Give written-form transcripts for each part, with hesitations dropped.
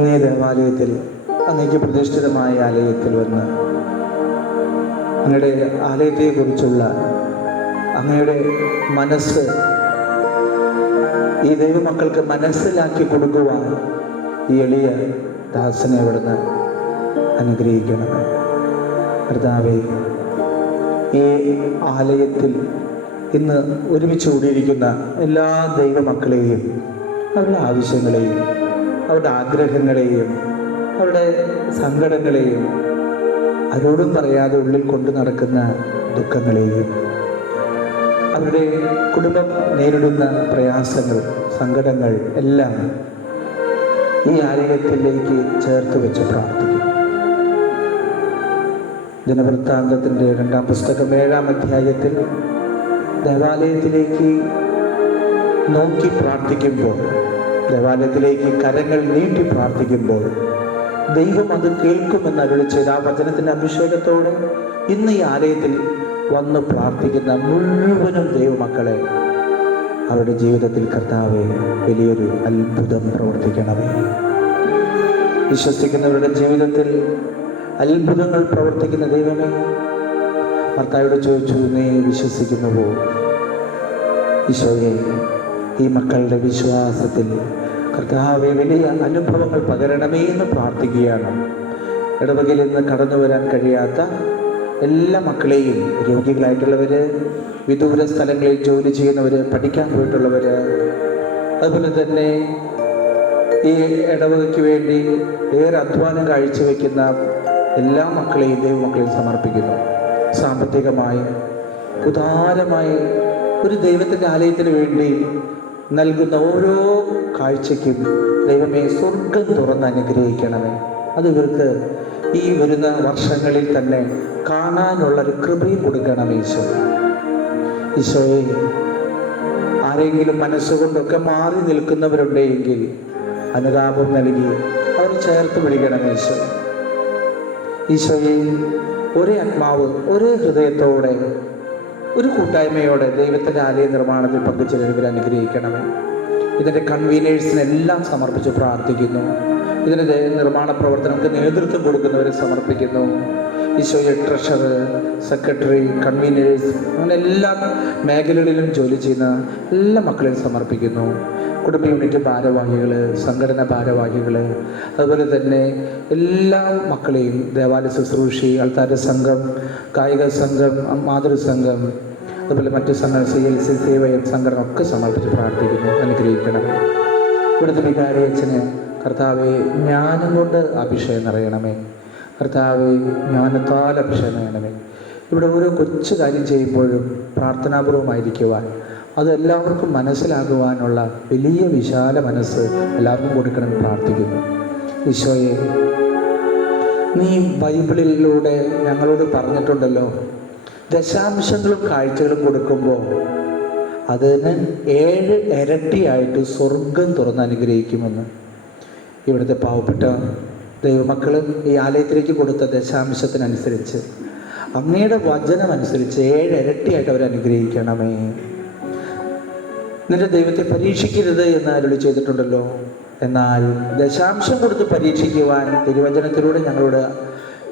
അങ്ങേ ദേവാലയത്തിൽ, അങ്ങേക്ക് പ്രതിഷ്ഠിതമായ ആലയത്തിൽ വന്ന് അങ്ങയുടെ ആലയത്തെക്കുറിച്ചുള്ള അങ്ങയുടെ മനസ്സ് ഈ ദൈവമക്കൾക്ക് മനസ്സിലാക്കി കൊടുക്കുവാൻ ഈ എളിയ ദാസനെ അവിടുന്ന് അനുഗ്രഹിക്കണമേ. കർത്താവേ, ഈ ആലയത്തിൽ ഇന്ന് ഒരുമിച്ച് കൂടിയിരിക്കുന്ന എല്ലാ ദൈവമക്കളെയും, അവരുടെ ആവശ്യങ്ങളെയും, അവരുടെ ആഗ്രഹങ്ങളെയും, അവരുടെ സങ്കടങ്ങളെയും, ആരോടും പറയാതെ ഉള്ളിൽ കൊണ്ടു നടക്കുന്ന ദുഃഖങ്ങളെയും, അവരുടെ കുടുംബം നേരിടുന്ന പ്രയാസങ്ങൾ, സങ്കടങ്ങൾ എല്ലാം ഈ ആലയത്തിലേക്ക് ചേർത്ത് വെച്ച് പ്രാർത്ഥിക്കും. ദിനവൃത്താന്തത്തിൻ്റെ 2-ാം പുസ്തകം 7-ാം അധ്യായത്തിൽ ദേവാലയത്തിലേക്ക് നോക്കി പ്രാർത്ഥിക്കുമ്പോൾ, ദേവാലയത്തിലേക്ക് കരങ്ങൾ നീട്ടി പ്രാർത്ഥിക്കുമ്പോൾ ദൈവം അത് കേൾക്കുമെന്ന് അരുളി ചെയ്ത ആ വചനത്തിൻ്റെ അഭിഷേകത്തോടെ ഇന്ന് ഈ ആലയത്തിൽ വന്ന് പ്രാർത്ഥിക്കുന്ന മുഴുവനും ദൈവമക്കളെ അവരുടെ ജീവിതത്തിൽ കർത്താവേ വലിയൊരു അത്ഭുതം പ്രവർത്തിക്കണമേ. വിശ്വസിക്കുന്നവരുടെ ജീവിതത്തിൽ അത്ഭുതങ്ങൾ പ്രവർത്തിക്കുന്ന ദൈവമേ, ഭർത്താവോട് ചോദിച്ചു, നീ വിശ്വസിക്കുന്നുവോ? ഈശോയെ, ഈ മക്കളുടെ വിശ്വാസത്തിൽ കർത്താവേ വലിയ അനുഭവങ്ങൾ പകരണമേ എന്ന് പ്രാർത്ഥിക്കുകയാണ്. ഇടവകയിൽ നിന്ന് കടന്നു വരാൻ കഴിയാത്ത എല്ലാ മക്കളെയും, രോഗികളായിട്ടുള്ളവർ, വിദൂര സ്ഥലങ്ങളിൽ ജോലി ചെയ്യുന്നവർ, പഠിക്കാൻ പോയിട്ടുള്ളവർ, അതുപോലെ തന്നെ ഈ ഇടവകയ്ക്ക് വേണ്ടി ഏറെ അധ്വാനം കാഴ്ചവെക്കുന്ന എല്ലാ മക്കളെയും, ദൈവമക്കളെയും സമർപ്പിക്കുന്നു. സാമ്പത്തികമായി ഉദാരമായി ഒരു ദൈവത്തിൻ്റെ ആലയത്തിന് വേണ്ടി നൽകുന്ന ഓരോ കാഴ്ചയ്ക്കും ദൈവമേ സ്വർഗം തുറന്ന് അനുഗ്രഹിക്കണമേ. അത് ഇവർക്ക് ഈ വരുന്ന വർഷങ്ങളിൽ തന്നെ കാണാനുള്ളൊരു കൃപയും കൊടുക്കണം ഈശോ. ഈശോയെ, ആരെങ്കിലും മനസ്സുകൊണ്ടൊക്കെ മാറി നിൽക്കുന്നവരുണ്ടെങ്കിൽ അനുതാപം നൽകി അവർ ചേർത്ത് വിളിക്കണം ഈശോ. ഈശോയെ, ഒരേ ആത്മാവ്, ഒരേ ഹൃദയത്തോടെ, ഒരു കൂട്ടായ്മയോടെ ദൈവത്തിൻ്റെ ആലയ നിർമ്മാണത്തിൽ പങ്കുചേരുന്നവരെ അനുഗ്രഹിക്കണമേ. ഇതിൻ്റെ കൺവീനേഴ്സിനെല്ലാം സമർപ്പിച്ച് പ്രാർത്ഥിക്കുന്നു. ഇതിൻ്റെ നിർമ്മാണ പ്രവർത്തനങ്ങൾക്ക് നേതൃത്വം കൊടുക്കുന്നവരെ സമർപ്പിക്കുന്നു. ഈശോയെ, ട്രഷറർ, സെക്രട്ടറി, കൺവീനേഴ്സ്, അങ്ങനെ എല്ലാ മേഖലകളിലും ജോലി ചെയ്യുന്ന എല്ലാ മക്കളെയും സമർപ്പിക്കുന്നു. കുടുംബ യൂണിറ്റ് ഭാരവാഹികൾ, സംഘടന ഭാരവാഹികൾ, അതുപോലെ തന്നെ എല്ലാ മക്കളെയും, ദേവാലയ ശുശ്രൂഷി, അൾത്താര സംഘം, കായിക സംഘം, മാതൃസംഘം, അതുപോലെ മറ്റു സംഘം, CLC, CYM സംഘടന ഒക്കെ സമർപ്പിച്ച് പ്രാർത്ഥിക്കുന്നു. അനുഗ്രഹിക്കണം. ഇവിടുത്തെ വികാരി അച്ഛന് കർത്താവെ ജ്ഞാനം കൊണ്ട് അഭിഷേകം നിറയണമേ. കർത്താവെ ജ്ഞാനത്താൽ അഭിഷേകം ചെയ്യണമേ. ഇവിടെ ഓരോ കൊച്ചു കാര്യം ചെയ്യുമ്പോഴും പ്രാർത്ഥനാപൂർവമായിരിക്കുവാൻ, അത് എല്ലാവർക്കും മനസ്സിലാകുവാനുള്ള വലിയ വിശാല മനസ്സ് എല്ലാവർക്കും കൊടുക്കണമെന്ന് പ്രാർത്ഥിക്കുന്നു. ഈശോയെ, നീ ബൈബിളിലൂടെ ഞങ്ങളോട് പറഞ്ഞിട്ടുണ്ടല്ലോ, ദശാംശങ്ങളും കാഴ്ചകളും കൊടുക്കുമ്പോൾ അതിന് 7 ഇരട്ടിയായിട്ട് സ്വർഗം തുറന്ന് അനുഗ്രഹിക്കുമെന്ന്. ഇവിടുത്തെ പാവപ്പെട്ട ദൈവമക്കൾ ഈ ആലയത്തിലേക്ക് കൊടുത്ത ദശാംശത്തിനനുസരിച്ച്, അങ്ങയുടെ വചനമനുസരിച്ച് 7 ഇരട്ടിയായിട്ട് അവർ അനുഗ്രഹിക്കണമേ. നിന്റെ ദൈവത്തെ പരീക്ഷിക്കരുത് എന്ന് അരുളി ചെയ്തിട്ടുണ്ടല്ലോ. എന്നാൽ ദശാംശം കൊടുത്ത് പരീക്ഷിക്കുവാൻ തിരുവചനത്തിലൂടെ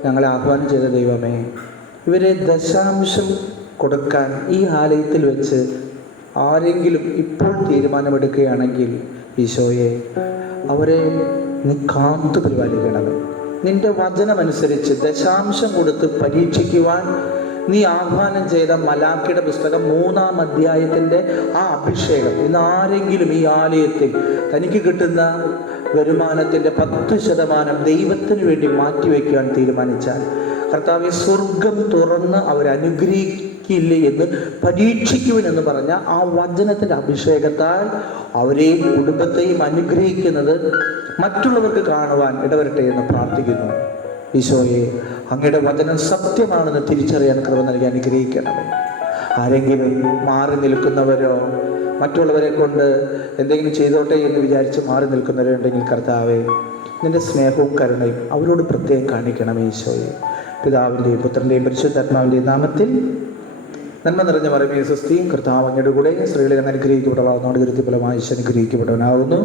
ഞങ്ങളെ ആഹ്വാനം ചെയ്ത ദൈവമേ, ഇവരെ ദശാംശം കൊടുക്കാൻ ഈ ആലയത്തിൽ വെച്ച് ആരെങ്കിലും ഇപ്പോൾ തീരുമാനമെടുക്കുകയാണെങ്കിൽ ഈശോയെ, അവരെ നീ കാത്തു പരിപാലിക്കണമേ. നിന്റെ വചനമനുസരിച്ച് ദശാംശം കൊടുത്ത് പരീക്ഷിക്കുവാൻ നീ ആഹ്വാനം ചെയ്ത മലാക്കിയുടെ പുസ്തകം 3-ാം അധ്യായത്തിൻ്റെ ആ അഭിഷേകം ഇന്ന് ആരെങ്കിലും ഈ ആലയത്തിൽ തനിക്ക് കിട്ടുന്ന വരുമാനത്തിൻ്റെ 10% ദൈവത്തിന് വേണ്ടി മാറ്റിവെക്കുവാൻ തീരുമാനിച്ചാൽ, കർത്താവെ സ്വർഗം തുറന്ന് അവരനുഗ്രഹിക്കില്ലേ എന്ന് പരീക്ഷിക്കുവനെന്ന് പറഞ്ഞ ആ വചനത്തിൻ്റെ അഭിഷേകത്താൽ അവരെയും കുടുംബത്തെയും അനുഗ്രഹിക്കുന്നത് മറ്റുള്ളവർക്ക് കാണുവാൻ ഇടവരട്ടെ എന്ന് പ്രാർത്ഥിക്കുന്നു. ഈശോയെ, അങ്ങയുടെ വചനം സത്യമാണെന്ന് തിരിച്ചറിയാൻ കൃപ നൽകി അനുഗ്രഹിക്കണമേ. ആരെങ്കിലും മാറി നിൽക്കുന്നവരോ മറ്റുള്ളവരെ കൊണ്ട് എന്തെങ്കിലും ചെയ്തോട്ടെ എന്ന് വിചാരിച്ച് മാറി നിൽക്കുന്നവരുണ്ടെങ്കിൽ കർത്താവേ, നിന്റെ സ്നേഹവും കരുണയും അവരോട് പ്രത്യേകം കാണിക്കണമേ ഈശോയെ. പിതാവിൻ്റെയും പുത്രൻ്റെയും പരിശുദ്ധാത്മാവിൻ്റെയും നാമത്തിൽ നന്മ നിറഞ്ഞ മറിമേ സ്വസ്തി, കർത്താവ് അങ്ങയുടെ കൂടെ സ്ത്രീകളിൽ അങ്ങ് അനുഗ്രഹിക്കപ്പെട്ടവളാകുന്നതുകൊണ്ട് ഗുരുത്തി ഫലമായി അനുഗ്രഹിക്കപ്പെട്ടവനാകുന്നു.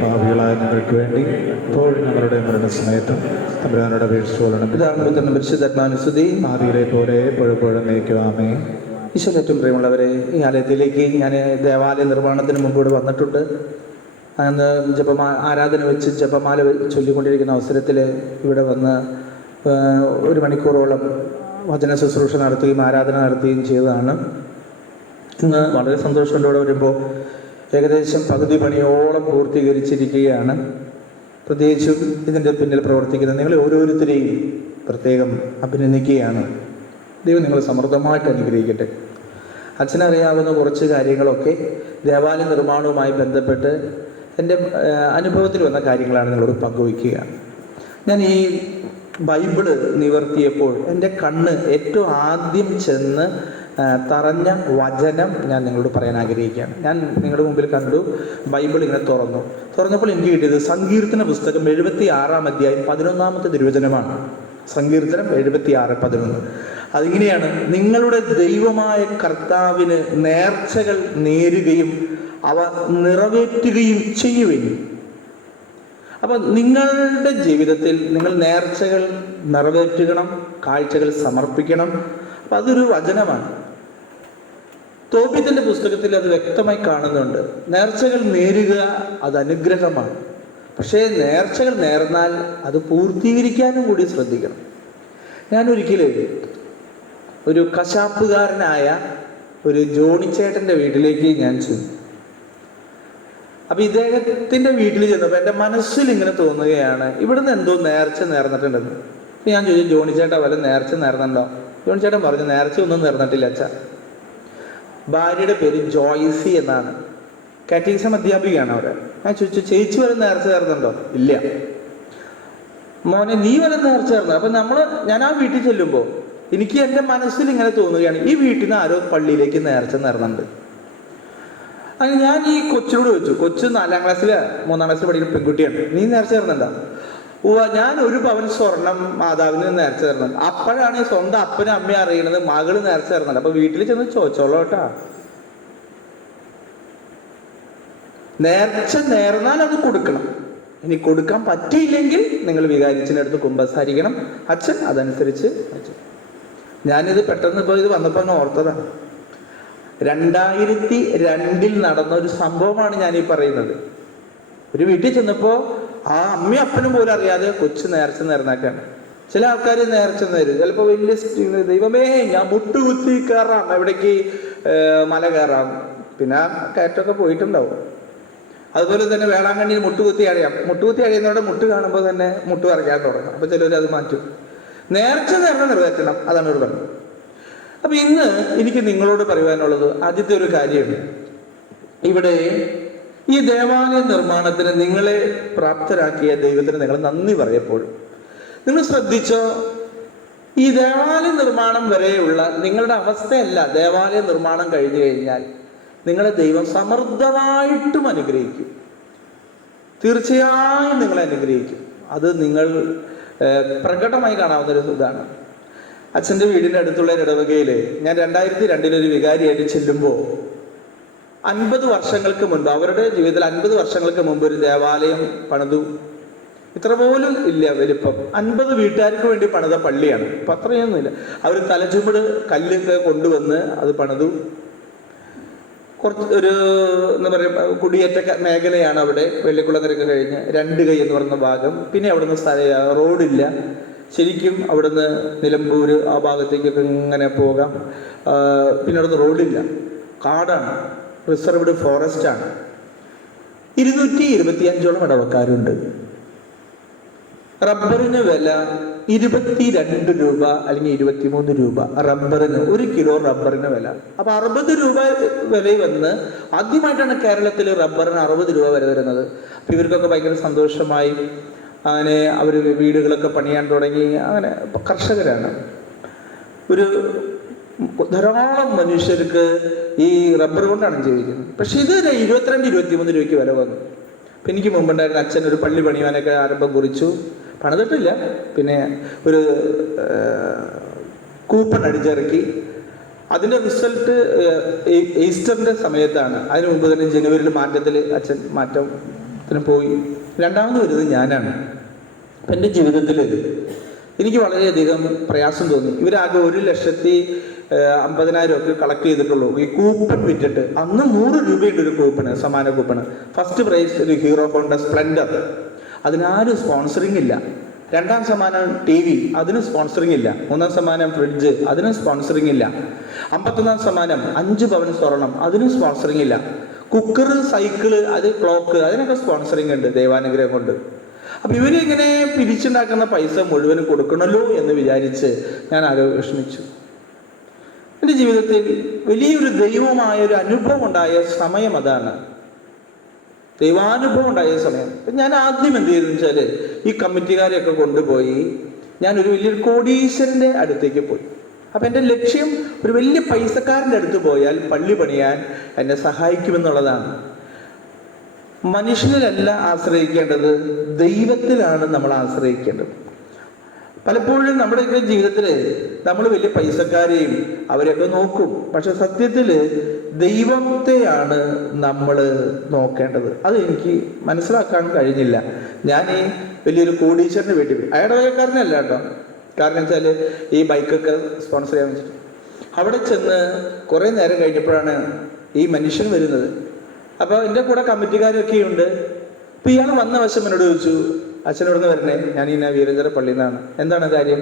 പാപികളായ ഞങ്ങൾക്ക് വേണ്ടി ഇപ്പോഴും ഞങ്ങളുടെ മരണസമയത്തും തമ്പുരാനോട് അപേക്ഷിച്ചോളണം. പിതാവിനും പരിശുദ്ധാത്മാവിനുസ്തുതി, ആദിയിലെ പോലെ എപ്പോഴും നയിക്കുവാമേ. ഈശോയിൽ ഏറ്റവും പ്രിയമുള്ളവരെ, ഈ ആലയത്തിലേക്ക് ഞാൻ ദേവാലയ നിർമ്മാണത്തിന് മുമ്പ് ഇവിടെ വന്നിട്ടുണ്ട്. അന്ന് ആരാധന വെച്ച് ജപമാല ചൊല്ലിക്കൊണ്ടിരിക്കുന്ന അവസരത്തിൽ ഇവിടെ വന്ന് 1 മണിക്കൂറോളം വചന ശുശ്രൂഷ നടത്തുകയും ആരാധന നടത്തുകയും ചെയ്തതാണ്. ഇന്ന് വളരെ സന്തോഷമുണ്ട് ഇവിടെ വരുമ്പോൾ ഏകദേശം പകുതി പണിയോളം പൂർത്തീകരിച്ചിരിക്കുകയാണ്. പ്രത്യേകിച്ചും ഇതിൻ്റെ പിന്നിൽ പ്രവർത്തിക്കുന്ന നിങ്ങളെ ഓരോരുത്തരെയും പ്രത്യേകം അഭിനന്ദിക്കുകയാണ്. ദൈവം നിങ്ങൾ സമൃദ്ധമായിട്ട് അനുഗ്രഹിക്കട്ടെ. അച്ഛനറിയാവുന്ന കുറച്ച് കാര്യങ്ങളൊക്കെ ദേവാലയ നിർമ്മാണവുമായി ബന്ധപ്പെട്ട് എൻ്റെ അനുഭവത്തിൽ വന്ന കാര്യങ്ങളാണ് നിങ്ങളോട് പങ്കുവയ്ക്കുകയാണ്. ഞാൻ ഈ ബൈബിള് നിവർത്തിയപ്പോൾ എൻ്റെ കണ്ണ് ഏറ്റവും ആദ്യം ചെന്ന് തറഞ്ഞ വചനം ഞാൻ നിങ്ങളോട് പറയാൻ ആഗ്രഹിക്കുകയാണ്. ഞാൻ നിങ്ങളുടെ മുമ്പിൽ കണ്ടു, ബൈബിൾ ഇങ്ങനെ തുറന്നപ്പോൾ എനിക്ക് കിട്ടിയത് സങ്കീർത്തന പുസ്തകം 76-ാം അധ്യായം 11-ാമത്തെ തിരുവചനമാണ്. സങ്കീർത്തനം 76:11. അതിങ്ങനെയാണ്: നിങ്ങളുടെ ദൈവമായ കർത്താവിന് നേർച്ചകൾ നേരുകയും അവ നിറവേറ്റുകയും ചെയ്യുവിൻ. അപ്പം നിങ്ങളുടെ ജീവിതത്തിൽ നിങ്ങൾ നേർച്ചകൾ നിറവേറ്റണം, കാഴ്ചകൾ സമർപ്പിക്കണം. അപ്പം അതൊരു വചനമാണ്. തോബീത്തിന്റെ പുസ്തകത്തിൽ അത് വ്യക്തമായി കാണുന്നുണ്ട്. നേർച്ചകൾ നേരുക അത് അനുഗ്രഹമാണ്. പക്ഷേ നേർച്ചകൾ നേർന്നാൽ അത് പൂർത്തീകരിക്കാനും കൂടി ശ്രദ്ധിക്കണം. ഞാനൊരിക്കലും ഒരു കശാപ്പുകാരനായ ഒരു ജോണിച്ചേട്ടൻ്റെ വീട്ടിലേക്ക് ഞാൻ ചെന്നു. അപ്പം ഇദ്ദേഹത്തിൻ്റെ വീട്ടിൽ ചെന്നപ്പോൾ എൻ്റെ മനസ്സിൽ ഇങ്ങനെ തോന്നുകയാണ്, ഇവിടുന്ന് എന്തോ നേർച്ച നേർന്നിട്ടുണ്ടെന്ന്. ഞാൻ ചോദിച്ചു, ജോണിച്ചേട്ടാ വല്ല നേർച്ച നേർന്നുണ്ടോ? ജോണിച്ചേട്ടൻ പറഞ്ഞു, നേർച്ച ഒന്നും നേർന്നിട്ടില്ല അച്ഛാ. ഭാര്യയുടെ പേര് ജോയ്സി എന്നാണ്, കാറ്റഗിസം അധ്യാപികയാണ് അവർ. ഞാൻ ചോദിച്ചു, ചേച്ചി വല്ല നേർച്ച നേർന്നുണ്ടോ? ഇല്ല. മോനെ നീ വല്ല നേർച്ച നേർന്നു? അപ്പം ഞാൻ ആ വീട്ടിൽ ചെല്ലുമ്പോൾ എനിക്ക് എൻ്റെ മനസ്സിൽ ഇങ്ങനെ തോന്നുകയാണ്, ഈ വീട്ടിൽ നിന്ന് ആരോ പള്ളിയിലേക്ക് നേർച്ച നേർന്നുണ്ട്. അങ്ങനെ ഞാൻ ഈ കൊച്ചിനോട് ചോദിച്ചു, കൊച്ച് 4-ാം ക്ലാസ്സില് 3-ാം ക്ലാസ്സിൽ പഠിക്കുന്ന പെൺകുട്ടിയാണ്, നീ നേർച്ച നേർന്നുണ്ടോ? ഞാൻ 1 പവൻ സ്വർണം മാതാവിന് നേർച്ച തരുന്നുണ്ട്. അപ്പോഴാണ് സ്വന്തം അപ്പനും അമ്മയും അറിയണത് മകള് നേർച്ച തരുന്നുണ്ട്. അപ്പൊ വീട്ടിൽ ചെന്ന് ചോദിച്ചോളൂ കേട്ടാ. നേർച്ച നേർന്നാൽ അത് കൊടുക്കണം. ഇനി കൊടുക്കാൻ പറ്റിയില്ലെങ്കിൽ നിങ്ങൾ വികാരിച്ചിനടുത്ത് കുമ്പസാരിക്കണം. അച്ഛൻ അതനുസരിച്ച്. ഞാനിത് പെട്ടെന്ന് ഇപ്പോൾ ഇത് വന്നപ്പോൾ അങ്ങ് ഓർത്തതാണ്. 2002 നടന്ന ഒരു സംഭവമാണ് ഞാനീ പറയുന്നത്. ഒരു വീട്ടിൽ ചെന്നപ്പോൾ ആ അമ്മയും അപ്പനും പോലും അറിയാതെ കൊച്ചു നേർച്ച നേർന്നാക്കാണ്. ചില ആൾക്കാർ നേർച്ച നേരും, ചിലപ്പോൾ വലിയ ദൈവമേ ഞാൻ മുട്ടുകുത്തി കയറാം, എവിടേക്ക് മല കയറാം, പിന്നെ കയറ്റമൊക്കെ പോയിട്ടുണ്ടാവും. അതുപോലെ തന്നെ വേളാങ്കണ്ണിയിൽ മുട്ടുകുത്തി അഴിയുന്നവരുടെ മുട്ട് കാണുമ്പോൾ തന്നെ മുട്ട് പറിക്കാൻ തുടങ്ങും. അപ്പോൾ ചിലർ അത് മാറ്റും. നേർച്ച നേർന്ന നിറവേറ്റണം, അതാണ് ഒരു പറഞ്ഞത്. അപ്പം ഇന്ന് എനിക്ക് നിങ്ങളോട് പറയുവാനുള്ളത് ആദ്യത്തെ ഒരു കാര്യമാണ്. ഇവിടെ ഈ ദേവാലയ നിർമ്മാണത്തിന് നിങ്ങളെ പ്രാപ്തരാക്കിയ ദൈവത്തിന് നിങ്ങൾ നന്ദി പറയപ്പോഴും നിങ്ങൾ ശ്രദ്ധിച്ചോ, ഈ ദേവാലയ നിർമ്മാണം വരെയുള്ള നിങ്ങളുടെ അവസ്ഥയല്ല. ദേവാലയ നിർമ്മാണം കഴിഞ്ഞു കഴിഞ്ഞാൽ നിങ്ങളെ ദൈവം സമൃദ്ധമായിട്ടും അനുഗ്രഹിക്കും. തീർച്ചയായും നിങ്ങളെ അനുഗ്രഹിക്കും. അത് നിങ്ങൾ പ്രകടമായി കാണാവുന്നൊരു ഇതാണ്. അച്ഛൻ്റെ വീടിൻ്റെ അടുത്തുള്ള ഇടവകയിൽ ഞാൻ 2002 ഒരു വികാരിയായിട്ട് ചെല്ലുമ്പോൾ 50 വർഷങ്ങൾക്ക് മുൻപ്, അവരുടെ ജീവിതത്തിൽ 50 വർഷങ്ങൾക്ക് മുമ്പ് ഒരു ദേവാലയം പണിതു. ഇത്ര പോലും ഇല്ല വലിപ്പം. 50 വീട്ടുകാർക്ക് വേണ്ടി പണിത പള്ളിയാണ്. അപ്പം അത്രയൊന്നുമില്ല. അവർ തലച്ചുമട് കല്ലൊക്കെ കൊണ്ടുവന്ന് അത് പണിതു. കുറച്ച് എന്താ പറയുക, കുടിയേറ്റ മേഖലയാണ് അവിടെ. വെള്ളിക്കുളങ്ങരൊക്കെ കഴിഞ്ഞ് 2 കൈ എന്ന് പറയുന്ന ഭാഗം. പിന്നെ അവിടുന്ന് റോഡില്ല. ശരിക്കും അവിടുന്ന് നിലമ്പൂര് ആ ഭാഗത്തേക്കൊക്കെ ഇങ്ങനെ പോകാം. പിന്നെ അവിടുന്ന് റോഡില്ല, കാടാണ്, റിസർവ്ഡ് ഫോറസ്റ്റ് ആണ്. 225ഓളം ഇടവക്കാരുണ്ട്. റബ്ബറിന് വില 22 രൂപ അല്ലെങ്കിൽ 23 രൂപ റബ്ബറിന്, 1 കിലോ റബ്ബറിന് വില. അപ്പൊ 60 രൂപ വില വന്ന് ആദ്യമായിട്ടാണ് കേരളത്തിൽ റബ്ബറിന് 60 രൂപ വരെ വരുന്നത്. അപ്പൊ ഇവർക്കൊക്കെ ഭയങ്കര സന്തോഷമായി. അങ്ങനെ അവർ വീടുകളൊക്കെ പണിയാൻ തുടങ്ങി. അങ്ങനെ കർഷകരാണ്. ഒരു ധാരാളം മനുഷ്യർക്ക് ഈ റബ്ബർ കൊണ്ടാണ് ജീവിക്കുന്നത്. പക്ഷെ ഇത് 22-23 രൂപയ്ക്ക് വില വന്നു. അപ്പം എനിക്ക് മുമ്പുണ്ടായിരുന്ന അച്ഛൻ ഒരു പള്ളി പണിയാനൊക്കെ ആരംഭം കുറിച്ചു. പണിതിട്ടില്ല. പിന്നെ ഒരു കൂപ്പൺ അടിച്ചിറക്കി. അതിൻ്റെ റിസൾട്ട് ഈസ്റ്ററിൻ്റെ സമയത്താണ്. അതിന് മുമ്പ് തന്നെ ജനുവരിയിൽ അച്ഛൻ മാറ്റത്തിന് പോയി. രണ്ടാമത് വരുന്നത് ഞാനാണ്. അപ്പം എൻ്റെ ജീവിതത്തിൽ എനിക്ക് വളരെയധികം പ്രയാസം തോന്നി. ഇവരാകെ 1,50,000 ഒക്കെ കളക്ട് ചെയ്തിട്ടുള്ളൂ ഈ കൂപ്പൺ വിറ്റിട്ട്. അന്ന് 100 രൂപയുടെ ഒരു കൂപ്പണ്, സമാന കൂപ്പണ്. ഫസ്റ്റ് പ്രൈസ് ഒരു ഹീറോ ഹോണ്ട സ്പ്ലെൻഡർ, അതിനാരും സ്പോൺസറിങ് ഇല്ല. രണ്ടാം സമ്മാനം TV, അതിന് സ്പോൺസറിങ് ഇല്ല. മൂന്നാം സമ്മാനം ഫ്രിഡ്ജ്, അതിന് സ്പോൺസറിങ് ഇല്ല. 51-ാം സമ്മാനം 5 പവൻ സ്വർണം, അതിനും സ്പോൺസറിങ് ഇല്ല. കുക്കർ, സൈക്കിള്, അത് ക്ലോക്ക്, അതിനൊക്കെ സ്പോൺസറിങ് ഉണ്ട് ദൈവാനുഗ്രഹം കൊണ്ട്. അപ്പം ഇവരിങ്ങനെ പിരിച്ചുണ്ടാക്കുന്ന പൈസ മുഴുവനും കൊടുക്കണമല്ലോ എന്ന് വിചാരിച്ച് ഞാൻ ആകെ വിഷമിച്ചു. എൻ്റെ ജീവിതത്തിൽ വലിയൊരു ദൈവമായൊരു അനുഭവം ഉണ്ടായ സമയം അതാണ്. ദൈവാനുഭവം ഉണ്ടായ സമയം. ഞാൻ ആദ്യം എന്ത് ചെയ്തെന്ന് വെച്ചാൽ ഈ കമ്മിറ്റിക്കാരെയൊക്കെ കൊണ്ടുപോയി ഞാനൊരു വലിയൊരു കോടീശ്വരൻ്റെ അടുത്തേക്ക് പോയി. അപ്പം എൻ്റെ ലക്ഷ്യം ഒരു വലിയ പൈസക്കാരൻ്റെ അടുത്ത് പോയാൽ പള്ളി പണിയാൻ എന്നെ സഹായിക്കുമെന്നുള്ളതാണ്. മനുഷ്യനിലല്ല ആശ്രയിക്കേണ്ടത്, ദൈവത്തിലാണ് നമ്മൾ ആശ്രയിക്കേണ്ടത്. പലപ്പോഴും നമ്മുടെയൊക്കെ ജീവിതത്തിൽ നമ്മൾ വലിയ പൈസക്കാരെയും അവരെയൊക്കെ നോക്കും. പക്ഷെ സത്യത്തിൽ ദൈവത്തെയാണ് നമ്മൾ നോക്കേണ്ടത്. അത് എനിക്ക് മനസ്സിലാക്കാൻ കഴിഞ്ഞില്ല. ഞാൻ ഈ വലിയൊരു കോടീശ്വരൻ്റെ വീട്ടിൽ പോയി. അയാളുടെ വകക്കാരനല്ല കേട്ടോ. കാരണം വെച്ചാൽ ഈ ബൈക്കൊക്കെ സ്പോൺസർ ചെയ്യാൻ വെച്ചിട്ട് അവിടെ ചെന്ന് കുറേ നേരം കഴിഞ്ഞപ്പോഴാണ് ഈ മനുഷ്യൻ വരുന്നത്. അപ്പോൾ എൻ്റെ കൂടെ കമ്മിറ്റിക്കാരൊക്കെ ഉണ്ട്. അപ്പോൾ ഇയാൾ വന്ന വശം എന്നോട് ചോദിച്ചു, അച്ഛനോട് നിന്ന് വരണേ, ഞാൻ ഈ വീരഞ്ചിറ പള്ളിയിൽ നിന്നാണ്. എന്താണ് കാര്യം?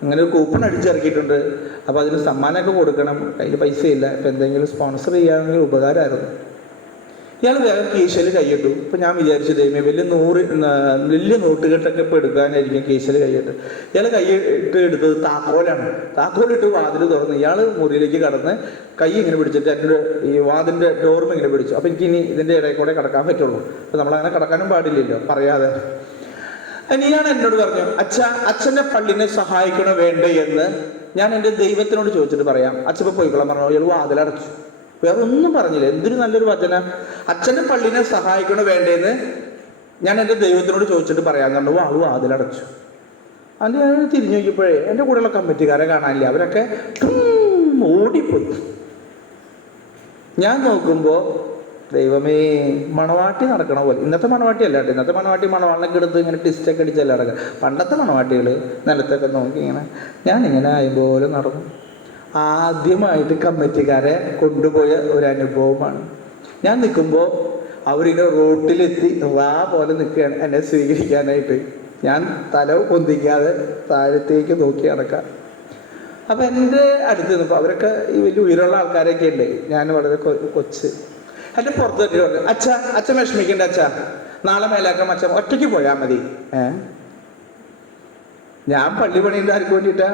അങ്ങനെ ഒരു കൂപ്പൺ അടിച്ചിറക്കിയിട്ടുണ്ട്, അപ്പോൾ അതിന് സമ്മാനമൊക്കെ കൊടുക്കണം, കയ്യിൽ പൈസയില്ല, ഇപ്പം എന്തെങ്കിലും സ്പോൺസർ ചെയ്യാമെങ്കിൽ ഉപകാരമായിരുന്നു. ഇയാൾ വേഗം കീശയിൽ കൈയിട്ടു. ഇപ്പം ഞാൻ വിചാരിച്ചു ദൈവമേ വലിയ നോട്ടുകെട്ടൊക്കെ ഇപ്പോൾ എടുക്കാനായിരിക്കും കീശയിൽ കൈയിട്ട്. ഇയാൾ കൈയിട്ട് എടുത്തത് താക്കോലാണ്. താക്കോലിട്ട് വാതിൽ തുറന്ന് ഇയാൾ മുറിയിലേക്ക് കടന്ന് കൈ ഇങ്ങനെ പിടിച്ചിട്ട് എൻ്റെ ഈ വാതിൻ്റെ ഡോർമ ഇങ്ങനെ പിടിച്ചു. അപ്പം എനിക്ക് ഇനി ഇതിൻ്റെ ഇടയിൽ കൂടെ കിടക്കാൻ പറ്റുള്ളൂ. അപ്പം നമ്മളങ്ങനെ കിടക്കാനും പാടില്ലല്ലോ പറയാതെ. ഇയാൾ എന്നോട് പറഞ്ഞു, അച്ഛൻ്റെ പള്ളിനെ സഹായിക്കണോ വേണ്ടേ എന്ന് ഞാൻ എൻ്റെ ദൈവത്തിനോട് ചോദിച്ചിട്ട് പറയാം. അച്ഛൻ പോയിക്കൊള്ളാൻ പറഞ്ഞു. ഇയാൾ വാതിലടച്ചു. വേറെ ഒന്നും പറഞ്ഞില്ല. എന്തൊരു നല്ലൊരു വചന. അച്ഛൻ്റെ പള്ളിനെ സഹായിക്കണോ വേണ്ടേന്ന് ഞാൻ എൻ്റെ ദൈവത്തിനോട് ചോദിച്ചിട്ട് പറയാൻ കണ്ടു. വാതിലടച്ചു. അത് ഞാൻ തിരിഞ്ഞു നോക്കിയപ്പോഴേ എൻ്റെ കൂടെയുള്ള കമ്മിറ്റിക്കാരെ കാണാനില്ല. അവരൊക്കെ ഓടിപ്പോയി. ഞാൻ നോക്കുമ്പോൾ ദൈവമേ, മണവാട്ടി നടക്കണ പോലെ. ഇന്നത്തെ മണവാട്ടി അല്ല കേട്ടോ. ഇന്നത്തെ മണവാട്ടി മണവാളിനൊക്കെ എടുത്ത് ഇങ്ങനെ ടിസ്റ്റൊക്കെ അടിച്ചല്ല നടക്കുക. പണ്ടത്തെ മണവാട്ടികൾ നിലത്തൊക്കെ നോക്കി ഇങ്ങനെ ഞാനിങ്ങനെ ആയപോലെ നടന്നു. ആദ്യമായിട്ട് കമ്മിറ്റിക്കാരെ കൊണ്ടുപോയ ഒരു അനുഭവമാണ്. ഞാൻ നിൽക്കുമ്പോൾ അവരിങ്ങനെ റോട്ടിലെത്തി പോലെ നിൽക്കുകയാണ് എന്നെ സ്വീകരിക്കാനായിട്ട്. ഞാൻ തല പൊന്തിക്കാതെ താഴത്തേക്ക് നോക്കി നടക്കാം. അപ്പം എൻ്റെ അടുത്ത് നിന്നപ്പോൾ അവരൊക്കെ ഈ വലിയ ഉയരമുള്ള ആൾക്കാരൊക്കെ ഉണ്ട്. ഞാൻ വളരെ കൊച്ച്. എൻ്റെ പുറത്ത് തന്നെ പറഞ്ഞു, അച്ഛൻ വിഷമിക്കണ്ട അച്ഛാ, നാളെ മേലാക്കാം അച്ഛൻ ഒറ്റയ്ക്ക് പോയാൽ മതി. ഞാൻ പള്ളി പണീൻ്റെ ആർക്ക് വേണ്ടിയിട്ടാ?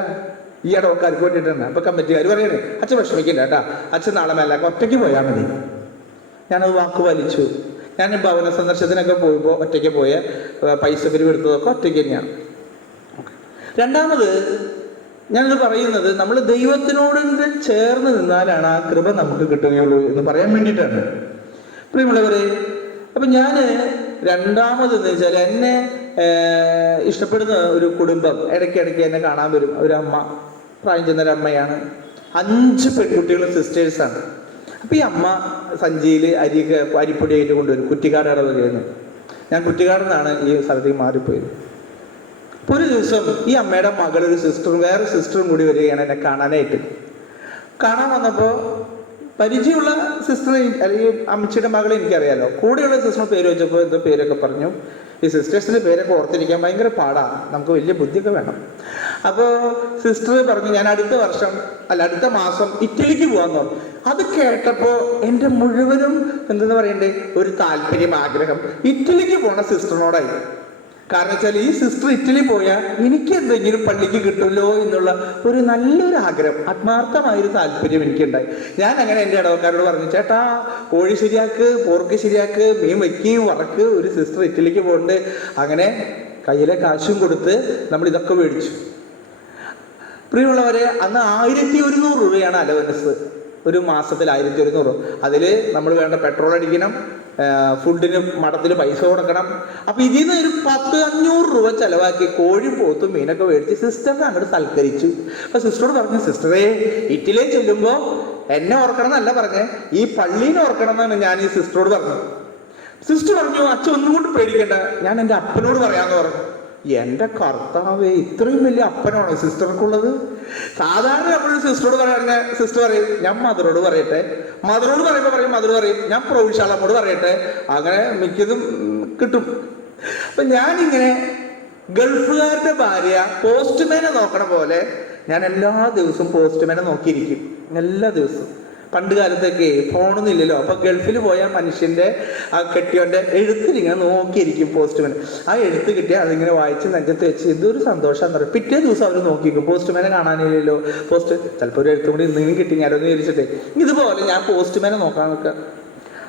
ഈ ഇടവക്കാർക്ക് വേണ്ടിയിട്ടാണ്. അപ്പം കമ്മിറ്റിക്കാർ പറയണേ, അച്ഛൻ വിഷമിക്കണ്ട കേട്ടാ, അച്ഛൻ നാളെ മേലാക്കാം ഒറ്റയ്ക്ക് പോയാൽ മതി. ഞാനത് വാക്ക് വലിച്ചു. ഞാൻ ഭവന സന്ദർശനത്തിനൊക്കെ പോയപ്പോൾ ഒറ്റയ്ക്ക് പോയ പൈസ പിരിവെടുത്തതൊക്കെ ഒറ്റയ്ക്ക് തന്നെയാണ്. രണ്ടാമത് ഞാനിത് പറയുന്നത് നമ്മൾ ദൈവത്തിനോട് ചേർന്ന് നിന്നാലാണ് ആ കൃപ നമുക്ക് കിട്ടുകയുള്ളൂ എന്ന് പറയാൻ വേണ്ടിയിട്ടാണ്. പ്രിയമുള്ളവരെ, അപ്പം ഞാൻ രണ്ടാമതെന്ന് വെച്ചാൽ എന്നെ ഇഷ്ടപ്പെടുന്ന ഒരു കുടുംബം ഇടയ്ക്കിടയ്ക്ക് എന്നെ കാണാൻ വരും. ഒരമ്മ, പ്രായം ചെന്നൊരമ്മയാണ്. 5 പെൺകുട്ടികളും സിസ്റ്റേഴ്സാണ്. അപ്പം ഈ അമ്മ സഞ്ചിയിൽ അരിപ്പൊടിയായിട്ട് കൊണ്ടുവരും. കുറ്റിക്കാട് ഇടവകയെന്ന്. ഞാൻ കുറ്റിക്കാട് നിന്നാണ് ഈ സ്ഥലത്തേക്ക് മാറിപ്പോയത്. അപ്പോൾ ഒരു ദിവസം ഈ അമ്മയുടെ മകളൊരു വേറെ സിസ്റ്ററും കൂടി വരികയാണ് എന്നെ കാണാനായിട്ട്. കാണാൻ വന്നപ്പോൾ പരിചയമുള്ള സിസ്റ്റർ, അല്ലെങ്കിൽ അമ്മച്ചിയുടെ മകളെ എനിക്കറിയാലോ. കൂടെയുള്ള സിസ്റ്ററിന് പേര് വെച്ചപ്പോൾ എന്തോ പേരൊക്കെ പറഞ്ഞു. ഈ സിസ്റ്റേഴ്സിൻ്റെ പേരൊക്കെ ഓർത്തിരിക്കാൻ ഭയങ്കര പാടാണ്, നമുക്ക് വലിയ ബുദ്ധിയൊക്കെ വേണം. അപ്പോൾ സിസ്റ്റർ പറഞ്ഞു ഞാൻ അടുത്ത മാസം ഇറ്റലിക്ക് പോകാമെന്ന് പറഞ്ഞു. അത് കേട്ടപ്പോൾ എൻ്റെ മുഴുവനും എന്തെന്ന് പറയണ്ടേ ഒരു താല്പര്യം, ആഗ്രഹം ഇറ്റലിക്ക് പോണ സിസ്റ്ററിനോടായി. കാരണം വെച്ചാൽ ഈ സിസ്റ്റർ ഇറ്റലി പോയാൽ എനിക്ക് എന്തെങ്കിലും പള്ളിക്ക് കിട്ടുമല്ലോ എന്നുള്ള ഒരു നല്ലൊരു ആഗ്രഹം, ആത്മാർത്ഥമായൊരു താല്പര്യം എനിക്കുണ്ടായി. ഞാൻ അങ്ങനെ എൻ്റെ ഇടവക്കാരോട് പറഞ്ഞു, ചേട്ടാ കോഴി ശരിയാക്ക്, പോർക്ക് ശരിയാക്ക്, മീൻ വയ്ക്കുകയും വറക്ക്, ഒരു സിസ്റ്റർ ഇറ്റലിക്ക് പോകുന്നുണ്ട്. അങ്ങനെ കയ്യിലെ കാശും കൊടുത്ത് നമ്മൾ ഇതൊക്കെ മേടിച്ചു. പ്രിയമുള്ളവരെ, അന്ന് 1100 രൂപയാണ് അലവൻസ്. ഒരു മാസത്തിൽ 1100. അതിൽ നമ്മൾ വേണ്ട പെട്രോൾ അടിക്കണം, ഫുഡിന് മഠത്തിൽ പൈസ കൊടുക്കണം. അപ്പം ഇതിൽ നിന്ന് ഒരു 500 രൂപ ചിലവാക്കി കോഴി പോത്തും മീനൊക്കെ മേടിച്ച് സിസ്റ്ററിനെ അങ്ങോട്ട് സൽക്കരിച്ചു. അപ്പം സിസ്റ്ററോട് പറഞ്ഞു, സിസ്റ്ററേ ഇറ്റലിയിൽ ചെല്ലുമ്പോൾ എന്നെ ഓർക്കണം എന്നല്ല പറഞ്ഞേ, ഈ പള്ളീനെ ഓർക്കണം എന്നാണ് ഞാൻ ഈ സിസ്റ്ററോട് പറഞ്ഞത്. സിസ്റ്റർ പറഞ്ഞു, അച്ഛൻ ഒന്നും കൊണ്ട് പേടിക്കണ്ട, ഞാൻ എൻ്റെ അപ്പനോട് പറയാമെന്ന് പറഞ്ഞു. എൻ്റെ കർത്താവേ, ഇത്രയും വലിയ അപ്പനാണോ സിസ്റ്റർക്കുള്ളത്? സാധാരണ നമ്മളൊരു സിസ്റ്ററോട് പറയാറുണ്ട്, സിസ്റ്റർ പറയും ഞാൻ മദറോട് പറയട്ടെ, മദറോട് പറയുമ്പോൾ പറയും മദർ പറയും ഞാൻ പ്രൊവിൻഷ്യാളമ്മോട് പറയട്ടെ, അങ്ങനെ മിക്കതും കിട്ടും. അപ്പം ഞാനിങ്ങനെ ഗൾഫുകാരുടെ ഭാര്യ പോസ്റ്റ്മാനെ നോക്കണ പോലെ ഞാൻ എല്ലാ ദിവസവും പോസ്റ്റ്മാനെ നോക്കിയിരിക്കും, എല്ലാ ദിവസവും. പണ്ട് കാലത്തൊക്കെ ഫോണൊന്നും ഇല്ലല്ലോ. അപ്പൊ ഗൾഫിൽ പോയ മനുഷ്യന്റെ ആ കെട്ടിയോന്റെ എഴുത്തിലിങ്ങനെ നോക്കിയിരിക്കും പോസ്റ്റ്മാൻ. ആ എഴുത്ത് കിട്ടിയാൽ അതിങ്ങനെ വായിച്ച് നെഞ്ചത്ത് വെച്ച് ഇതൊരു സന്തോഷം പറയും. പിറ്റേ ദിവസം അവർ നോക്കിക്കും, പോസ്റ്റ്മാനെ കാണാനില്ലല്ലോ, ചിലപ്പോൾ ഒരു എഴുത്തും കൂടി എന്തെങ്കിലും കിട്ടിയാലോ എന്ന് വിചാരിച്ചിട്ടേ. ഇതുപോലെ ഞാൻ പോസ്റ്റ്മാനെ നോക്കാൻ നിൽക്കുക.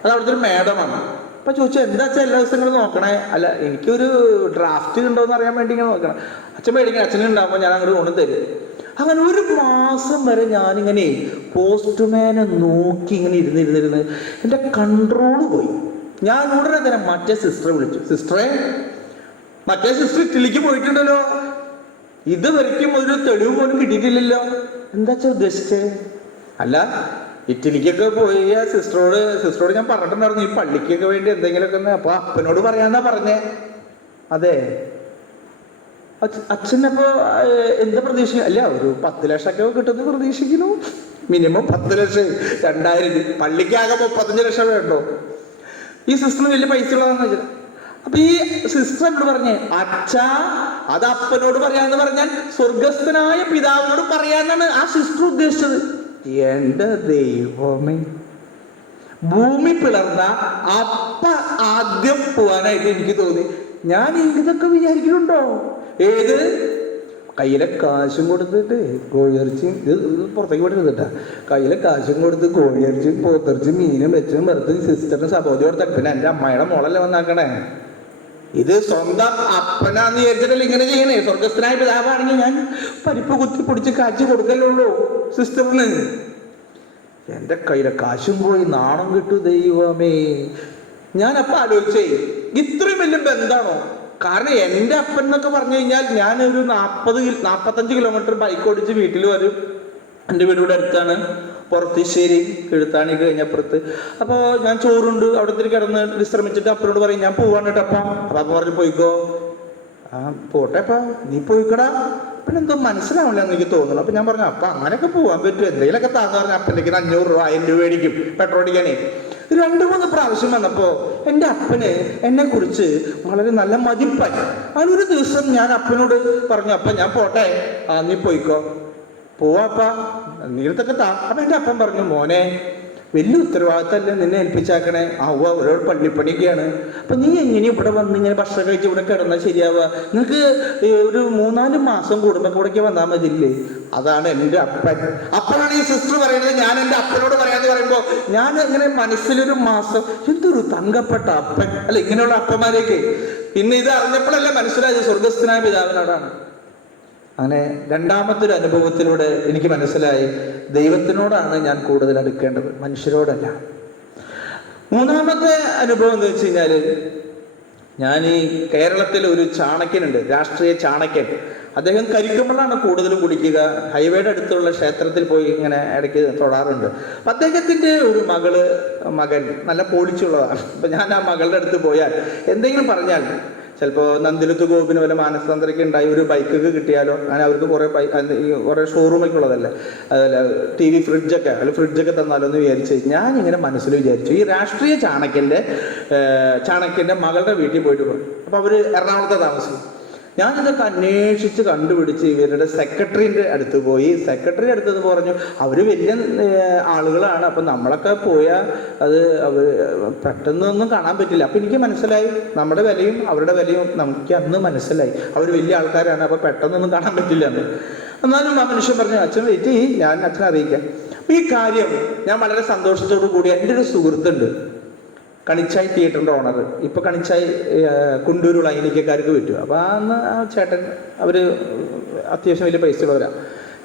അത് അവിടുത്തെ ഒരു മേഡമാണ്. അപ്പൊ ചോദിച്ചാൽ എന്താ അച്ഛൻ എല്ലാ ദിവസങ്ങളും നോക്കണേ? അല്ല, എനിക്കൊരു ഡ്രാഫ്റ്റ് ഉണ്ടോ എന്ന് അറിയാൻ വേണ്ടി ഇങ്ങനെ നോക്കണം. അച്ഛൻ പേടിക്കണം, അച്ഛനുണ്ടാകുമ്പോൾ ഞാൻ അങ്ങോട്ട് കൊണ്ടു തരും. അങ്ങനെ ഒരു മാസം വരെ ഞാനിങ്ങനെ പോസ്റ്റ്മാനെ നോക്കി ഇങ്ങനെ ഇരുന്നിരുന്നിരുന്ന് എൻ്റെ കൺട്രോള് പോയി. ഞാൻ ഉടനെ തന്നെ മറ്റേ സിസ്റ്ററെ വിളിച്ചു, സിസ്റ്ററെ മറ്റേ സിസ്റ്റർ ഇറ്റലിക്ക് പോയിട്ടുണ്ടല്ലോ, ഇതുവരെയ്ക്കും ഒരു തെളിവ് പോലും കിട്ടിയിട്ടില്ലല്ലോ. എന്താ വെച്ചാൽ ഉദ്ദേശിച്ചേ? അല്ല, ഇറ്റലിക്കൊക്കെ പോയ സിസ്റ്ററോട് ഞാൻ പറഞ്ഞിട്ടുണ്ടായിരുന്നു ഈ പള്ളിക്കൊക്കെ വേണ്ടി എന്തെങ്കിലുമൊക്കെ ഒന്ന്. അപ്പൊ അപ്പനോട് പറയാന്നാ പറഞ്ഞേ. അതെ, അച്ഛനപ്പോ എന്താ പ്രതീക്ഷിക്കുക? അല്ല, ഒരു 10 ലക്ഷമൊക്കെ കിട്ടുമെന്ന് പ്രതീക്ഷിക്കുന്നു. മിനിമം 10 ലക്ഷം, 2000. പള്ളിക്കാകെ 35 ലക്ഷം വേണ്ടോ? ഈ സിസ്റ്ററിന് വലിയ പൈസ ഉള്ളതാന്ന് വെച്ചാൽ. അപ്പൊ ഈ സിസ്റ്റർ എന്നോട് പറഞ്ഞേ, അച്ഛാ അത് അപ്പനോട് പറയാന്ന് പറഞ്ഞാൽ സ്വർഗസ്ഥനായ പിതാവിനോട് പറയാന്നാണ് ആ സിസ്റ്റർ ഉദ്ദേശിച്ചത്. എന്റെ ദൈവമേ, ഭൂമി പിളർന്ന അപ്പ ആദ്യം പോവാനായിട്ട് എനിക്ക് തോന്നി. ഞാൻ ഇതൊക്കെ വിചാരിക്കുന്നുണ്ടോ? ഏത് കയ്യിലെ കാശും കൊടുത്തിട്ട് കോഴിയിറച്ചിയും, ഇത് പുറത്തേക്ക് വിടരുതിട്ടാ, കയ്യിലെ കാശും കൊടുത്ത് കോഴിയിറച്ചിയും പോത്തിറച്ചിയും മീനും വെച്ചും വെറുതെ സിസ്റ്ററിന് സപ്പോർട്ട് കൊടുത്ത. പിന്നെ എൻ്റെ അമ്മയുടെ മോളല്ലേ വന്നാക്കണേ. ഇത് സ്വന്തം അപ്പനാന്ന് വിചാരിച്ചിട്ടല്ലേ ഇങ്ങനെ ചെയ്യണേ. സ്വർഗസ്ഥനായ പിതാവാണെങ്കിൽ ഞാൻ പരിപ്പ് കുത്തി പൊടിച്ച് കാച്ചി കൊടുക്കലുള്ളൂ സിസ്റ്ററിന്. എൻ്റെ കയ്യിലെ കാശും പോയി, നാണം കിട്ടു ദൈവമേ. ഞാനപ്പം ആലോചിച്ചേ, ഇത്രയും വലിയ ബന്ധാണോ? കാരണം എൻ്റെ അപ്പൻ എന്നൊക്കെ പറഞ്ഞു കഴിഞ്ഞാൽ ഞാനൊരു 45 കിലോമീറ്റർ ബൈക്ക് ഓടിച്ച് വീട്ടിൽ വരും. എൻ്റെ വീടിവിടെ അടുത്താണ്, പുറത്തിശ്ശേരി എഴുത്താണി കഴിഞ്ഞപ്പുറത്ത്. അപ്പോൾ ഞാൻ ചോറുണ്ട് അവിടെ ഇത്തിരി കിടന്ന് വിശ്രമിച്ചിട്ട് അപ്പനോട് പറയും ഞാൻ പോവാണ് കേട്ടോ അപ്പം. അപ്പം അപ്പൻ പറഞ്ഞു പോയിക്കോ. ആ പോട്ടെ അപ്പാ, നീ പോയിക്കടാ. പിന്നെ എന്തോ മനസ്സിലാവില്ല എന്ന് എനിക്ക് തോന്നുന്നു. അപ്പം ഞാൻ പറഞ്ഞു അപ്പം അങ്ങനെയൊക്കെ പോകാൻ പറ്റും, എന്തെങ്കിലുമൊക്കെ താന്ന് പറഞ്ഞ അപ്പൻ്റെക്ക് 500 രൂപ 1000 രൂപ മേടിക്കും പെട്രോൾ അടിക്കാനേ. 2-3 പ്രാവശ്യം വന്നപ്പോൾ എൻ്റെ അപ്പന് എന്നെ കുറിച്ച് വളരെ നല്ല മതിപ്പായി. അങ്ങനൊരു ദിവസം ഞാൻ അപ്പനോട് പറഞ്ഞു, അപ്പ ഞാൻ പോട്ടെ, നീ പോയിക്കോ. പോവാപ്പാ, നീളത്തൊക്കെ താ. അപ്പം എൻ്റെ അപ്പൻ പറഞ്ഞു, മോനെ വലിയ ഉത്തരവാദിത്തമല്ലേ നിന്നെ ഏൽപ്പിച്ചാക്കണേ. അവരോട് പള്ളിപ്പണിയൊക്കെയാണ്. അപ്പം നീ എങ്ങനെ ഇവിടെ വന്ന് ഇങ്ങനെ ഭക്ഷണം കഴിച്ച് ഇവിടെ കിടന്നാൽ ശരിയാവുക? നിങ്ങൾക്ക് ഒരു 3-4 മാസം കൂടുമ്പോൾ ഇവിടേക്ക് വന്നാൽ മതിയില്ലേ? അതാണ് എൻ്റെ അപ്പൻ. അപ്പനാണ് ഈ സിസ്റ്റർ പറയുന്നത് ഞാൻ എൻ്റെ അപ്പനോട് പറയാന്ന് പറയുമ്പോൾ ഞാൻ ഇങ്ങനെ മനസ്സിലൊരു മാസം, എന്തൊരു തങ്കപ്പെട്ട അപ്പൻ അല്ല, ഇങ്ങനെയുള്ള അപ്പന്മാരെയൊക്കെ. പിന്നെ ഇത് അറിഞ്ഞപ്പോഴല്ലേ മനസ്സിലായത് സ്വർഗസ്ഥനായ പിതാവിനോടാണ്. അങ്ങനെ രണ്ടാമത്തെ ഒരു അനുഭവത്തിലൂടെ എനിക്ക് മനസ്സിലായി ദൈവത്തിനോടാണ് ഞാൻ കൂടുതൽ അടുക്കേണ്ടത്, മനുഷ്യരോടല്ല. മൂന്നാമത്തെ അനുഭവം എന്ന് വെച്ച് കഴിഞ്ഞാൽ, ഞാൻ ഈ കേരളത്തിൽ ഒരു ചാണക്യനുണ്ട്, രാഷ്ട്രീയ ചാണക്യൻ. അദ്ദേഹം കരിക്കുമ്പോഴാണ് കൂടുതലും കുടിക്കുക. ഹൈവേയുടെ അടുത്തുള്ള ക്ഷേത്രത്തിൽ പോയി ഇങ്ങനെ ഇടയ്ക്ക് തൊടാറുണ്ട്. അപ്പം അദ്ദേഹത്തിൻ്റെ ഒരു മകൻ നല്ല പോളിച്ചുള്ളതാണ്. അപ്പം ഞാൻ ആ മകളുടെ അടുത്ത് പോയാൽ എന്തെങ്കിലും പറഞ്ഞാൽ, ചിലപ്പോൾ നന്ദിലത്ത് ഗോപിന് വല്ല മാനസാന്തരയ്ക്ക് ഉണ്ടായി ഒരു ബൈക്കൊക്കെ കിട്ടിയാലോ, അങ്ങനെ അവർക്ക് കുറേ ഷോറൂമൊക്കെ ഉള്ളതല്ലേ, അതല്ല TV ഫ്രിഡ്ജൊക്കെ ഫ്രിഡ്ജൊക്കെ തന്നാലോ എന്ന് വിചാരിച്ച് ഞാനിങ്ങനെ മനസ്സിൽ വിചാരിച്ചു, ഈ രാഷ്ട്രീയ ചാണക്യൻ്റെ മകളുടെ വീട്ടിൽ പോയിട്ട് പോയി. അപ്പോൾ അവർ എറണാകുളത്തെ താമസിക്കും. ഞാനിതൊക്കെ അന്വേഷിച്ച് കണ്ടുപിടിച്ച് ഇവരുടെ സെക്രട്ടറിൻ്റെ അടുത്ത് പോയി. സെക്രട്ടറി അടുത്തത് പറഞ്ഞു അവർ വലിയ ആളുകളാണ്, അപ്പം നമ്മളൊക്കെ പോയാൽ അത് അവർ പെട്ടെന്നൊന്നും കാണാൻ പറ്റില്ല. അപ്പം എനിക്ക് മനസ്സിലായി നമ്മുടെ വിലയും അവരുടെ വിലയും നമുക്ക് അന്ന് മനസ്സിലായി. അവർ വലിയ ആൾക്കാരാണ്, അപ്പോൾ പെട്ടെന്നൊന്നും കാണാൻ പറ്റില്ല എന്ന്. എന്നാലും ആ മനുഷ്യൻ പറഞ്ഞു, അച്ഛൻ വെയിറ്റ് ചെയ്യ്, ഞാൻ അച്ഛനെ അറിയിക്കാം. അപ്പം ഈ കാര്യം ഞാൻ വളരെ സന്തോഷത്തോടു കൂടി, എൻ്റെ ഒരു സുഹൃത്തുണ്ട് കണിച്ചായി തിയേറ്ററിൻ്റെ ഓണർ, ഇപ്പോൾ കണിച്ചായി കുണ്ടൂരുള്ള അയനിക്കക്കാർക്ക് പറ്റും. അപ്പോൾ അന്ന് ആ ചേട്ടൻ അവർ അത്യാവശ്യം വലിയ പൈസ ഉള്ളവരാണ്.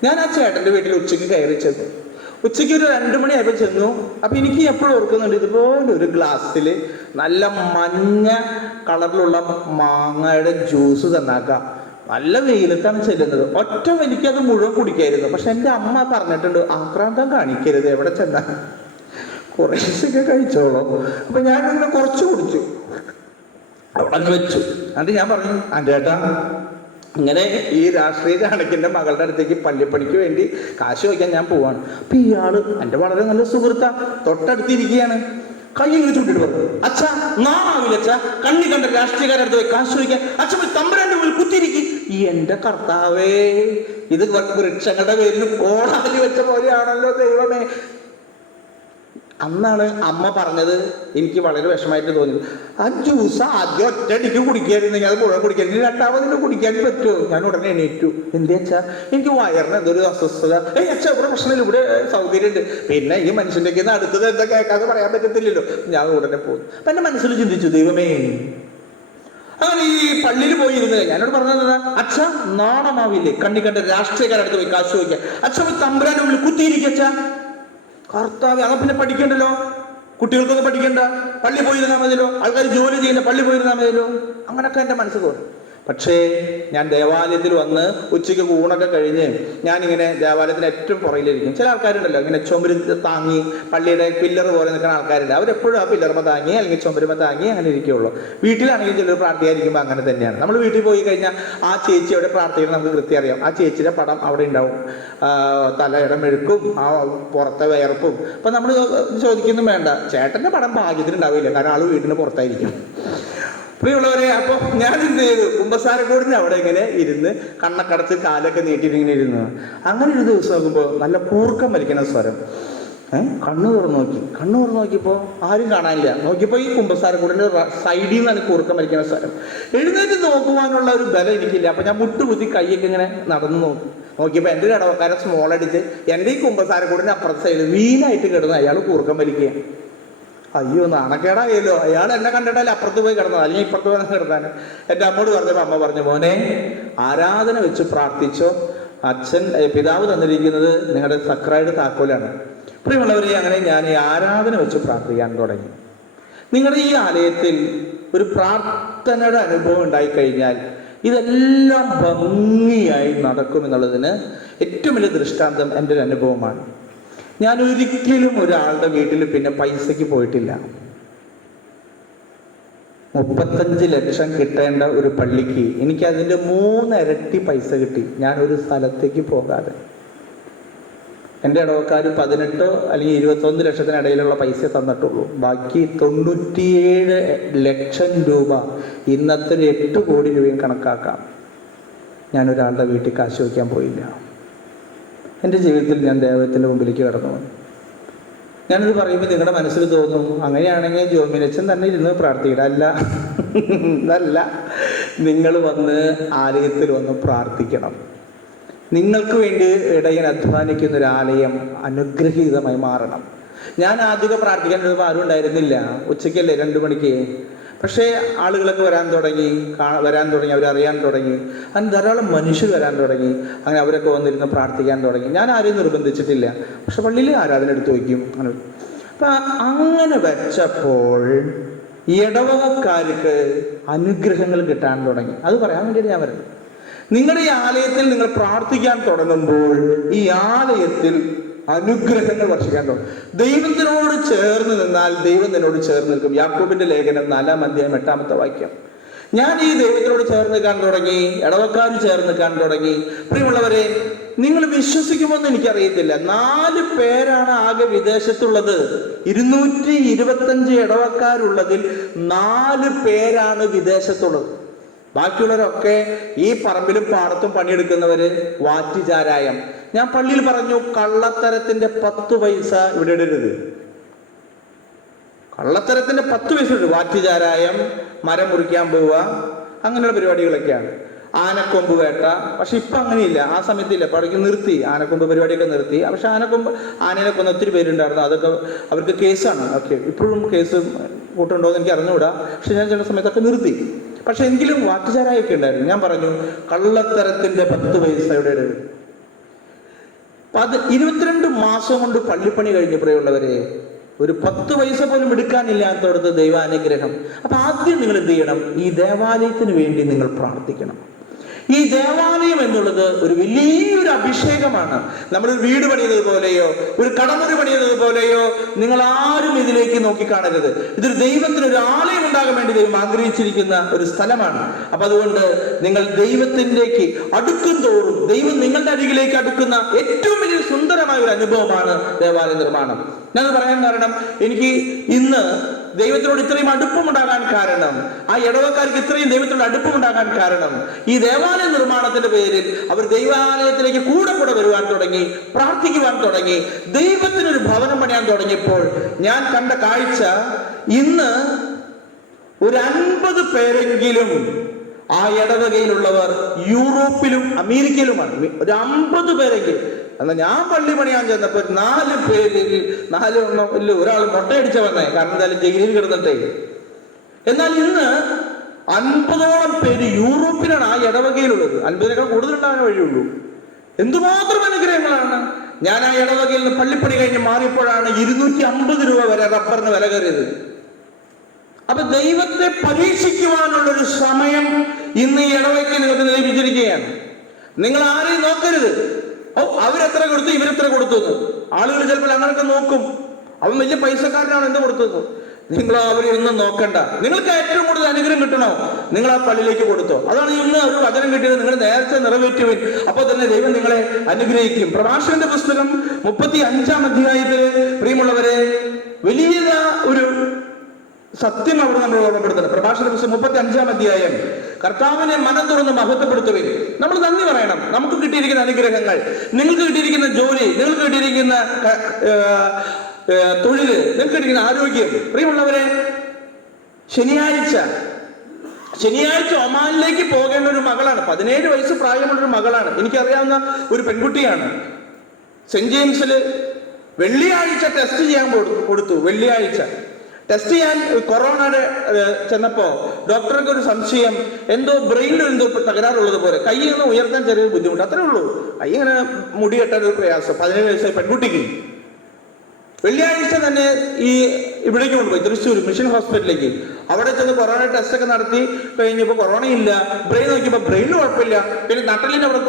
ഞാൻ ആ ചേട്ടൻ്റെ വീട്ടിൽ ഉച്ചയ്ക്ക് കയറി ചെന്നു. ഉച്ചയ്ക്ക് ഒരു 2 മണിയായപ്പോൾ ചെന്നു. അപ്പം എനിക്ക് എപ്പോഴും ഓർക്കുന്നുണ്ട്, ഇതുപോലെ ഒരു ഗ്ലാസ്സിൽ നല്ല മഞ്ഞ കളറിലുള്ള മാങ്ങയുടെ ജ്യൂസ് തന്നാക്കാം. നല്ല വെയിലത്താണ് ചെല്ലുന്നത്. ഒറ്റ വലിക്കത് മുഴുവൻ കുടിക്കായിരുന്നു. പക്ഷെ എൻ്റെ അമ്മ പറഞ്ഞിട്ടുണ്ട്, ആക്രാന്തം കാണിക്കരുത്, എവിടെ ചെന്നാൽ കുറേശ്ശൊക്കെ കഴിച്ചോളൂ. അപ്പം ഞാനിങ്ങനെ കുറച്ച് കുടിച്ചു, അവിടെ അങ്ങ് വെച്ചു. എന്നിട്ട് ഞാൻ പറഞ്ഞു, എൻ്റെ ചേട്ടാ, ഇങ്ങനെ ഈ രാഷ്ട്രീയ ചാണക്യൻ്റെ മകളുടെ അടുത്തേക്ക് പള്ളിപ്പണിക്ക് വേണ്ടി കാശ് വയ്ക്കാൻ ഞാൻ പോവാണ്. അപ്പം ഇയാൾ എൻ്റെ വളരെ നല്ല സുഹൃത്താ, തൊട്ടടുത്തിരിക്കുകയാണ്. കൈ ഇങ്ങനെ ചൂണ്ടിട്ട് പറഞ്ഞു, അച്ഛാ നാവില്ല അച്ഛാ, കണ്ണി കണ്ട രാഷ്ട്രീയക്കാരുടെ അടുത്ത് പോയി കാശ് വയ്ക്കാൻ അച്ഛൻ പോയി തമ്പുരാന്റെ മുന്നിൽ കുത്തിയിരിക്കും. എൻ്റെ കർത്താവേ, ഇത് വൃക്ഷങ്ങളുടെ പേരിൽ കോടാലി വെച്ച പോലെയാണല്ലോ ദൈവമേ. അന്നാണ് അമ്മ പറഞ്ഞത്, എനിക്ക് വളരെ വിഷമായിട്ട് തോന്നി. ആ ജ്യൂസ് ആദ്യം ഒറ്റയടിക്ക് കുടിക്കായിരുന്നെങ്കിൽ അത് മുഴുവൻ കുടിക്കായിരുന്നു, 2ാമതിന് കുടിക്കാൻ പറ്റുമോ? ഞാൻ ഉടനെ എണീറ്റു. എന്താ വെച്ചാ എനിക്ക് വയറിന് എന്തൊരു അസ്വസ്ഥത. അച്ഛാ ഇവിടെ പ്രശ്നമില്ല, ഇവിടെ സൗകര്യം ഉണ്ട്. പിന്നെ ഈ മനുഷ്യൻ്റെ അടുത്തത് എന്താ കേൾക്കാതെ പറയാൻ പറ്റത്തില്ലല്ലോ. ഞാൻ ഉടനെ പോകും. അപ്പം എൻ്റെ മനസ്സിൽ ചിന്തിച്ചു, ദൈവമേ, അങ്ങനെ ഈ പള്ളിയിൽ പോയിരുന്നത് ഞാനോട് പറഞ്ഞത്, അച്ഛ നാണമാവില്ലേ കണ്ണി കണ്ട രാഷ്ട്രീയക്കാരുടെ അടുത്ത് പോയി കാശ് വയ്ക്കാൻ, അച്ഛൻ പോയി തമ്പുരാന്റെ ഉള്ളിൽ കുത്തിയിരിക്കച്ചാ. കർത്താവ്, അങ്ങനെ പിന്നെ പഠിക്കണ്ടല്ലോ, കുട്ടികൾക്കൊന്നും പഠിക്കണ്ട, പള്ളി പോയിരുന്നാൽ മതിയല്ലോ, ആൾക്കാർ ജോലി ചെയ്യുന്ന പള്ളി പോയിരുന്നാൽ മതിയല്ലോ. അങ്ങനെയൊക്കെ എൻ്റെ മനസ്സ് തോന്നി. പക്ഷേ ഞാൻ ദേവാലയത്തിൽ വന്ന് ഉച്ചയ്ക്ക് ഊണൊക്കെ കഴിഞ്ഞ് ഞാനിങ്ങനെ ദേവാലയത്തിന് ഏറ്റവും പുറകിലിരിക്കും. ചില ആൾക്കാരുണ്ടല്ലോ ഇങ്ങനെ ചുമര് താങ്ങി പള്ളിയുടെ പില്ലർ പോലെ നിൽക്കുന്ന ആൾക്കാരുണ്ട്. അവരെപ്പോഴും ആ പില്ലർമ താങ്ങി അല്ലെങ്കിൽ ചുമരുമ താങ്ങി അങ്ങനെ ഇരിക്കുകയുള്ളൂ. വീട്ടിലാണെങ്കിൽ ചിലർ പ്രാർത്ഥിക്കാതിരിക്കുമ്പോൾ അങ്ങനെ തന്നെയാണ്. നമ്മൾ വീട്ടിൽ പോയി കഴിഞ്ഞാൽ ആ ചേച്ചി അവിടെ പ്രാർത്ഥിക്കണം നമുക്ക് കൃത്യം അറിയാം. ആ ചേച്ചിയുടെ പടം അവിടെ ഉണ്ടാവും, തലയുടെ മെഴുക്കും ആ പുറത്തെ വയർപ്പും. അപ്പം നമ്മൾ ചോദിക്കൊന്നും വേണ്ട, ചേട്ടൻ്റെ പടം ഭാഗ്യത്തിന് ഉണ്ടാവില്ല, കാരണം ആൾ വീടിന് പുറത്തായിരിക്കും. പ്രിയമുള്ളവരെ, അപ്പോൾ ഞാൻ എന്ത് ചെയ്തു, കുമ്പസാരക്കൂടിന് അവിടെ ഇങ്ങനെ ഇരുന്ന് കണ്ണക്കടച്ച് കാലൊക്കെ നീട്ടിയിട്ട് ഇങ്ങനെ ഇരുന്നു. അങ്ങനെ ഒരു ദിവസം നോക്കുമ്പോൾ നല്ല കൂർക്കം വലിക്കുന്ന സ്വരം. കണ്ണു തുറന്നു നോക്കിയപ്പോൾ ആരും കാണാനില്ല. നോക്കിയപ്പോൾ ഈ കുമ്പസാരക്കൂടിൻ്റെ സൈഡിൽ നിന്നാണ് കൂർക്കം വലിക്കുന്ന സ്വരം. എഴുന്നേറ്റ് നോക്കുവാനുള്ള ഒരു ബലം എനിക്കില്ല. അപ്പം ഞാൻ മുട്ടുകുത്തി കൈയൊക്കെ ഇങ്ങനെ നടന്നു നോക്കിയപ്പോൾ എൻ്റെ ഒരു ഇടവക്കാരൻ സ്മോൾ അടിച്ച് എൻ്റെ ഈ കുമ്പസാരക്കൂടിൻ്റെ അപ്പുറത്തെ സൈഡിൽ വീനായിട്ട് കിടന്നു അയാൾ കൂർക്കം വലിക്കുക. അയ്യോ, നാണക്കേടായല്ലോ. അയാൾ എന്നെ കണ്ടിട്ടല്ലേ അപ്പുറത്ത് പോയി കിടന്നത്, അല്ലെങ്കിൽ ഇപ്പുറത്ത് പോയി കിടത്താൻ. എൻ്റെ അമ്മോട് പറഞ്ഞപ്പോൾ അമ്മ പറഞ്ഞു, മോനെ ആരാധന വെച്ച് പ്രാർത്ഥിച്ചോ, പിതാവ് തന്നിരിക്കുന്നത് നിങ്ങളുടെ സക്രായുടെ താക്കോലാണ്. പ്രിയമുള്ളവരെ, അങ്ങനെ ഞാൻ ഈ ആരാധന വെച്ച് പ്രാർത്ഥിക്കാൻ തുടങ്ങി. നിങ്ങളുടെ ഈ ആലയത്തിൽ ഒരു പ്രാർത്ഥനയുടെ അനുഭവം ഉണ്ടായിക്കഴിഞ്ഞാൽ ഇതെല്ലാം ഭംഗിയായി നടക്കുമെന്നുള്ളതിന് ഏറ്റവും വലിയ ദൃഷ്ടാന്തം എൻ്റെ ഒരു അനുഭവമാണ്. ഞാൻ ഒരിക്കലും ഒരാളുടെ വീട്ടിൽ പിന്നെ പൈസയ്ക്ക് പോയിട്ടില്ല. 35 ലക്ഷം കിട്ടേണ്ട ഒരു പള്ളിക്ക് എനിക്ക് അതിൻ്റെ 3 ഇരട്ടി പൈസ കിട്ടി, ഞാൻ ഒരു സ്ഥലത്തേക്ക് പോകാതെ. എൻ്റെ ഇടവക്കാർ 18 അല്ലെങ്കിൽ 21 ലക്ഷത്തിനിടയിലുള്ള പൈസ തന്നിട്ടുള്ളൂ. ബാക്കി 97 ലക്ഷം രൂപ, ഇന്നത്തെ 8 കോടി രൂപയും കണക്കാക്കാം, ഞാനൊരാളുടെ വീട്ടിൽ കാശ് വയ്ക്കാൻ പോയില്ല. എൻ്റെ ജീവിതത്തിൽ ഞാൻ ദൈവത്തിൻ്റെ മുമ്പിലേക്ക് കടന്നു വന്നു. ഞാനിത് പറയുമ്പോൾ നിങ്ങളുടെ മനസ്സിൽ തോന്നും, അങ്ങനെയാണെങ്കിൽ ജോമിനച്ചൻ തന്നെ ഇരുന്ന് പ്രാർത്ഥിക്കണം. അല്ല, നിങ്ങൾ വന്ന് ആലയത്തിൽ വന്ന് പ്രാർത്ഥിക്കണം. നിങ്ങൾക്ക് വേണ്ടി ഇടയൻ അധ്വാനിക്കുന്ന ഒരു ആലയം അനുഗ്രഹീതമായി മാറണം. ഞാൻ ആദ്യമൊക്കെ പ്രാർത്ഥിക്കാൻ ആരും ഉണ്ടായിരുന്നില്ല. ഉച്ചയ്ക്കല്ലേ 2 മണിക്ക്. പക്ഷേ ആളുകളൊക്കെ വരാൻ തുടങ്ങി, അവരറിയാൻ തുടങ്ങി. അങ്ങനെ ധാരാളം മനുഷ്യർ വരാൻ തുടങ്ങി. അങ്ങനെ അവരൊക്കെ വന്നിരുന്ന് പ്രാർത്ഥിക്കാൻ തുടങ്ങി. ഞാൻ ആരെയും നിർബന്ധിച്ചിട്ടില്ല, പക്ഷെ പള്ളിയിൽ ആരാധന എടുത്ത് വയ്ക്കും. അപ്പം അങ്ങനെ വെച്ചപ്പോൾ ഇടവകക്കാർക്ക് അനുഗ്രഹങ്ങൾ കിട്ടാൻ തുടങ്ങി. അത് പറയാൻ വേണ്ടിയിട്ട് ഞാൻ വരുന്നത്. നിങ്ങളുടെ ഈ ആലയത്തിൽ നിങ്ങൾ പ്രാർത്ഥിക്കാൻ തുടങ്ങുമ്പോൾ ഈ ആലയത്തിൽ അനുഗ്രഹങ്ങൾ വർഷിക്കാൻ തുടങ്ങും. ദൈവത്തിനോട് ചേർന്ന് നിന്നാൽ ദൈവം നിന്നോട് ചേർന്ന് നിൽക്കും. യാക്കോബിന്റെ ലേഖനം 4-ാം അധ്യായം 8-ാമത്തെ വാക്യം. ഞാൻ ഈ ദൈവത്തിനോട് ചേർന്ന് നിൽക്കാൻ തുടങ്ങി, ഇടവക്കാർ ചേർന്ന് നിൽക്കാൻ തുടങ്ങി. പ്രിയമുള്ളവരെ, നിങ്ങൾ വിശ്വസിക്കുമെന്ന് എനിക്കറിയത്തില്ല, 4 പേരാണ് ആകെ വിദേശത്തുള്ളത്. 225 ഇടവക്കാരുള്ളതിൽ 4 പേരാണ് വിദേശത്തുള്ളത്. ബാക്കിയുള്ളവരൊക്കെ ഈ പറമ്പിലും പാടത്തും പണിയെടുക്കുന്നവര് വാറ്റുചാരായം. ഞാൻ പള്ളിയിൽ പറഞ്ഞു, കള്ളത്തരത്തിന്റെ 10 പൈസ ഇവിടെ ഇടരുത്. കള്ളത്തരത്തിന്റെ 10 പൈസ ഇടരുത്. വാറ്റുചാരായം, മരം മുറിക്കാൻ പോവുക, അങ്ങനെയുള്ള പരിപാടികളൊക്കെയാണ്. ആനക്കൊമ്പ് വേട്ട. പക്ഷെ ഇപ്പം അങ്ങനെയില്ല, ആ സമയത്തില്ല, പടയ്ക്ക് നിർത്തി, ആനക്കൊമ്പ് പരിപാടിയൊക്കെ നിർത്തി. പക്ഷെ ആനേനെ കൊന്ന ഒത്തിരി പേരുണ്ടായിരുന്നു. അതൊക്കെ അവർക്ക് കേസാണ്. ഓക്കെ, ഇപ്പോഴും കേസ് കൂട്ടുണ്ടോ എന്ന് എനിക്ക് അറിഞ്ഞുകൂടാ. പക്ഷെ ഞാൻ ചില സമയത്തൊക്കെ നിർത്തി. പക്ഷെ എങ്കിലും വാറ്റുചാരായൊക്കെ ഉണ്ടായിരുന്നു. ഞാൻ പറഞ്ഞു, കള്ളത്തരത്തിന്റെ 10 പൈസ ഇവിടെ ഇടരുത്. 22 മാസം കൊണ്ട് പള്ളിപ്പണി കഴിഞ്ഞ പ്രിയമുള്ളവരെ, ഒരു 10 പൈസ പോലും എടുക്കാനില്ലാത്തടത്ത് ദൈവാനുഗ്രഹം. അപ്പൊ ആദ്യം നിങ്ങൾ എന്ത് ചെയ്യണം? ഈ ദേവാലയത്തിന് വേണ്ടി നിങ്ങൾ പ്രാർത്ഥിക്കണം. ഈ ദേവാലയം എന്നുള്ളത് ഒരു വലിയൊരു അഭിഷേകമാണ്. നമ്മളൊരു വീട് പണിയുന്നത് പോലെയോ ഒരു കടമുറി പണിയുന്നത് പോലെയോ നിങ്ങൾ ആരും ഇതിലേക്ക് നോക്കിക്കാണരുത്. ഇതൊരു ദൈവത്തിന് ഒരു ആലയം ഉണ്ടാകാൻ വേണ്ടി ദൈവം ആഗ്രഹിച്ചിരിക്കുന്ന ഒരു സ്ഥലമാണ്. അപ്പൊ അതുകൊണ്ട് നിങ്ങൾ ദൈവത്തിലേക്ക് അടുക്കും തോറും ദൈവം നിങ്ങളുടെ അരികിലേക്ക് അടുക്കുന്ന ഏറ്റവും വലിയ സുന്ദരമായ ഒരു അനുഭവമാണ് ദേവാലയ നിർമ്മാണം. ഞാനത് പറയാൻ കാരണം, എനിക്ക് ഇന്ന് ദൈവത്തിനോട് ഇത്രയും അടുപ്പമുണ്ടാകാൻ കാരണം, ആ ഇടവക്കാർക്ക് ഇത്രയും ദൈവത്തിനോട് അടുപ്പമുണ്ടാകാൻ കാരണം, ഈ ദേവാലയ നിർമ്മാണത്തിന്റെ പേരിൽ അവർ ദൈവാലയത്തിലേക്ക് കൂടെ വരുവാൻ തുടങ്ങി, പ്രാർത്ഥിക്കുവാൻ തുടങ്ങി, ദൈവത്തിനൊരു ഭവനം പണിയാൻ തുടങ്ങിയപ്പോൾ ഞാൻ കണ്ട കാഴ്ച, ഇന്ന് ഒരു 50 പേരെങ്കിലും ആ ഇടവകയിലുള്ളവർ യൂറോപ്പിലും അമേരിക്കയിലുമാണ്. ഒരു 50 പേരെങ്കിലും. എന്നാൽ ഞാൻ പള്ളി പണിയാൻ ചെന്നപ്പോൾ 4 പേരിൽ 4 ഇല്ല, ഒരാൾ മുട്ടയടിച്ച വന്നേ, കാരണം എന്തായാലും ജയിലിൽ കിടന്നിട്ടേ. എന്നാൽ ഇന്ന് 50ഓളം പേര് യൂറോപ്പിലാണ് ആ ഇടവകയിലുള്ളത്. 50നേക്കാൾ കൂടുതലുണ്ടാകാൻ വഴിയുള്ളൂ. എന്തുമാത്രം അനുഗ്രഹങ്ങളാണ്. ഞാൻ ആ ഇടവകയിൽ നിന്ന് പള്ളിപ്പണി കഴിഞ്ഞ് മാറിയപ്പോഴാണ് 250 രൂപ വരെ റബ്ബറിന് വില കയറിയത്. അപ്പൊ ദൈവത്തെ പരീക്ഷിക്കുവാനുള്ളൊരു സമയം ഇന്ന് ഈ ഇടവകയിൽ നിങ്ങൾക്ക് ലഭിച്ചിരിക്കുകയാണ്. നിങ്ങൾ ആരെയും നോക്കരുത്. അവരെത്ര കൊടുത്തു, ഇവരെത്ര കൊടുത്തു. ആളുകൾ ചിലപ്പോൾ അങ്ങനെയൊക്കെ നോക്കും. അവൻ വലിയ പൈസക്കാരനാണ്, എന്ത് കൊടുത്തു. നിങ്ങൾ അവരെ ഒന്നും നോക്കണ്ട. നിങ്ങൾക്ക് ഏറ്റവും കൂടുതൽ അനുഗ്രഹം കിട്ടണോ, നിങ്ങൾ ആ പള്ളിയിലേക്ക് കൊടുത്തോ. അതാണ് ഇന്ന് ഒരു വചനം കിട്ടിയത്. നിങ്ങൾ നേരത്തെ നിറവേറ്റുവിൻ, അപ്പോൾ തന്നെ ദൈവം നിങ്ങളെ അനുഗ്രഹിക്കും. പ്രഭാഷകന്റെ പുസ്തകം 35-ാം അധ്യായത്തില് പ്രിയമുള്ളവരെ വലിയ ഒരു സത്യം അവിടെ നമ്മൾ ഓർമ്മപ്പെടുത്തണം. പ്രഭാഷകന്റെ പുസ്തകം 35-ാം അധ്യായം. കർത്താവിനെ മനം തുറന്ന് മഹത്വപ്പെടുത്തുവിൻ. നമ്മൾ നന്ദി പറയണം. നമുക്ക് കിട്ടിയിരിക്കുന്ന അനുഗ്രഹങ്ങൾ, നിങ്ങൾക്ക് കിട്ടിയിരിക്കുന്ന ജോലി, നിങ്ങൾക്ക് കിട്ടിയിരിക്കുന്ന തൊഴില്, നിങ്ങൾക്ക് കിട്ടിയിരിക്കുന്ന ആരോഗ്യം. പ്രിയമുള്ളവരെ, ശനിയാഴ്ച ഒമാനിലേക്ക് പോകേണ്ട ഒരു മകളാണ്. 17 വയസ്സ് പ്രായമുള്ളൊരു മകളാണ്. എനിക്കറിയാവുന്ന ഒരു പെൺകുട്ടിയാണ്. സെന്റ് ജെയിംസില് വെള്ളിയാഴ്ച ടെസ്റ്റ് ചെയ്യാൻ കൊടുത്തു. വെള്ളിയാഴ്ച ടെസ്റ്റ് ചെയ്യാൻ കൊറോണയുടെ ചെന്നപ്പോ ഡോക്ടർക്ക് ഒരു സംശയം, എന്തോ ബ്രെയിനിൽ എന്തോ തകരാറുള്ളത് പോലെ. കൈ ഒന്ന് ഉയർത്താൻ ചെറിയൊരു ബുദ്ധിമുട്ട്, അത്രേ ഉള്ളൂ. കൈ ഇങ്ങനെ മുടി കെട്ടാൻ ഒരു പ്രയാസം. 17 വയസ്സായ പെൺകുട്ടിക്ക് വെള്ളിയാഴ്ച തന്നെ ഇവിടേക്ക് കൊണ്ടുപോയി, തൃശ്ശൂർ മിഷൻ ഹോസ്പിറ്റലിലേക്ക്. അവിടെ ചെന്ന് കൊറോണ ടെസ്റ്റ് ഒക്കെ നടത്തി കഴിഞ്ഞപ്പോൾ കൊറോണ ഇല്ല. ബ്രെയിൻ നോക്കിയപ്പോൾ ബ്രെയിനിന് കുഴപ്പമില്ല. പിന്നെ നട്ടലിന് അവിടെ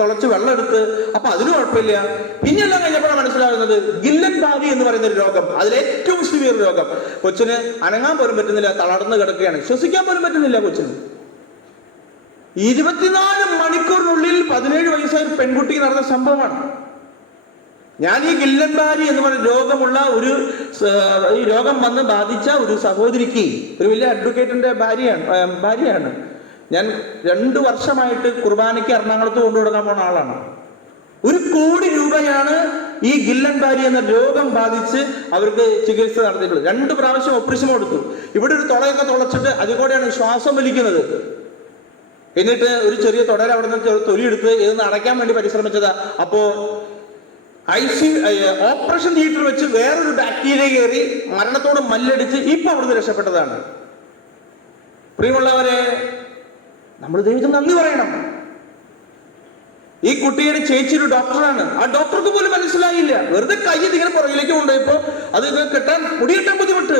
തുളച്ച് വെള്ളം എടുത്ത്, അപ്പൊ അതിന് കുഴപ്പമില്ല. പിന്നെ എല്ലാം കഴിഞ്ഞപ്പോഴാണ് മനസ്സിലാകുന്നത് ഗില്ലൻ ബാരി എന്ന് പറയുന്ന ഒരു രോഗം, അതിലേറ്റവും സിവിയർ രോഗം. കൊച്ചിന് അനങ്ങാൻ പോലും പറ്റുന്നില്ല, തളർന്ന് കിടക്കുകയാണ്, ശ്വസിക്കാൻ പോലും പറ്റുന്നില്ല കൊച്ചിന്. 24 മണിക്കൂറിനുള്ളിൽ 17 വയസ്സായ ഒരു പെൺകുട്ടിക്ക് നടന്ന സംഭവമാണ്. ഞാൻ ഈ ഗില്ലൻ ബാരി എന്ന് പറയുന്ന രോഗമുള്ള ഈ രോഗം വന്ന് ബാധിച്ച ഒരു സഹോദരിക്ക്, ഒരു വലിയ അഡ്വക്കേറ്റിന്റെ ഭാര്യയാണ്. ഞാൻ 2 വർഷമായിട്ട് കുർബാനയ്ക്ക് എറണാകുളത്ത് കൊണ്ടുകൊടുക്കാൻ പോണ ആളാണ്. 1 കോടി രൂപയാണ് ഈ ഗില്ലൻ ബാരി എന്ന രോഗം ബാധിച്ച് അവർക്ക് ചികിത്സ നടത്തിയിട്ടുള്ളത്. 2 പ്രാവശ്യം ഓപ്പറേഷൻ കൊടുത്തു. ഇവിടെ ഒരു തുളയൊക്കെ തുളച്ചിട്ട് അതിലൂടെയാണ് ശ്വാസം വലിക്കുന്നത്. എന്നിട്ട് ഒരു ചെറിയ തുടര അവിടെ നിന്ന് തൊലിയെടുത്ത് ഇതൊന്ന് അടയ്ക്കാൻ വേണ്ടി പരിശ്രമിച്ചതാ. അപ്പോ ഓപ്പറേഷൻ തിയേറ്റർ വെച്ച് വേറൊരു ബാക്ടീരിയ കയറി മരണത്തോട് മല്ലടിച്ച് ഇപ്പൊ അവിടുന്ന് രക്ഷപ്പെട്ടതാണ്. പ്രിയമുള്ളവരെ, നമ്മൾ ദൈവത്തിന് നന്ദി പറയണം. ഈ കുട്ടിയുടെ ചേച്ചി ഒരു ഡോക്ടറാണ്. ആ ഡോക്ടർക്ക് പോലും മനസ്സിലായില്ല. വെറുതെ കൈ ഇങ്ങനെ പുറകിലേക്ക് കൊണ്ടുപോയപ്പോ അത് മുടികെട്ടാൻ ബുദ്ധിമുട്ട്.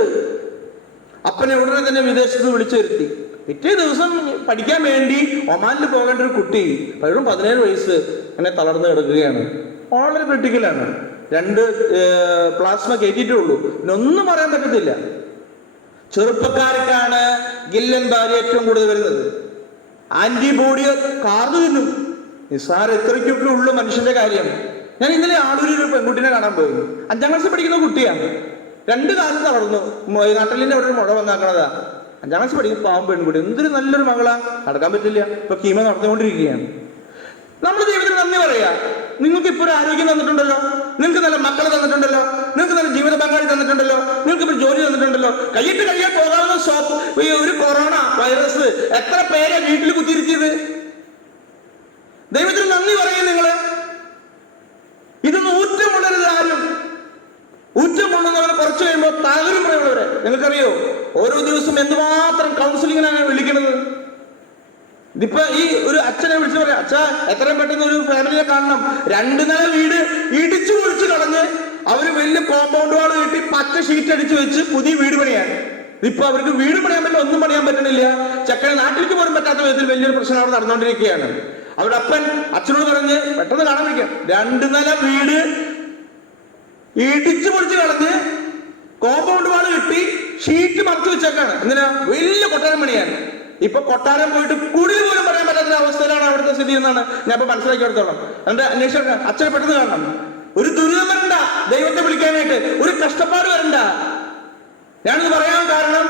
അപ്പനെ ഉടനെ തന്നെ വിദേശത്ത് വിളിച്ചു വരുത്തി. പിറ്റേ ദിവസം പഠിക്കാൻ വേണ്ടി ഒമാനിൽ പോകേണ്ട ഒരു കുട്ടി, പലരും 17 വയസ്സ്, അങ്ങനെ തളർന്നു കിടക്കുകയാണ്. വളരെ ക്രിട്ടിക്കലാണ്. 2 പ്ലാസ്മ കയറ്റിയിട്ടേ ഉള്ളൂ. പിന്നെ ഒന്നും പറയാൻ പറ്റത്തില്ല. ചെറുപ്പക്കാർക്കാണ് ഗില്ലൻ ബാരി ഏറ്റവും കൂടുതൽ വരുന്നത്. ആന്റിബോഡി കാർന്നു തിന്നും. നിസ്സാര ഇത്രയ്ക്കൊക്കെ ഉള്ളു മനുഷ്യന്റെ കാര്യം. ഞാൻ ഇന്നലെ ആളൂരിൽ ഒരു പെൺകുട്ടിനെ കാണാൻ പോയി. 5ാം ക്ലാസ്സിൽ പഠിക്കുന്ന കുട്ടിയാണ്. 2 കാലം തളർന്നു. നട്ടലിന്റെ അവിടെ ഒരു മുഴ വന്നാക്കണതാ. 5ാം ക്ലാസ്സിൽ പഠിക്കുന്ന പാവം പെൺകുട്ടി. എന്തൊരു നല്ലൊരു മകളാ. നടക്കാൻ പറ്റില്ല. ഇപ്പൊ കീമോ നടന്നുകൊണ്ടിരിക്കുകയാണ്. നമ്മൾ ദൈവത്തിന് നന്ദി പറയാ. നിങ്ങൾക്ക് ഇപ്പൊ ഒരു ആരോഗ്യം തന്നിട്ടുണ്ടല്ലോ, നിങ്ങൾക്ക് നല്ല മക്കളെ തന്നിട്ടുണ്ടല്ലോ, നിങ്ങൾക്ക് നല്ല ജീവിത പങ്കാളി തന്നിട്ടുണ്ടല്ലോ, നിങ്ങൾക്ക് ഇപ്പൊ ജോലി തന്നിട്ടുണ്ടല്ലോ. കൈയിട്ട് കഴിയാൻ പോകാവുന്ന ഒരു കൊറോണ വൈറസ് എത്ര പേരെ വീട്ടിൽ കുത്തിയിരുത്തിയത്. ദൈവത്തിന് നന്ദി പറയും നിങ്ങള്. ഇതൊന്നും ഊറ്റം കൊള്ളരുത് ആരും. ഊറ്റം കൊള്ളുന്നവരെ കുറച്ച് കഴിയുമ്പോൾ തകരും പറയുന്നവരെ. നിങ്ങൾക്കറിയോ ഓരോ ദിവസം എന്തുമാത്രം കൗൺസിലിങ്ങിനാണ് വിളിക്കുന്നത്. ഇതിപ്പോ ഈ ഒരു അച്ഛനെ വിളിച്ചു പറയാം, അച്ഛാ എത്രയും പെട്ടെന്ന് ഒരു ഫാമിലിയെ കാണണം. 2 നില വീട് ഇടിച്ചു പൊളിച്ച് കളഞ്ഞ് അവര് വലിയ കോമ്പൗണ്ട് വാൾ കെട്ടി പച്ച ഷീറ്റ് അടിച്ചു വെച്ച് പുതിയ വീട് പണിയാണ്. ഇപ്പൊ അവർക്ക് വീട് പണിയാൻ പറ്റില്ല, ഒന്നും പണിയാൻ പറ്റണില്ല. ചക്കന് നാട്ടിലേക്ക് പോകാൻ പറ്റാത്ത വിധത്തിൽ വലിയൊരു പ്രശ്നം അവിടെ നടന്നുകൊണ്ടിരിക്കുകയാണ്. അവരുടെ അപ്പൻ അച്ഛനോട് പറഞ്ഞ് പെട്ടെന്ന് കാണാൻ വയ്ക്കാം. 2 നില വീട് ഇടിച്ചു പൊളിച്ച് കളഞ്ഞ് കോമ്പൗണ്ട് വാൾ കെട്ടി ഷീറ്റ് മറച്ചു വെച്ചേക്കാണ്. എന്തിനാ? വലിയ കൊട്ടാരം പണിയാണ്. ഇപ്പൊ കൊട്ടാരം പോയിട്ട് കുടിൽ പോലും പറയാൻ പറ്റാത്ത അവസ്ഥയിലാണ് അവിടുത്തെ സ്ഥിതി എന്നാണ് ഞാൻ ഇപ്പൊ മനസ്സിലാക്കി എടുത്തോളാം. എന്റെ അന്വേഷണം അച്ഛനെ പെട്ടെന്ന് കാണണം. ഒരു ദുരിതം വരണ്ട ദൈവത്തെ വിളിക്കാനായിട്ട്, ഒരു കഷ്ടപ്പാട് വരണ്ട. ഞാനിത് പറയാൻ കാരണം,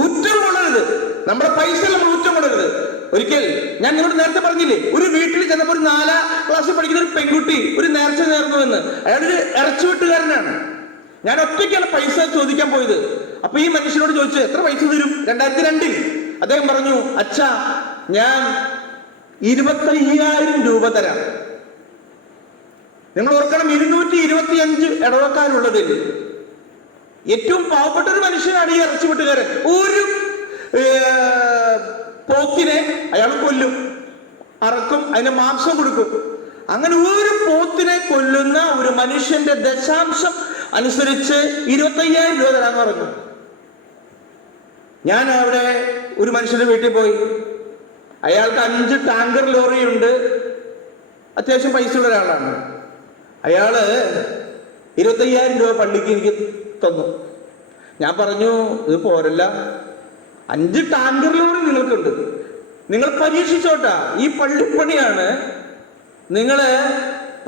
ഊറ്റം കൊള്ളരുത്, നമ്മുടെ പൈസ നമ്മൾ ഊറ്റം കൊള്ളരുത്. ഒരിക്കൽ ഞാൻ നിങ്ങളോട് നേരത്തെ പറഞ്ഞില്ലേ, ഒരു വീട്ടിൽ ചെന്നപ്പോൾ ഒരു 4ാം ക്ലാസ്സിൽ പഠിക്കുന്ന ഒരു പെൺകുട്ടി ഒരു നേർച്ച നേർന്നുവെന്ന്. അയാളൊരു ഇറച്ചിവെട്ടുകാരനാണ്. ഞാൻ ഒറ്റയ്ക്കാണ് പൈസ ചോദിക്കാൻ പോയത്. അപ്പൊ ഈ മനുഷ്യനോട് ചോദിച്ചു, എത്ര പൈസ തരും? 2002 അദ്ദേഹം പറഞ്ഞു, അച്ഛാ ഞാൻ 25,000 രൂപ തരാം. നിങ്ങൾ ഓർക്കണം, 225 ഇടവക്കാരുള്ളതിൽ ഏറ്റവും പാവപ്പെട്ട ഒരു മനുഷ്യനാണ് ഈ ഇറച്ചിവെട്ടുകാരൻ. ഒരു പോത്തിനെ അയാൾ കൊല്ലും, അറക്കും, അതിന് മാംസം കൊടുക്കും. അങ്ങനെ ഒരു പോത്തിനെ കൊല്ലുന്ന ഒരു മനുഷ്യന്റെ ദശാംശം അനുസരിച്ച് 25,000 രൂപ തരാന്ന് പറഞ്ഞു. ഞാൻ അവിടെ ഒരു മനുഷ്യന്റെ വീട്ടിൽ പോയി. അയാൾക്ക് 5 ടാങ്കർ ലോറിയുണ്ട്, അത്യാവശ്യം പൈസയുള്ള ഒരാളാണ്. അയാള് 25,000 രൂപ പള്ളിക്ക് എനിക്ക് തന്നു. ഞാൻ പറഞ്ഞു, ഇത് പോരല്ല, 5 ടാങ്കർ ലോറി നിങ്ങൾക്കുണ്ട്, നിങ്ങൾ പരീക്ഷിച്ചോട്ടാ. ഈ പള്ളിപ്പണിയാണ്. നിങ്ങള്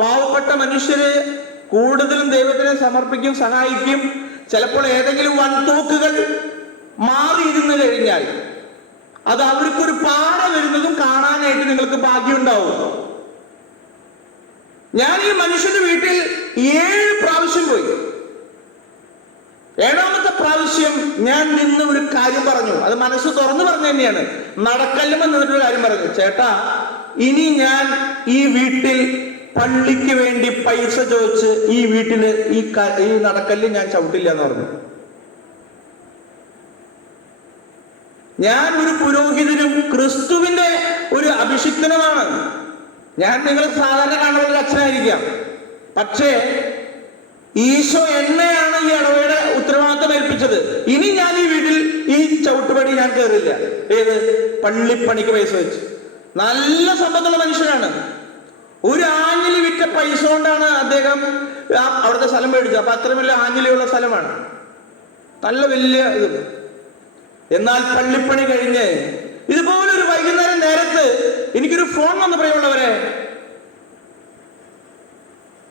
പാവപ്പെട്ട മനുഷ്യര് കൂടുതലും ദൈവത്തിനെ സമർപ്പിക്കും, സഹായിക്കും. ചിലപ്പോൾ ഏതെങ്കിലും വൻതോക്കുകൾ മാറിയിരുന്നു കഴിഞ്ഞാൽ അത് അവർക്കൊരു പാറ വരുന്നതും കാണാനായിട്ട് നിങ്ങൾക്ക് ഭാഗ്യമുണ്ടാവും. ഞാൻ ഈ മനുഷ്യന്റെ വീട്ടിൽ 7 പ്രാവശ്യം പോയി. 7ാമത്തെ പ്രാവശ്യം ഞാൻ നിന്ന് ഒരു കാര്യം പറഞ്ഞു. അത് മനസ്സ് തുറന്നു പറഞ്ഞു തന്നെയാണ്. നടക്കല്ലുമെന്ന് നിന്നിട്ടൊരു കാര്യം പറഞ്ഞു, ചേട്ടാ ഇനി ഞാൻ ഈ വീട്ടിൽ പള്ളിക്ക് വേണ്ടി പൈസ ചോദിച്ച് ഈ വീട്ടില് ഈ നടക്കല്ല് ഞാൻ ചവിട്ടില്ല എന്ന് പറഞ്ഞു. ഞാൻ ഒരു പുരോഹിതനും ക്രിസ്തുവിന്റെ ഒരു അഭിഷിക്തനുമാണ്. ഞാൻ നിങ്ങൾ സാധാരണ കാണുന്ന ഒരു അച്ഛനായിരിക്കാം, പക്ഷേ ഈശോ എന്നെയാണ് ഈ ഇടവയുടെ ഉത്തരവാദിത്തം ഏൽപ്പിച്ചത്. ഇനി ഞാൻ ഈ വീട്ടിൽ ഈ ചവിട്ടുപടി ഞാൻ കയറില്ല. ഏത് പള്ളിപ്പണിക്ക് പൈസ വെച്ച്. നല്ല സമ്പത്തുള്ള മനുഷ്യനാണ്. ഒരു ആഞ്ഞിലി വിറ്റ പൈസ കൊണ്ടാണ് അദ്ദേഹം അവിടുത്തെ സ്ഥലം മേടിച്ചത്. അപ്പൊ അത്രയും വലിയ ആഞ്ഞിലിയുള്ള സ്ഥലമാണ്, നല്ല വലിയ ഇത്. എന്നാൽ പള്ളിപ്പണി കഴിഞ്ഞ് ഇതുപോലൊരു വൈകുന്നേരം നേരത്ത് എനിക്കൊരു ഫോൺ വന്ന് പ്രിയമുള്ളവരെ,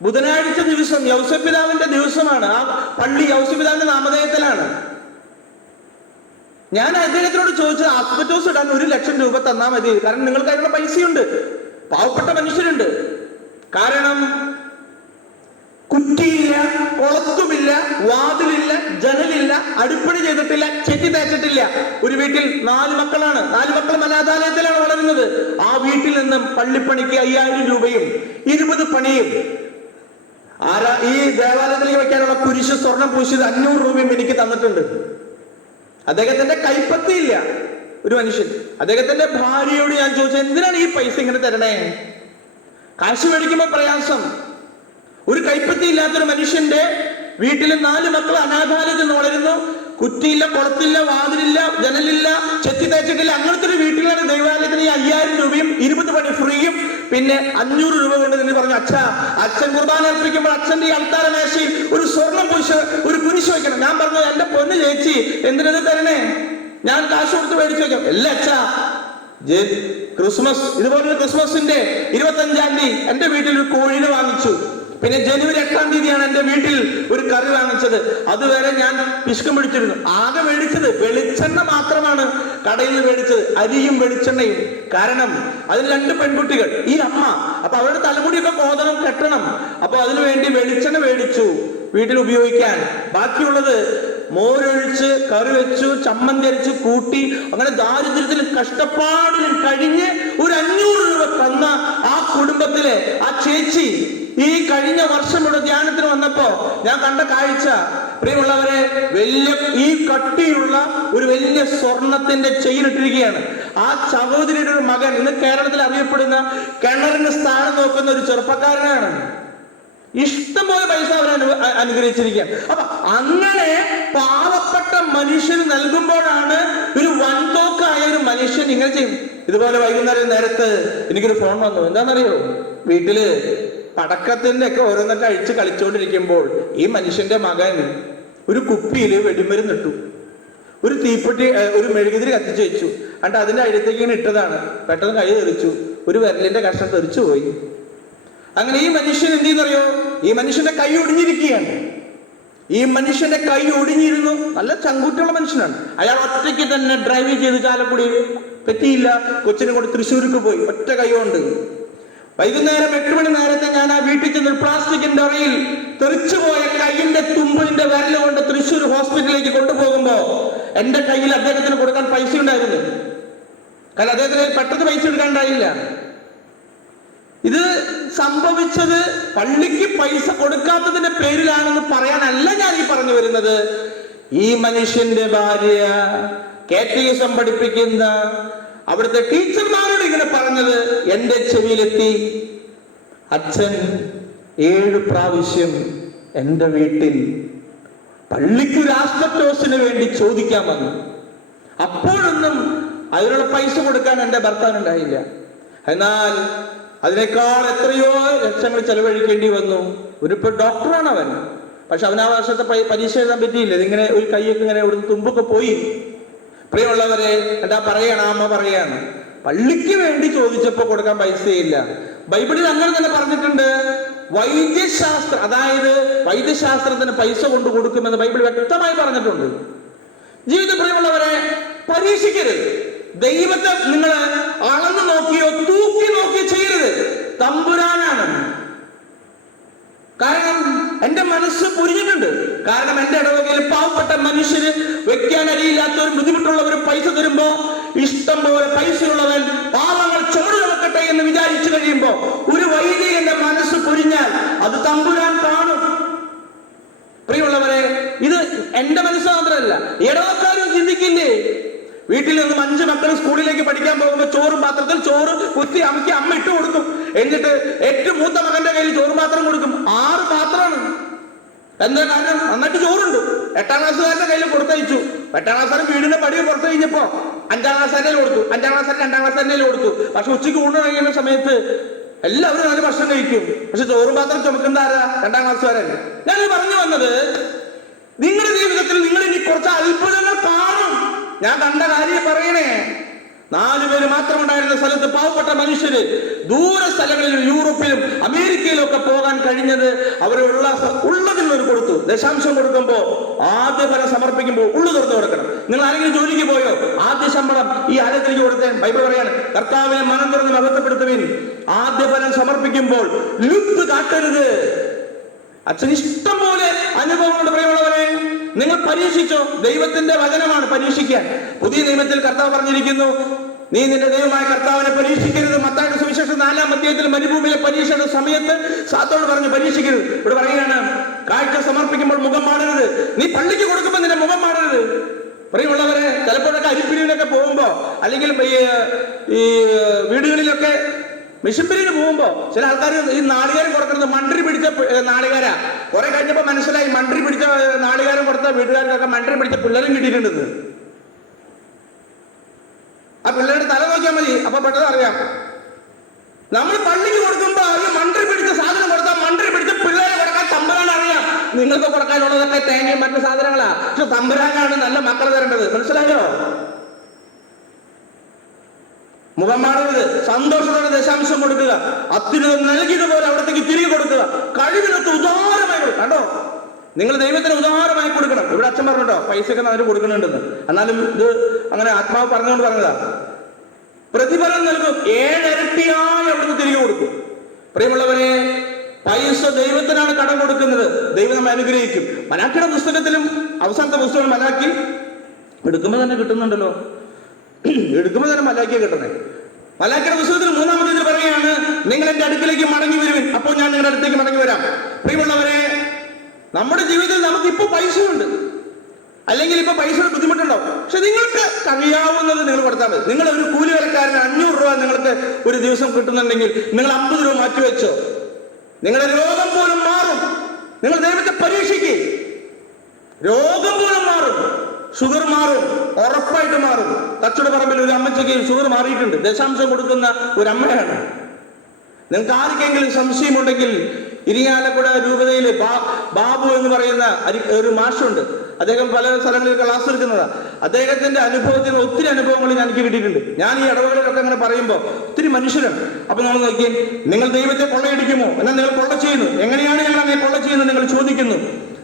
ബുധനാഴ്ച ദിവസം യൗസപിതാവിന്റെ ദിവസമാണ്. ആ പള്ളി യൗസപിതാവിന്റെ നാമധേയത്തിലാണ്. ഞാൻ അദ്ദേഹത്തിനോട് ചോദിച്ചത്, ആസ്പെറ്റോസ് ഇടാൻ 1,00,000 രൂപ തന്നാൽ മതി, കാരണം നിങ്ങൾക്ക് അതിനുള്ള പൈസയുണ്ട്, പാവപ്പെട്ട മനുഷ്യരുണ്ട്. കാരണം കുറ്റിയില്ല, കുളത്തുമില്ല, വാതിലില്ല, ജനലില്ല, അടുപ്പണി ചെയ്തിട്ടില്ല, ചെത്തി തേച്ചിട്ടില്ല. ഒരു വീട്ടിൽ 4 മക്കളാണ്. 4 മക്കളും അനാഥാലയത്തിലാണ് വളരുന്നത്. ആ വീട്ടിൽ നിന്നും പള്ളിപ്പണിക്ക് 5,000 രൂപയും 20 പണിയും ഈ ദേവാലയത്തിലേക്ക് വെക്കാനുള്ള കുരിശ് സ്വർണം പൂശിയത് 500 രൂപയും എനിക്ക് തന്നിട്ടുണ്ട്. അദ്ദേഹത്തിന്റെ കൈപ്പത്തിയില്ല ഒരു മനുഷ്യൻ. അദ്ദേഹത്തിന്റെ ഭാര്യയോട് ഞാൻ ചോദിച്ചു, എന്തിനാണ് ഈ പൈസ ഇങ്ങനെ തരണേ? കാശ് മേടിക്കുമ്പോൾ പ്രയാസം. ഒരു കൈപ്പത്തി ഇല്ലാത്തൊരു മനുഷ്യന്റെ വീട്ടിൽ 4 മക്കൾ അനാഥാലയത്തിൽ വളരുന്നു. കുറ്റിയില്ല, കുളത്തില്ല, വാതിലില്ല, ജനലില്ല, ചെത്തി തേച്ചിട്ടില്ല. അങ്ങനത്തെ ഒരു വീട്ടിലാണ് ദൈവാലയത്തിന് 5,000 രൂപയും 20 പണി ഫ്രീയും പിന്നെ 500 രൂപ കൊണ്ട് നിന്ന് പറഞ്ഞു, അച്ഛൻ കുർബാന അർപ്പിക്കുമ്പോൾ അച്ഛന്റെ ഈ അൾത്താര മേശയിൽ ഒരു സ്വർണം പൂശ് ഒരു കുരിശ് വയ്ക്കണം. ഞാൻ പറഞ്ഞു, എന്റെ പൊന്ന് ചേച്ചി എന്തിനത് തരണേ, ഞാൻ കാശ് കൊടുത്ത് മേടിച്ചു വയ്ക്കാം. അല്ല അച്ഛാ, ക്രിസ്മസ് ഇതുപോലൊരു ക്രിസ്മസിന്റെ 25-ാം തീയതി എന്റെ വീട്ടിൽ ഒരു കോഴിനെ വാങ്ങിച്ചു. പിന്നെ ജനുവരി 8-ാം തീയതിയാണ് എന്റെ വീട്ടിൽ ഒരു കറി വാങ്ങിച്ചത്. അതുവരെ ഞാൻ പിശുക്കം പിടിച്ചിരുന്നു. ആകെ മേടിച്ചത് വെളിച്ചെണ്ണ മാത്രമാണ് കടയിൽ നിന്ന് മേടിച്ചത്, അരിയും വെളിച്ചെണ്ണയും. കാരണം അതിന് 2 പെൺകുട്ടികൾ, ഈ അമ്മ. അപ്പൊ അവരുടെ തലമുടിയൊക്കെ കോതണം, കെട്ടണം. അപ്പൊ അതിനുവേണ്ടി വെളിച്ചെണ്ണ മേടിച്ചു വീട്ടിൽ ഉപയോഗിക്കാൻ. ബാക്കിയുള്ളത് മോരൊഴിച്ച് കറി വെച്ചു, ചമ്മന്തി അരച്ച് കൂട്ടി. അങ്ങനെ ദാരിദ്ര്യത്തിലും കഷ്ടപ്പാടിലും കഴിഞ്ഞ് ഒരു 500 രൂപ തന്ന ആ കുടുംബത്തിലെ ആ ചേച്ചി ഈ കഴിഞ്ഞ വർഷം ഇവിടെ ധ്യാനത്തിന് വന്നപ്പോ ഞാൻ കണ്ട കാഴ്ച, പ്രിയമുള്ളവരെ, വലിയ ഈ കട്ടിയുള്ള ഒരു വലിയ സ്വർണത്തിന്റെ ചെയിൻ ഇട്ടിരിക്കുകയാണ്. ആ സഹോദരിയുടെ ഒരു മകൻ ഇന്ന് കേരളത്തിൽ അറിയപ്പെടുന്ന കിണറിന് സ്ഥാനം നോക്കുന്ന ഒരു ചെറുപ്പക്കാരനാണ്. ഇഷ്ടംപോലെ പൈസ അവർ അനുഗ്രഹിച്ചിരിക്കുകയാണ്. അപ്പൊ അങ്ങനെ പാവപ്പെട്ട മനുഷ്യന് നൽകുമ്പോഴാണ് ഒരു വൻതോക്കായ ഒരു മനുഷ്യൻ ഇങ്ങനെ ചെയ്യും. ഇതുപോലെ വൈകുന്നേരം നേരത്ത് എനിക്കൊരു ഫോൺ വന്നു. എന്താണെന്നറിയോ, വീട്ടില് പടക്കത്തിന്റെ ഒക്കെ ഓരോന്നൊക്കെ അഴിച്ച് കളിച്ചുകൊണ്ടിരിക്കുമ്പോൾ ഈ മനുഷ്യന്റെ മകൻ ഒരു കുപ്പിയിൽ വെടിമരുന്നിട്ടു, ഒരു തീപ്പെട്ടി, ഒരു മെഴുകുതിരി കത്തിച്ചു വെച്ചു. എന്നിട്ട് അതിന്റെ അഴുത്തേക്ക് ഇങ്ങനെ ഇട്ടതാണ്. പെട്ടെന്ന് കൈ തെറിച്ചു, ഒരു വിരലിന്റെ കഷ്ണം തെറിച്ചു പോയി. അങ്ങനെ ഈ മനുഷ്യൻ എന്ത് ചെയ്യുന്നറിയോ, ഈ മനുഷ്യന്റെ കൈ ഒടിഞ്ഞിരിക്കുകയാണ്. ഈ മനുഷ്യന്റെ കൈ ഒടിഞ്ഞിരുന്നു. നല്ല ചങ്കൂറ്റുള്ള മനുഷ്യനാണ്. അയാൾ ഒറ്റയ്ക്ക് തന്നെ ഡ്രൈവ് ചെയ്ത് ചാലക്കുടി പറ്റിയില്ല, കൊച്ചിനെ കൊണ്ട് തൃശ്ശൂർക്ക് പോയി ഒറ്റ കൈ കൊണ്ട്. വൈകുന്നേരം 8 മണി നേരത്തെ ഞാൻ ആ വീട്ടിൽ ചെന്ന് പ്ലാസ്റ്റിക്കിന്റെ അറയിൽ തെറിച്ചുപോയ കൈയിന്റെ തുമ്പിന്റെ വിരല് കൊണ്ട് തൃശ്ശൂർ ഹോസ്പിറ്റലിലേക്ക് കൊണ്ടുപോകുമ്പോ എന്റെ കയ്യിൽ അദ്ദേഹത്തിന് കൊടുക്കാൻ പൈസ ഉണ്ടായിരുന്നു. കാരണം അദ്ദേഹത്തിന് പെട്ടെന്ന് പൈസ എടുക്കാണ്ടായില്ല. ഇത് സംഭവിച്ചത് പള്ളിക്ക് പൈസ കൊടുക്കാത്തതിന്റെ പേരിലാണെന്ന് പറയാനല്ല ഞാൻ ഈ പറഞ്ഞു വരുന്നത്. ഈ മനുഷ്യന്റെ ഭാര്യ കാറ്റഗിസം പഠിപ്പിക്കുന്ന അവിടുത്തെ ടീച്ചർമാരോട് ഇങ്ങനെ പറഞ്ഞത് എന്റെ ചെവിയിലെത്തി. അച്ഛൻ 7 പ്രാവശ്യം എന്റെ വീട്ടിൽ പള്ളിക്ക് രാഷ്ട്രത്തോസിന് വേണ്ടി ചോദിക്കാൻ വന്നു. അപ്പോഴൊന്നും അതിനുള്ള പൈസ കൊടുക്കാൻ എന്റെ ഭർത്താവിനുണ്ടായില്ല. എന്നാൽ അതിനേക്കാൾ എത്രയോ ലക്ഷങ്ങൾ ചെലവഴിക്കേണ്ടി വന്നു. ഒരു ഡോക്ടറാണ് അവൻ. പക്ഷെ അവൻ ആ വർഷത്തെ പരീക്ഷ എഴുതാൻ പറ്റിയില്ല. ഇതിങ്ങനെ ഒരു കൈയൊക്കെ ഇങ്ങനെ ഇവിടുന്ന് തുമ്പൊക്കെ പോയി. പ്രിയമുള്ളവരെ, എന്താ പറയണ, അമ്മ പറയാണ്, പള്ളിക്ക് വേണ്ടി ചോദിച്ചപ്പോ കൊടുക്കാൻ പൈസയില്ല. ബൈബിളിൽ അങ്ങനെ തന്നെ പറഞ്ഞിട്ടുണ്ട്. വൈദ്യശാസ്ത്രം, അതായത് വൈദ്യശാസ്ത്രത്തിന് പൈസ കൊണ്ട് കൊടുക്കുമെന്ന് ബൈബിൾ വ്യക്തമായി പറഞ്ഞിട്ടുണ്ട്. ജീവിത പ്രിയമുള്ളവരെ, പരീക്ഷിക്കരുത്. ദൈവത്തെ നിങ്ങൾ അളന്നു നോക്കിയോ തൂക്കി നോക്കിയോ ചെയ്യരുത്. തമ്പുരാനാണ്. കാരണം എന്റെ മനസ്സ് പൊരിഞ്ഞിട്ടുണ്ട്. കാരണം എന്റെ ഇടവകയിൽ പാവപ്പെട്ട മനുഷ്യര് വെക്കാൻ അരിയില്ലാത്തവരും ബുദ്ധിമുട്ടുള്ളവരും പൈസ തരുമ്പോ ഇഷ്ടം പോലെ പൈസയുള്ളവൻ പാവങ്ങൾ ചോട് വെക്കട്ടെ എന്ന് വിചാരിച്ചു കഴിയുമ്പോ ഒരു വൈദികന്റെ മനസ്സ് പൊരിഞ്ഞാൽ അത് തമ്പുരാൻ കാണും. പ്രിയമുള്ളവരെ, ഇത് എന്റെ മനസ്സ് മാത്രമല്ല, ഇടവക്കാരും ചിന്തിക്കില്ലേ? വീട്ടിൽ നിന്നും 5 മക്കൾ സ്കൂളിലേക്ക് പഠിക്കാൻ പോകുമ്പോൾ ചോറും പാത്രത്തിൽ ചോറ് കുത്തി അമ്മയ്ക്ക് അമ്മ ഇട്ട് കൊടുക്കും. എന്നിട്ട് ഏറ്റവും മൂത്ത മകന്റെ കയ്യിൽ ചോറ് പാത്രം കൊടുക്കും. 6 പാത്രമാണ്. എന്താ കാരണം? നന്നായിട്ട് ചോറുണ്ട്. 8ാം ക്ലാസ്സുകാരുടെ കയ്യിൽ കൊടുത്തയച്ചു. 8ാം ക്ലാസ്സുകാരൻ വീടിന്റെ പടി പുറത്തു കഴിഞ്ഞപ്പോ 5ാം ക്ലാസ്സുകാരുടെ കൊടുത്തു, 5ാം ക്ലാസ്സുകാരൻ 2ാം ക്ലാസ്സുകാരുടെ കൊടുത്തു. പക്ഷെ ഉച്ചയ്ക്ക് ഊണ് കഴിയുന്ന സമയത്ത് എല്ലാവരും നല്ല ഭക്ഷണം കഴിക്കും. പക്ഷെ ചോറും പാത്രം ചുമക്കുന്ന ആരാ? 2ാം ക്ലാസ്സുകാരൻ. ഞാൻ പറഞ്ഞു വന്നത്, നിങ്ങളുടെ ജീവിതത്തിൽ നിങ്ങൾ ഇനി കുറച്ച് അത്ഭുതങ്ങൾ കാണും. ഞാൻ കണ്ട കാര്യം പറയണേ. 4 പേര് മാത്രമുണ്ടായിരുന്ന സ്ഥലത്ത് പാവപ്പെട്ട മനുഷ്യര് ദൂര സ്ഥലങ്ങളിലും യൂറോപ്പിലും അമേരിക്കയിലും ഒക്കെ പോകാൻ കഴിഞ്ഞത് ഉള്ളതിൽ നിന്ന് കൊടുത്തു. ദശാംശം കൊടുക്കുമ്പോ ആദ്യ ഫലം സമർപ്പിക്കുമ്പോൾ ഉള്ളു തുറന്നു കൊടുക്കണം. നിങ്ങൾ ആരെങ്കിലും ജോലിക്ക് പോയോ? ആദ്യ ശമ്പളം ഈ ആലയത്തിലേക്ക് കൊടുത്തേ. ബൈബിൾ പറയാണ്, കർത്താവിനെ മനം തുറന്ന് മഹത്വപ്പെടുത്തുവിൻ. ആദ്യ ഫലം സമർപ്പിക്കുമ്പോൾ ലുപ്ത് കാട്ടരുത്. അച്ഛൻ ഇഷ്ടം പോലെ അനുഭവങ്ങളുണ്ട്. പ്രിയമുള്ളവരെ, നിങ്ങൾ പരീക്ഷിച്ചോ. ദൈവത്തിന്റെ വചനമാണ് പരീക്ഷിക്കാൻ. പുതിയ നിയമത്തിൽ കർത്താവ് പറഞ്ഞിരിക്കുന്നു, നീ നിന്റെ ദൈവമായ കർത്താവിനെ പരീക്ഷിക്കരുത്. മത്തായിയുടെ സുവിശേഷം 4-ാം അധ്യായത്തിൽ മരുഭൂമിയിലെ പരീക്ഷയുടെ സമയത്ത് സാത്തോട് പറഞ്ഞു പരീക്ഷിക്കരുത്. ഇവിടെ പറയുകയാണ്, കാഴ്ച സമർപ്പിക്കുമ്പോൾ മുഖം മാറരുത്. നീ പള്ളിക്ക് കൊടുക്കുമ്പോൾ നിന്റെ മുഖം മാറരുത്. പ്രിയമുള്ളവരെ, ചിലപ്പോഴൊക്കെ അരിപ്പിരിവിനൊക്കെ പോകുമ്പോ അല്ലെങ്കിൽ ഈ വീടുകളിലൊക്കെ മിഷൻപിരിവിന് പോകുമ്പോ ചില ആൾക്കാർ ഈ നാളികേരം കൊടുക്കുന്നത് മണ്ടരി പിടിച്ച നാളികേരാ. കുറെ കഴിഞ്ഞപ്പോ മനസ്സിലായി മണ്ടരി പിടിച്ച നാളികേരം കൊടുത്ത വീട്ടുകാർക്കൊക്കെ മണ്ടരി പിടിച്ച പിള്ളേരും കിട്ടിയിട്ടുണ്ടെന്ന്. ആ പിള്ളേരുടെ തല നോക്കിയാൽ മതി, അപ്പൊ പെട്ടെന്ന് അറിയാം. നമ്മൾ പള്ളിക്ക് കൊടുക്കുമ്പോ ഈ മണ്ടരി പിടിച്ച സാധനം കൊടുത്താൽ മണ്ടരി പിടിച്ച പിള്ളേരെ കൊടുക്കാൻ തമ്പുരാൻ അറിയാം. നിങ്ങൾക്ക് കൊടുക്കാനുള്ളതൊക്കെ തേങ്ങയും മറ്റു സാധനങ്ങളാ. പക്ഷെ തമ്പുരാനാണ് നല്ല മക്കളെ തരേണ്ടത്. മനസ്സിലായോ? മുഖം മാറരുത്. സന്തോഷത്തോടെ ദശാംശം കൊടുക്കുക. അത്യുന്നതൻ നൽകിയതുപോലെ അവിടത്തേക്ക് തിരികെ കൊടുക്കുക. കഴിവിനൊത്ത് ഉദാരമായി കൊടുക്കുക. കണ്ടോ, നിങ്ങൾ ദൈവത്തിന് ഉദാരമായി കൊടുക്കണം. ഇവിടെ അച്ഛൻ പറഞ്ഞോ പൈസയൊക്കെ അതിന് കൊടുക്കുന്നുണ്ടെന്ന്. എന്നാലും ഇത് അങ്ങനെ ആത്മാവ് പറഞ്ഞുകൊണ്ട് പറഞ്ഞതാ. പ്രതിഫലം നൽകും. 7 ഇരട്ടിയായി അവിടുന്ന് തിരികെ കൊടുക്കും. പ്രിയമുള്ളവരെ, പൈസ ദൈവത്തിനാണ് കടം കൊടുക്കുന്നത്. ദൈവം നമ്മെ അനുഗ്രഹിക്കും. മലാക്കിയുടെ പുസ്തകത്തിലും അവസാനത്തെ പുസ്തകം മലാക്കി എടുക്കുമ്പോൾ തന്നെ കിട്ടുന്നുണ്ടല്ലോ. എടുക്കുമ്പോൾ തന്നെ മലാക്കിയെ കിട്ടണേ. മലാക്കിയുടെ പുസ്തകത്തിൽ 3-ാം അധ്യായത്തിൽ പറയുകയാണ്, നിങ്ങൾ എന്റെ അടുക്കിലേക്ക് മടങ്ങി വരുവിൻ, അപ്പോൾ ഞാൻ നിങ്ങളുടെ അടുത്തേക്ക് മടങ്ങി വരാം. പ്രിയമുള്ളവരെ, നമ്മുടെ ജീവിതത്തിൽ നമുക്ക് ഇപ്പൊ പൈസയുണ്ട്. അല്ലെങ്കിൽ ഇപ്പൊ പൈസയുടെ ബുദ്ധിമുട്ടുണ്ടാവും. പക്ഷെ നിങ്ങൾക്ക് കഴിയാവുന്നത് നിങ്ങൾ കൊടുത്താൽ മതി. നിങ്ങൾ ഒരു കൂലി വേലക്കാരന് 500 രൂപ നിങ്ങൾക്ക് ഒരു ദിവസം കിട്ടുന്നുണ്ടെങ്കിൽ നിങ്ങൾ 50 രൂപ മാറ്റിവെച്ചോ. നിങ്ങളുടെ രോഗം പോലും മാറും. നിങ്ങൾ ദൈവത്തെ പരീക്ഷിക്കുക. രോഗം പോലും മാറും. ഷുഗർ മാറും, ഉറപ്പായിട്ട് മാറും. തച്ചുടെ പറമ്പിൽ ഒരു അമ്മച്ചയ്ക്ക് ഷുഗർ മാറിയിട്ടുണ്ട്. ദശാംശം കൊടുക്കുന്ന ഒരു അമ്മയാണ്. നിങ്ങൾക്ക് ആർക്കെങ്കിലും സംശയമുണ്ടെങ്കിൽ ഇരിങ്ങാലക്കുട രൂപതയിൽ ബാബു എന്ന് പറയുന്ന ഒരു മാഷുണ്ട്. അദ്ദേഹം പല സ്ഥലങ്ങളിൽ ക്ലാസ് എടുക്കുന്നതാണ്. അദ്ദേഹത്തിന്റെ അനുഭവത്തിൽ ഒത്തിരി അനുഭവങ്ങൾ എനിക്ക് കിട്ടിയിട്ടുണ്ട്. ഞാൻ ഈ ഇടവകളിലൊക്കെ അങ്ങനെ പറയുമ്പോൾ ഒത്തിരി മനുഷ്യരാണ്. അപ്പൊ നമ്മൾ നോക്കിയേ, നിങ്ങൾ ദൈവത്തെ കൊള്ളയടിക്കുമോ? എന്നാൽ നിങ്ങൾ കൊള്ള ചെയ്യുന്നു. എങ്ങനെയാണ് ഞങ്ങൾ അങ്ങനെ കൊള്ള ചെയ്യുന്നത് നിങ്ങൾ ചോദിക്കുന്നു.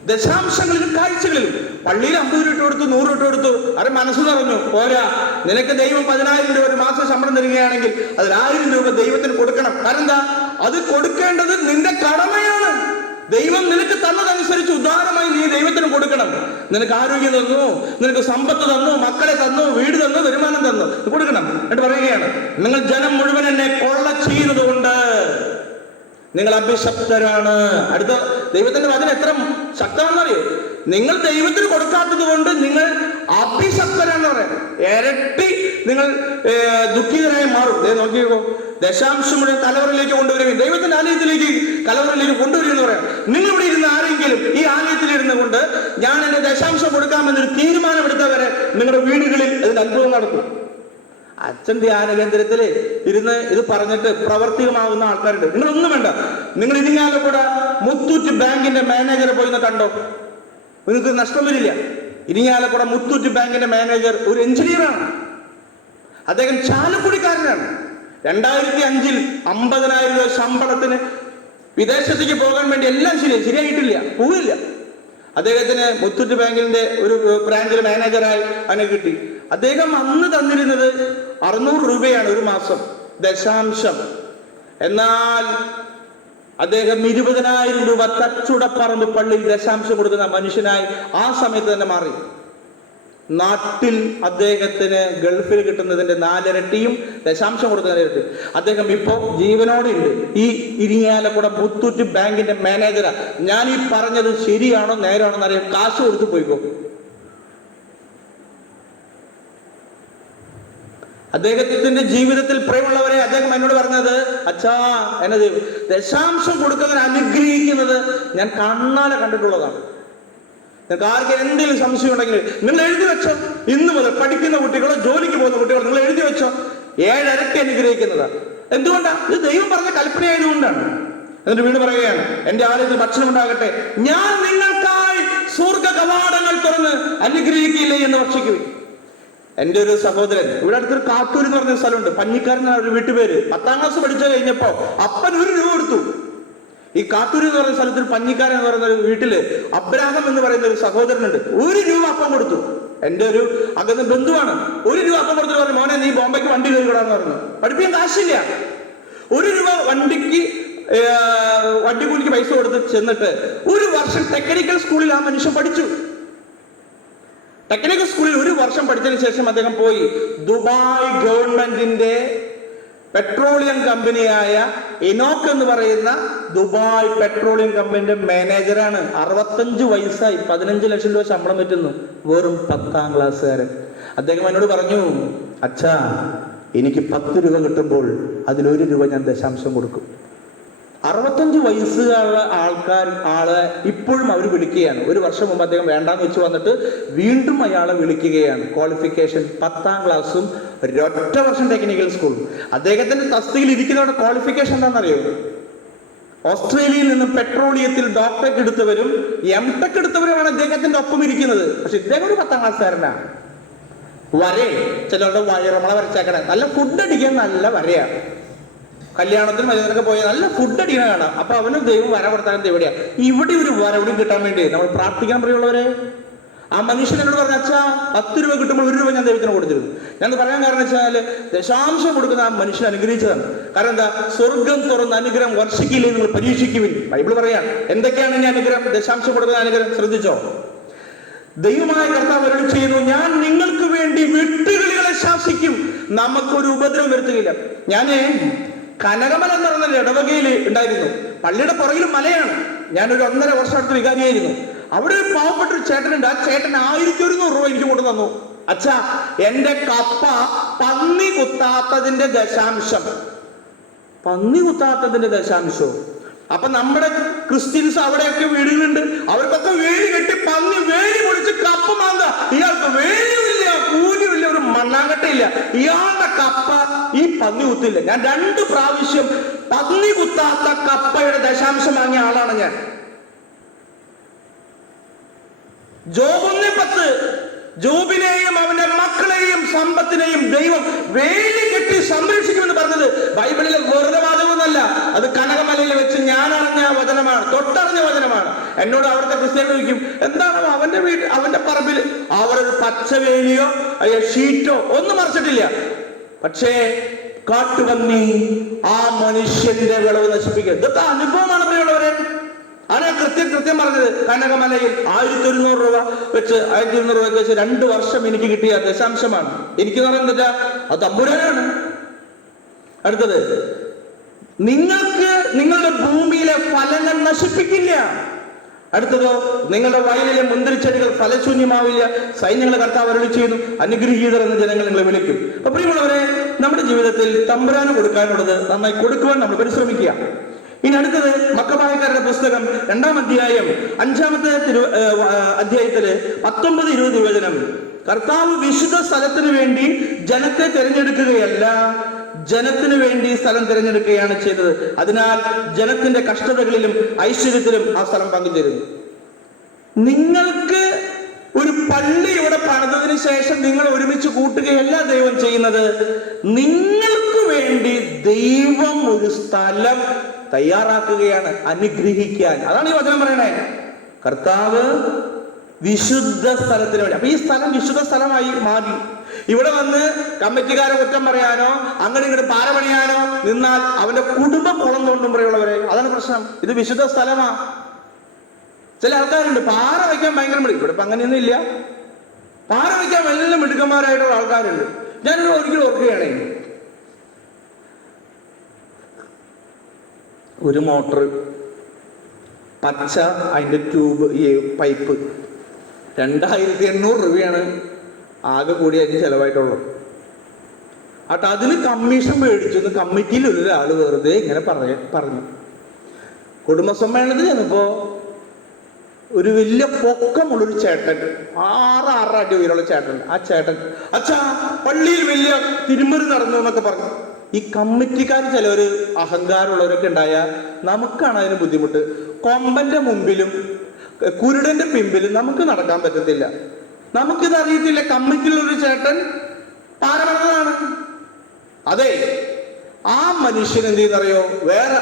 ദശാംശങ്ങളിലും കാഴ്ചകളിലും പള്ളിയിൽ 50 രൂപ കൊടുത്തു, 100 രൂപ കൊടുത്തു, അത് മനസ്സ് നിറഞ്ഞു പോരാ. നിനക്ക് ദൈവം 10,000 രൂപ ഒരു മാസം ശമ്പളം തരികയാണെങ്കിൽ അതിൽ 1000 രൂപ ദൈവത്തിന് കൊടുക്കണം. കാരണം എന്താ? അത് കൊടുക്കേണ്ടത് നിന്റെ കടമയാണ്. ദൈവം നിനക്ക് തന്നതനുസരിച്ച് ഉദാരമായി നീ ദൈവത്തിന് കൊടുക്കണം. നിനക്ക് ആരോഗ്യം തന്നു, നിനക്ക് സമ്പത്ത് തന്നു, മക്കളെ തന്നു, വീട് തന്നു, വരുമാനം തന്നു, കൊടുക്കണം. എന്നിട്ട് പറയുകയാണ്, നിങ്ങൾ ജനം മുഴുവൻ എന്നെ കൊള്ള ചെയ്യുന്നത് കൊണ്ട് നിങ്ങൾ അഭിശപ്തരാണ്. അടുത്ത ദൈവത്തിന്റെ വചനം എത്ര ശക്തമാണെന്നറിയോ? നിങ്ങൾ ദൈവത്തിന് കൊടുക്കാത്തത് കൊണ്ട് നിങ്ങൾ അഭിശപ്തരാണെന്ന് പറയാം. ഇരട്ടി നിങ്ങൾ ദുഃഖിതരായി മാറും. നോക്കിയോ, ദശാംശം മുഴുവൻ കലവറിലേക്ക് കൊണ്ടുവരികയും ദൈവത്തിന്റെ ആലയത്തിലേക്ക് കലവറിലേക്ക് കൊണ്ടുവരികയെന്ന് പറയാം. നിങ്ങൾ ഇവിടെ ഇരുന്ന് ആരെങ്കിലും ഈ ആലയത്തിൽ ഇരുന്ന് കൊണ്ട് ഞാൻ എന്റെ ദശാംശം കൊടുക്കാമെന്നൊരു തീരുമാനമെടുത്തവരെ നിങ്ങളുടെ വീടുകളിൽ അതിന്റെ അത്ഭുതം നടക്കും. അച്ഛൻ ധ്യാന കേന്ദ്രത്തിൽ ഇരുന്ന് ഇത് പറഞ്ഞിട്ട് പ്രവർത്തികമാകുന്ന ആൾക്കാരുണ്ട്. നിങ്ങളൊന്നും വേണ്ട. നിങ്ങൾ ഇരിങ്ങാലക്കുട മുത്തൂറ്റ് ബാങ്കിന്റെ മാനേജറെ പോയി കണ്ടോ? നിങ്ങൾക്ക് നഷ്ടം വരില്ല. ഇരിങ്ങാലക്കുട മുത്തൂറ്റ് ബാങ്കിന്റെ മാനേജർ ഒരു എഞ്ചിനീയറാണ്. അദ്ദേഹം ചാലക്കുടിക്കാരനാണ്. 2005 50,000 രൂപ ശമ്പളത്തിന് വിദേശത്തേക്ക് പോകാൻ വേണ്ടി എല്ലാം ശരിയായിട്ടില്ല, പോവില്ല. അദ്ദേഹത്തിന് മുത്തൂറ്റ് ബാങ്കിന്റെ ഒരു ബ്രാഞ്ചിൽ മാനേജറായി അവനെ കിട്ടി. അദ്ദേഹം അന്ന് തന്നിരുന്നത് 600 രൂപയാണ് ഒരു മാസം ദശാംശം. എന്നാൽ അദ്ദേഹം 20,000 രൂപ തച്ചുടപ്പറമ്പ് പള്ളിയിൽ ദശാംശം കൊടുക്കുന്ന മനുഷ്യനായി ആ സമയത്ത് തന്നെ മാറി. നാട്ടിൽ അദ്ദേഹത്തിന് ഗൾഫിൽ കിട്ടുന്നതിന്റെ 4 ഇരട്ടിയും ദശാംശം കൊടുക്കുന്നതിന്റെ ഇരട്ടി. അദ്ദേഹം ഇപ്പോൾ ജീവനോടെ ഉണ്ട്. ഈ ഇരിങ്ങാലക്കുട മുത്തൂറ്റ് ബാങ്കിന്റെ മാനേജറാ. ഞാൻ ഈ പറഞ്ഞത് ശരിയാണോ നേരാണോ എന്നറിയാം. കാശ് കൊടുത്ത് പോയിക്കോ. അദ്ദേഹത്തിന്റെ ജീവിതത്തിൽ പ്രിയമുള്ളവരെ, അദ്ദേഹം എന്നോട് പറഞ്ഞത്, അച്ഛാ എന്നെ ദശാംശം കൊടുക്കുന്നതിന് അനുഗ്രഹിക്കുന്നത് ഞാൻ കണ്ണാലെ കണ്ടിട്ടുള്ളതാണ്. നിങ്ങൾക്ക് ആർക്കും എന്തെങ്കിലും സംശയം ഉണ്ടെങ്കിൽ നിങ്ങൾ എഴുതി വെച്ചോ. ഇന്ന് മുതൽ പഠിക്കുന്ന കുട്ടികളോ ജോലിക്ക് പോകുന്ന കുട്ടികളോ നിങ്ങൾ എഴുതി വെച്ചോ. 7 ഇരട്ടി അനുഗ്രഹിക്കുന്നതാണ്. എന്തുകൊണ്ടാണ്? ഇത് ദൈവം പറഞ്ഞ കൽപ്പനയായതുകൊണ്ടാണ്. എന്നിട്ട് വീണ്ടും പറയുകയാണ്, എന്റെ ആലയത്തിൽ ഭക്ഷണം ഉണ്ടാകട്ടെ, ഞാൻ നിങ്ങൾക്കായി സ്വർഗ കവാടങ്ങൾ തുറന്ന് അനുഗ്രഹിക്കില്ലേ എന്ന് വർഷിക്കും. എൻ്റെ ഒരു സഹോദരൻ ഇവിടെ അടുത്തൊരു കാത്തൂർ എന്ന് പറഞ്ഞ സ്ഥലമുണ്ട്. പഞ്ഞിക്കാരനാണ് ഒരു വീട്ടുപേര്. 10ാം ക്ലാസ് പഠിച്ചു കഴിഞ്ഞപ്പോ അപ്പൻ 1 രൂപ കൊടുത്തു. ഈ കാത്തൂർ എന്ന് പറയുന്ന സ്ഥലത്തിൽ പഞ്ഞിക്കാരൻ എന്ന് പറയുന്ന ഒരു വീട്ടില് അബ്രാഹം എന്ന് പറയുന്ന ഒരു സഹോദരനുണ്ട്. 1 രൂപ അപ്പം കൊടുത്തു. എൻ്റെ ഒരു അകന്ന ബന്ധുവാണ്. 1 രൂപ അപ്പം കൊടുത്തിട്ട് പറഞ്ഞു, മോനെ നീ ബോംബെക്ക് വണ്ടി കയറിക്കൂടാന്ന് പറഞ്ഞു. പഠിപ്പിക്കാൻ കാശില്ല. 1 രൂപ വണ്ടിക്കൂലിക്ക് പൈസ കൊടുത്ത് ചെന്നിട്ട് 1 വർഷം ടെക്നിക്കൽ സ്കൂളിൽ ആ മനുഷ്യൻ പഠിച്ചു. ടെക്നിക്കൽ സ്കൂളിൽ 1 വർഷം പഠിച്ചതിന് ശേഷം അദ്ദേഹം പോയി ദുബായ് ഗവൺമെന്റിന്റെ പെട്രോളിയം കമ്പനിയായ ഇനോക്ക് എന്ന് പറയുന്ന ദുബായ് പെട്രോളിയം കമ്പനിയുടെ മാനേജറാണ്. 65 വയസ്സായി, 15 ലക്ഷം രൂപ ശമ്പളം പറ്റുന്നു. വെറും 10ാം ക്ലാസ്സുകാരൻ. അദ്ദേഹം എന്നോട് പറഞ്ഞു, അച്ഛാ എനിക്ക് 10 രൂപ കിട്ടുമ്പോൾ അതിൽ 1 രൂപ ഞാൻ ദശാംശം കൊടുക്കും. 65 വയസ്സുള്ള ആളെ ഇപ്പോഴും അവർ വിളിക്കുകയാണ്. 1 വർഷം മുമ്പ് അദ്ദേഹം വേണ്ടാന്ന് വെച്ച് വന്നിട്ട് വീണ്ടും അയാളെ വിളിക്കുകയാണ്. ക്വാളിഫിക്കേഷൻ 10ാം ക്ലാസ്സും 1 വർഷം ടെക്നിക്കൽ സ്കൂളും. അദ്ദേഹത്തിന്റെ തസ്തികയിൽ ഇരിക്കുന്നവരുടെ ക്വാളിഫിക്കേഷൻ എന്താണെന്നറിയോ? ഓസ്ട്രേലിയയിൽ നിന്നും പെട്രോളിയത്തിൽ ഡോക്ടറേറ്റ് എടുത്തവരും എംടെക് എടുത്തവരുമാണ് അദ്ദേഹത്തിന്റെ ഒപ്പം ഇരിക്കുന്നത്. പക്ഷെ ഇദ്ദേഹം ഒരു 10ാം ക്ലാസ്സുകാരനാണ്. ചിലരുടെ വയറമള വരച്ചേക്കണേ, നല്ല ഫുഡ് അടിക്കാൻ നല്ല വരയാണ്. കല്യാണത്തിനും മര്യാദക്ക് പോയാൽ നല്ല ഫുഡ് അടിക്കണ കാണാം. അപ്പൊ അവന് ദൈവം വര കൊടുത്താൽ എവിടെയാണ്? ഇവിടെ ഒരു വരവിടെ കിട്ടാൻ വേണ്ടി നമ്മൾ പ്രാർത്ഥിക്കാൻ പറയുള്ളവരെ. ആ മനുഷ്യൻ എന്നോട് പറഞ്ഞ, അച്ഛാ 10 രൂപ കിട്ടുമ്പോൾ 1 രൂപ ഞാൻ ദൈവത്തിന് കൊടുത്തിരുന്നു. ഞാൻ പറയാൻ കാരണം വെച്ചാൽ ദശാംശം കൊടുക്കുന്ന ആ മനുഷ്യൻ അനുഗ്രഹിച്ചതാണ്. കാരണം എന്താ? സ്വർഗം തുറന്ന് അനുഗ്രഹം വർഷിക്കില്ലേ നിങ്ങൾ പരീക്ഷിക്കുവിൻ. ബൈബിൾ പറയാം എന്തൊക്കെയാണ് ഇനി അനുഗ്രഹം. ദശാംശം കൊടുക്കുന്ന അനുഗ്രഹം ശ്രദ്ധിച്ചോ? ദൈവമായ കർത്താവ് അരുളി ചെയ്യുന്നു, ഞാൻ നിങ്ങൾക്ക് വേണ്ടി വെട്ടുകിളികളെ ശാസിക്കും, നമുക്കൊരു ഉപദ്രവം വരുത്തുകയില്ല. ഞാന് കനകമല എന്ന് പറഞ്ഞ ഇടവകയിൽ ഉണ്ടായിരുന്നു. പള്ളിയുടെ പുറകിൽ മലയാണ്. ഞാനൊരു 1.5 വർഷം അടുത്ത് വികാരിയായിരുന്നു. അവിടെ ഒരു പാവപ്പെട്ട ഒരു ചേട്ടനുണ്ട്. ആ ചേട്ടൻ 1100 രൂപ എനിക്ക് കൊണ്ടു തന്നു. അച്ഛാ, എന്റെ കപ്പ പന്നി കുത്താത്തതിന്റെ ദശാംശം. പന്നി കുത്താത്തതിന്റെ ദശാംശവും. അപ്പൊ നമ്മുടെ ക്രിസ്ത്യൻസ് അവിടെയൊക്കെ വീടുകളുണ്ട്, അവർക്കൊക്കെ വേലി കെട്ടി പന്നി വേലി പൊളിച്ച് കപ്പ മാന്ത. ഇയാൾക്ക് വേലിയുമില്ല, കൂലിയുമില്ല, ഒരു മണ്ണാങ്കട്ടയില്ല. ഇയാളുടെ കപ്പ ഈ പന്നി കുത്തില്ല. ഞാൻ 2 പ്രാവശ്യം പന്നി കുത്താത്ത കപ്പയുടെ ദശാംശം വാങ്ങിയ ആളാണ് ഞാൻ. ജോബ് 1:10 ജോബിനെയും അവന്റെ മക്കളെയും സമ്പത്തിനെയും ദൈവം വേലി കെട്ടി സംരക്ഷിക്കുമെന്ന് പറഞ്ഞത് ബൈബിളിലെ വെറുതെ വാദമൊന്നുമല്ല. അത് കനകമലയിൽ വെച്ച് ഞാൻ അറിഞ്ഞ വചനമാണ്, തൊട്ടറിഞ്ഞ വചനമാണ്. എന്നോട് അവിടുത്തെ ക്രിസ്ത്യാനി ചോദിക്കും, എന്താണ് അവന്റെ പറമ്പിൽ അവരൊരു പച്ച വേലിയോ ഷീറ്റോ ഒന്നും മറിച്ചിട്ടില്ല. പക്ഷേ കാട്ടുപന്നി ആ മനുഷ്യന്റെ വിളവ് നശിപ്പിക്കുക. ഇതൊക്കെ അനുഭവമാണ് പ്രിയമുള്ളവരെ. ആണ് കൃത്യം പറഞ്ഞത്. കനകമലയിൽ 1100 രൂപ വെച്ച് 1200 രൂപ വെച്ച് 2 വർഷം എനിക്ക് കിട്ടിയ ദശാംശമാണ്. എനിക്ക് പറയുന്നില്ല, അത് തമ്പുരാനാണ്. അടുത്തത്, നിങ്ങൾക്ക് നിങ്ങളുടെ ഭൂമിയിലെ ഫലങ്ങൾ നശിപ്പിക്കില്ല. അടുത്തതോ, നിങ്ങളുടെ വയലിലെ മുന്തിരിച്ചെടികൾ ഫലശൂന്യമാവില്ല. സൈന്യങ്ങളെ കർത്താവ് അരുളി ചെയ്യുന്നു, അനുഗ്രഹീതർ എന്ന് ജനങ്ങൾ നിങ്ങളെ വിളിക്കും. അപ്പൊ പ്രിയമുള്ളവരെ, നമ്മുടെ ജീവിതത്തിൽ തമ്പുരാന് കൊടുക്കാനുള്ളത് നന്നായി കൊടുക്കുവാൻ നമ്മൾ പരിശ്രമിക്കുക. ഇനി അടുത്തത് മക്കബായക്കാരുടെ പുസ്തകം 2-ാം അധ്യായം 5-ാമത്തെ അധ്യായത്തില് 19-20 വചനം. കർത്താവ് വിശുദ്ധ സ്ഥലത്തിന് വേണ്ടി ജനത്തെ തിരഞ്ഞെടുക്കുകയല്ല, ജനത്തിന് വേണ്ടി സ്ഥലം തിരഞ്ഞെടുക്കുകയാണ് ചെയ്തത്. അതിനാൽ ജനത്തിന്റെ കഷ്ടതകളിലും ഐശ്വര്യത്തിലും ആ സ്ഥലം പങ്കുചേരുന്നു. നിങ്ങൾക്ക് ഒരു പള്ളി ഇവിടെ പണിതതിന് ശേഷം നിങ്ങൾ ഒരുമിച്ച് കൂട്ടുകയല്ല ദൈവം ചെയ്യുന്നത്. നിങ്ങൾക്ക് വേണ്ടി ദൈവം ഒരു സ്ഥലം തയ്യാറാക്കുകയാണ്, അനുഗ്രഹിക്കാൻ. അതാണ് ഈ വചനം പറയണേ. കർത്താവ് വിശുദ്ധ സ്ഥലത്തിന് വേണ്ടി. അപ്പൊ ഈ സ്ഥലം വിശുദ്ധ സ്ഥലമായി മാറി. ഇവിടെ വന്ന് കമ്മിറ്റിക്കാരെ കുറ്റം പറയാനോ അങ്ങനെ ഇങ്ങോട്ട് പാര പണിയാനോ നിന്നാൽ അവന്റെ കുടുംബം കുളം തോണ്ടും. പറയുള്ളവരെ, അതാണ് പ്രശ്നം. ഇത് വിശുദ്ധ സ്ഥലമാ. ചില ആൾക്കാരുണ്ട് പാറ വയ്ക്കാൻ ഭയങ്കര മിടുക്ക്. ഇവിടെ ഇപ്പൊ അങ്ങനെയൊന്നും ഇല്ല. പാറ വയ്ക്കാൻ നല്ല മിടുക്കന്മാരായിട്ടുള്ള ആൾക്കാരുണ്ട്. ഞാനൊരു ഒരിക്കലും ഓർക്കുകയാണേ, ഒരു മോട്ടർ പച്ച, അതിന്റെ ട്യൂബ്, ഈ പൈപ്പ് 2800 രൂപയാണ് ആകെ കൂടി അതിന് ചെലവായിട്ടുള്ളത്. ആട്ടെ, അതിന് കമ്മീഷൻ മേടിച്ചു. കമ്മിറ്റിയിൽ ഒരാൾ വെറുതെ ഇങ്ങനെ പറഞ്ഞു. കുടുംബസമ്മേളനത്തിൽ ചെന്നപ്പോ ഒരു വലിയ പൊക്കമുള്ളൊരു ചേട്ടൻ, 6 അടി ഉയരമുള്ള ചേട്ടൻ. ആ ചേട്ടൻ, അച്ഛാ പള്ളിയിൽ വലിയ തിരുമറി നടന്നു എന്നൊക്കെ പറഞ്ഞു. ഈ കമ്മിറ്റിക്കാർ ചിലവര് അഹങ്കാരമുള്ളവരൊക്കെ ഉണ്ടായാൽ നമുക്കാണ് അതിന് ബുദ്ധിമുട്ട്. കൊമ്പന്റെ മുമ്പിലും കുരുടന്റെ പിമ്പിലും നമുക്ക് നടക്കാൻ പറ്റത്തില്ല. നമുക്കിത് അറിയത്തില്ല. കമ്മിറ്റിയിലൊരു ചേട്ടൻ പാരമണതാണ്. അതെ, ആ മനുഷ്യൻ എന്ത് ചെയ്യുന്നറിയോ, വേറെ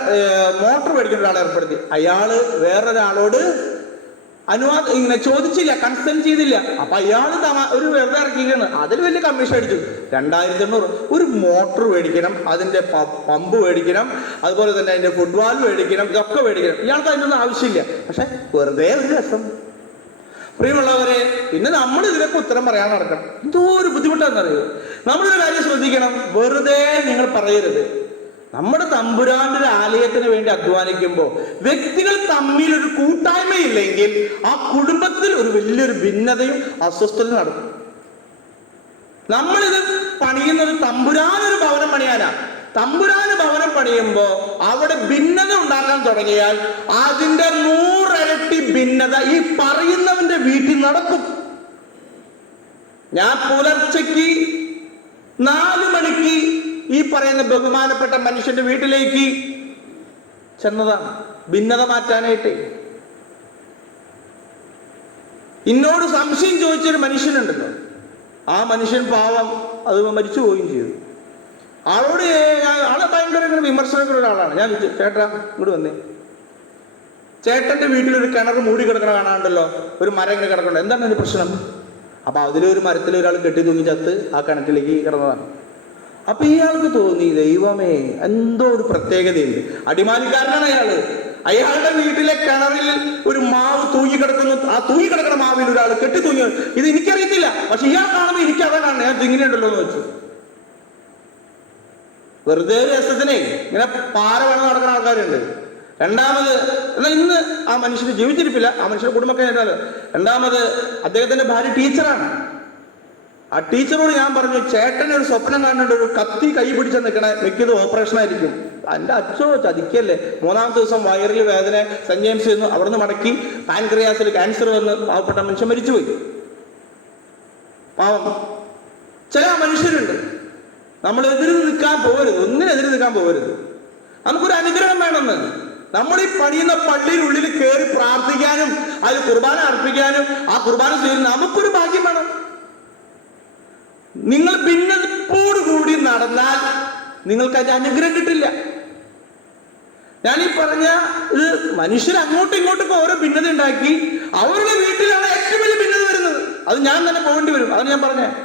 മോട്ടർ മേടിക്കുന്ന ഒരാളെ ഏർപ്പെടുത്തി. അയാള് വേറൊരാളോട് അനുവാദം ഇങ്ങനെ ചോദിച്ചില്ല, കൺസെന്റ് ചെയ്തില്ല. അപ്പൊ അയാള് ഒരു വെറുതെ ഇറക്കിയാണ്. അതിൽ വലിയ കമ്മീഷൻ അടിച്ചു. 2800. ഒരു മോട്ടർ മേടിക്കണം, അതിന്റെ പമ്പ് മേടിക്കണം, അതുപോലെ തന്നെ അതിന്റെ ഫുട്ബോൾ മേടിക്കണം, ഇതൊക്കെ മേടിക്കണം. ഇയാൾക്ക് അതിനൊന്നും ആവശ്യമില്ല. പക്ഷെ വെറുതെ ഒരു രസം. പ്രിയമുള്ളവരെ, പിന്നെ നമ്മൾ ഇതിനൊക്കെ ഉത്തരം പറയാൻ നടക്കണം. എന്തോ ഒരു ബുദ്ധിമുട്ടാണെന്നറിയോ. നമ്മളൊരു കാര്യം ശ്രദ്ധിക്കണം, വെറുതെ നിങ്ങൾ പറയരുത്. നമ്മുടെ തമ്പുരാന്റെ ഒരു ആലയത്തിന് വേണ്ടി അധ്വാനിക്കുമ്പോൾ വ്യക്തികൾ തമ്മിൽ ഒരു കൂട്ടായ്മയില്ലെങ്കിൽ ആ കുടുംബത്തിൽ ഒരു വലിയൊരു ഭിന്നതയും അസ്വസ്ഥതയും നടക്കും. നമ്മളിത് പണിയുന്നത് തമ്പുരാനൊരു ഭവനം പണിയാനാ. തമ്പുരാന് ഭവനം പണിയുമ്പോ അവിടെ ഭിന്നത ഉണ്ടാക്കാൻ തുടങ്ങിയാൽ അതിന്റെ 100 ഇരട്ടി ഭിന്നത ഈ പറയുന്നവന്റെ വീട്ടിൽ നടക്കും. ഞാൻ പുലർച്ചയ്ക്ക് 4 മണിക്ക് ഈ പറയുന്ന ബഹുമാനപ്പെട്ട മനുഷ്യന്റെ വീട്ടിലേക്ക് ചെന്നതാണ് ഭിന്നത മാറ്റാനായിട്ട്. എന്നോട് സംശയം ചോദിച്ചൊരു മനുഷ്യനുണ്ടല്ലോ, ആ മനുഷ്യൻ പാവം അത് മരിച്ചു പോവുകയും ചെയ്തു. ആളോട് ആളെ ഭയങ്കര വിമർശനക്കുള്ള ഒരാളാണ്. ഞാൻ ചേട്ടാ ഇങ്ങോട്ട് വന്നേ, ചേട്ടന്റെ വീട്ടിലൊരു കിണർ മൂടി കിടക്കണ കാണാണ്ടല്ലോ, ഒരു മരം ഇങ്ങനെ കിടക്കണ്ട, എന്താണ് അതിന്റെ പ്രശ്നം? അപ്പൊ അതിലൊരു മരത്തിൽ ഒരാൾ കെട്ടി തൂങ്ങി ചത്ത് ആ കിണറ്റിലേക്ക് കിടന്നതാണ്. അപ്പൊ ഇയാൾക്ക് തോന്നി, ദൈവമേ എന്തോ ഒരു പ്രത്യേകതയുണ്ട്. അടിമാലിക്കാരനാണ് അയാള്. അയാളുടെ വീട്ടിലെ കിണറിൽ ഒരു മാവ് തൂങ്ങിക്കിടക്കുന്നു. ആ തൂങ്ങിക്കിടക്കുന്ന മാവിൽ ഒരാൾ കെട്ടി തൂങ്ങി. ഇത് എനിക്കറിയത്തില്ല, പക്ഷെ ഇയാൾ കാണുമ്പോൾ എനിക്ക് അതാ കാണുന്നത്. ഞാൻ ഇങ്ങനെയുണ്ടല്ലോ എന്ന് വെച്ചു. വെറുതെ ഒരു രസത്തിനെ ഇങ്ങനെ പാര വേണം നടക്കുന്ന ആൾക്കാരുണ്ട്. രണ്ടാമത്, എന്നാൽ ഇന്ന് ആ മനുഷ്യന് ജീവിച്ചിരിപ്പില്ല, ആ മനുഷ്യന്റെ കുടുംബമൊക്കെ കേട്ടാല്. രണ്ടാമത്, അദ്ദേഹത്തിന്റെ ഭാര്യ ടീച്ചറാണ്. ആ ടീച്ചറോട് ഞാൻ പറഞ്ഞു, ചേട്ടന് ഒരു സ്വപ്നം കാണുന്നുണ്ട്, ഒരു കത്തി കൈ പിടിച്ച നിൽക്കണേ, മിക്കത് ഓപ്പറേഷൻ ആയിരിക്കും. എൻ്റെ അച്ഛോ ചതിക്കല്ലേ. മൂന്നാമത്തെ ദിവസം വയറിൽ വേദന, സെന്റ് ജെയിംസ് ചെന്നു, അവിടുന്ന് മടക്കി പാൻക്രിയാസിൽ ക്യാൻസർ വന്ന് പാവപ്പെട്ട മനുഷ്യൻ മരിച്ചുപോയി. പാവം. ചില മനുഷ്യരുണ്ട്, നമ്മൾ എതിര് നിൽക്കാൻ പോകരുത്, ഒന്നിനെതിരെ നിൽക്കാൻ പോകരുത്. നമുക്കൊരു അനുഗ്രഹം വേണമെന്ന്. നമ്മൾ ഈ പണിയുന്ന പള്ളിയിലുള്ളിൽ കയറി പ്രാർത്ഥിക്കാനും അതിൽ കുർബാന അർപ്പിക്കാനും ആ കുർബാന സ്വീകരിക്കാൻ നമുക്കൊരു ഭാഗ്യം വേണം. നിങ്ങൾ ഭിന്നതയോടുകൂടി നടന്നാൽ നിങ്ങൾക്ക് അതിന്റെ അനുഗ്രഹം കിട്ടില്ല. ഞാനീ പറഞ്ഞ ഇത് മനുഷ്യർ അങ്ങോട്ടും ഇങ്ങോട്ടും ഓരോ ഭിന്നത ഉണ്ടാക്കി അവരുടെ വീട്ടിലാണ് ഏറ്റവും വലിയ ഭിന്നത വരുന്നത്. അത് ഞാൻ തന്നെ പോകേണ്ടി വരും. അതാണ് ഞാൻ പറഞ്ഞത്.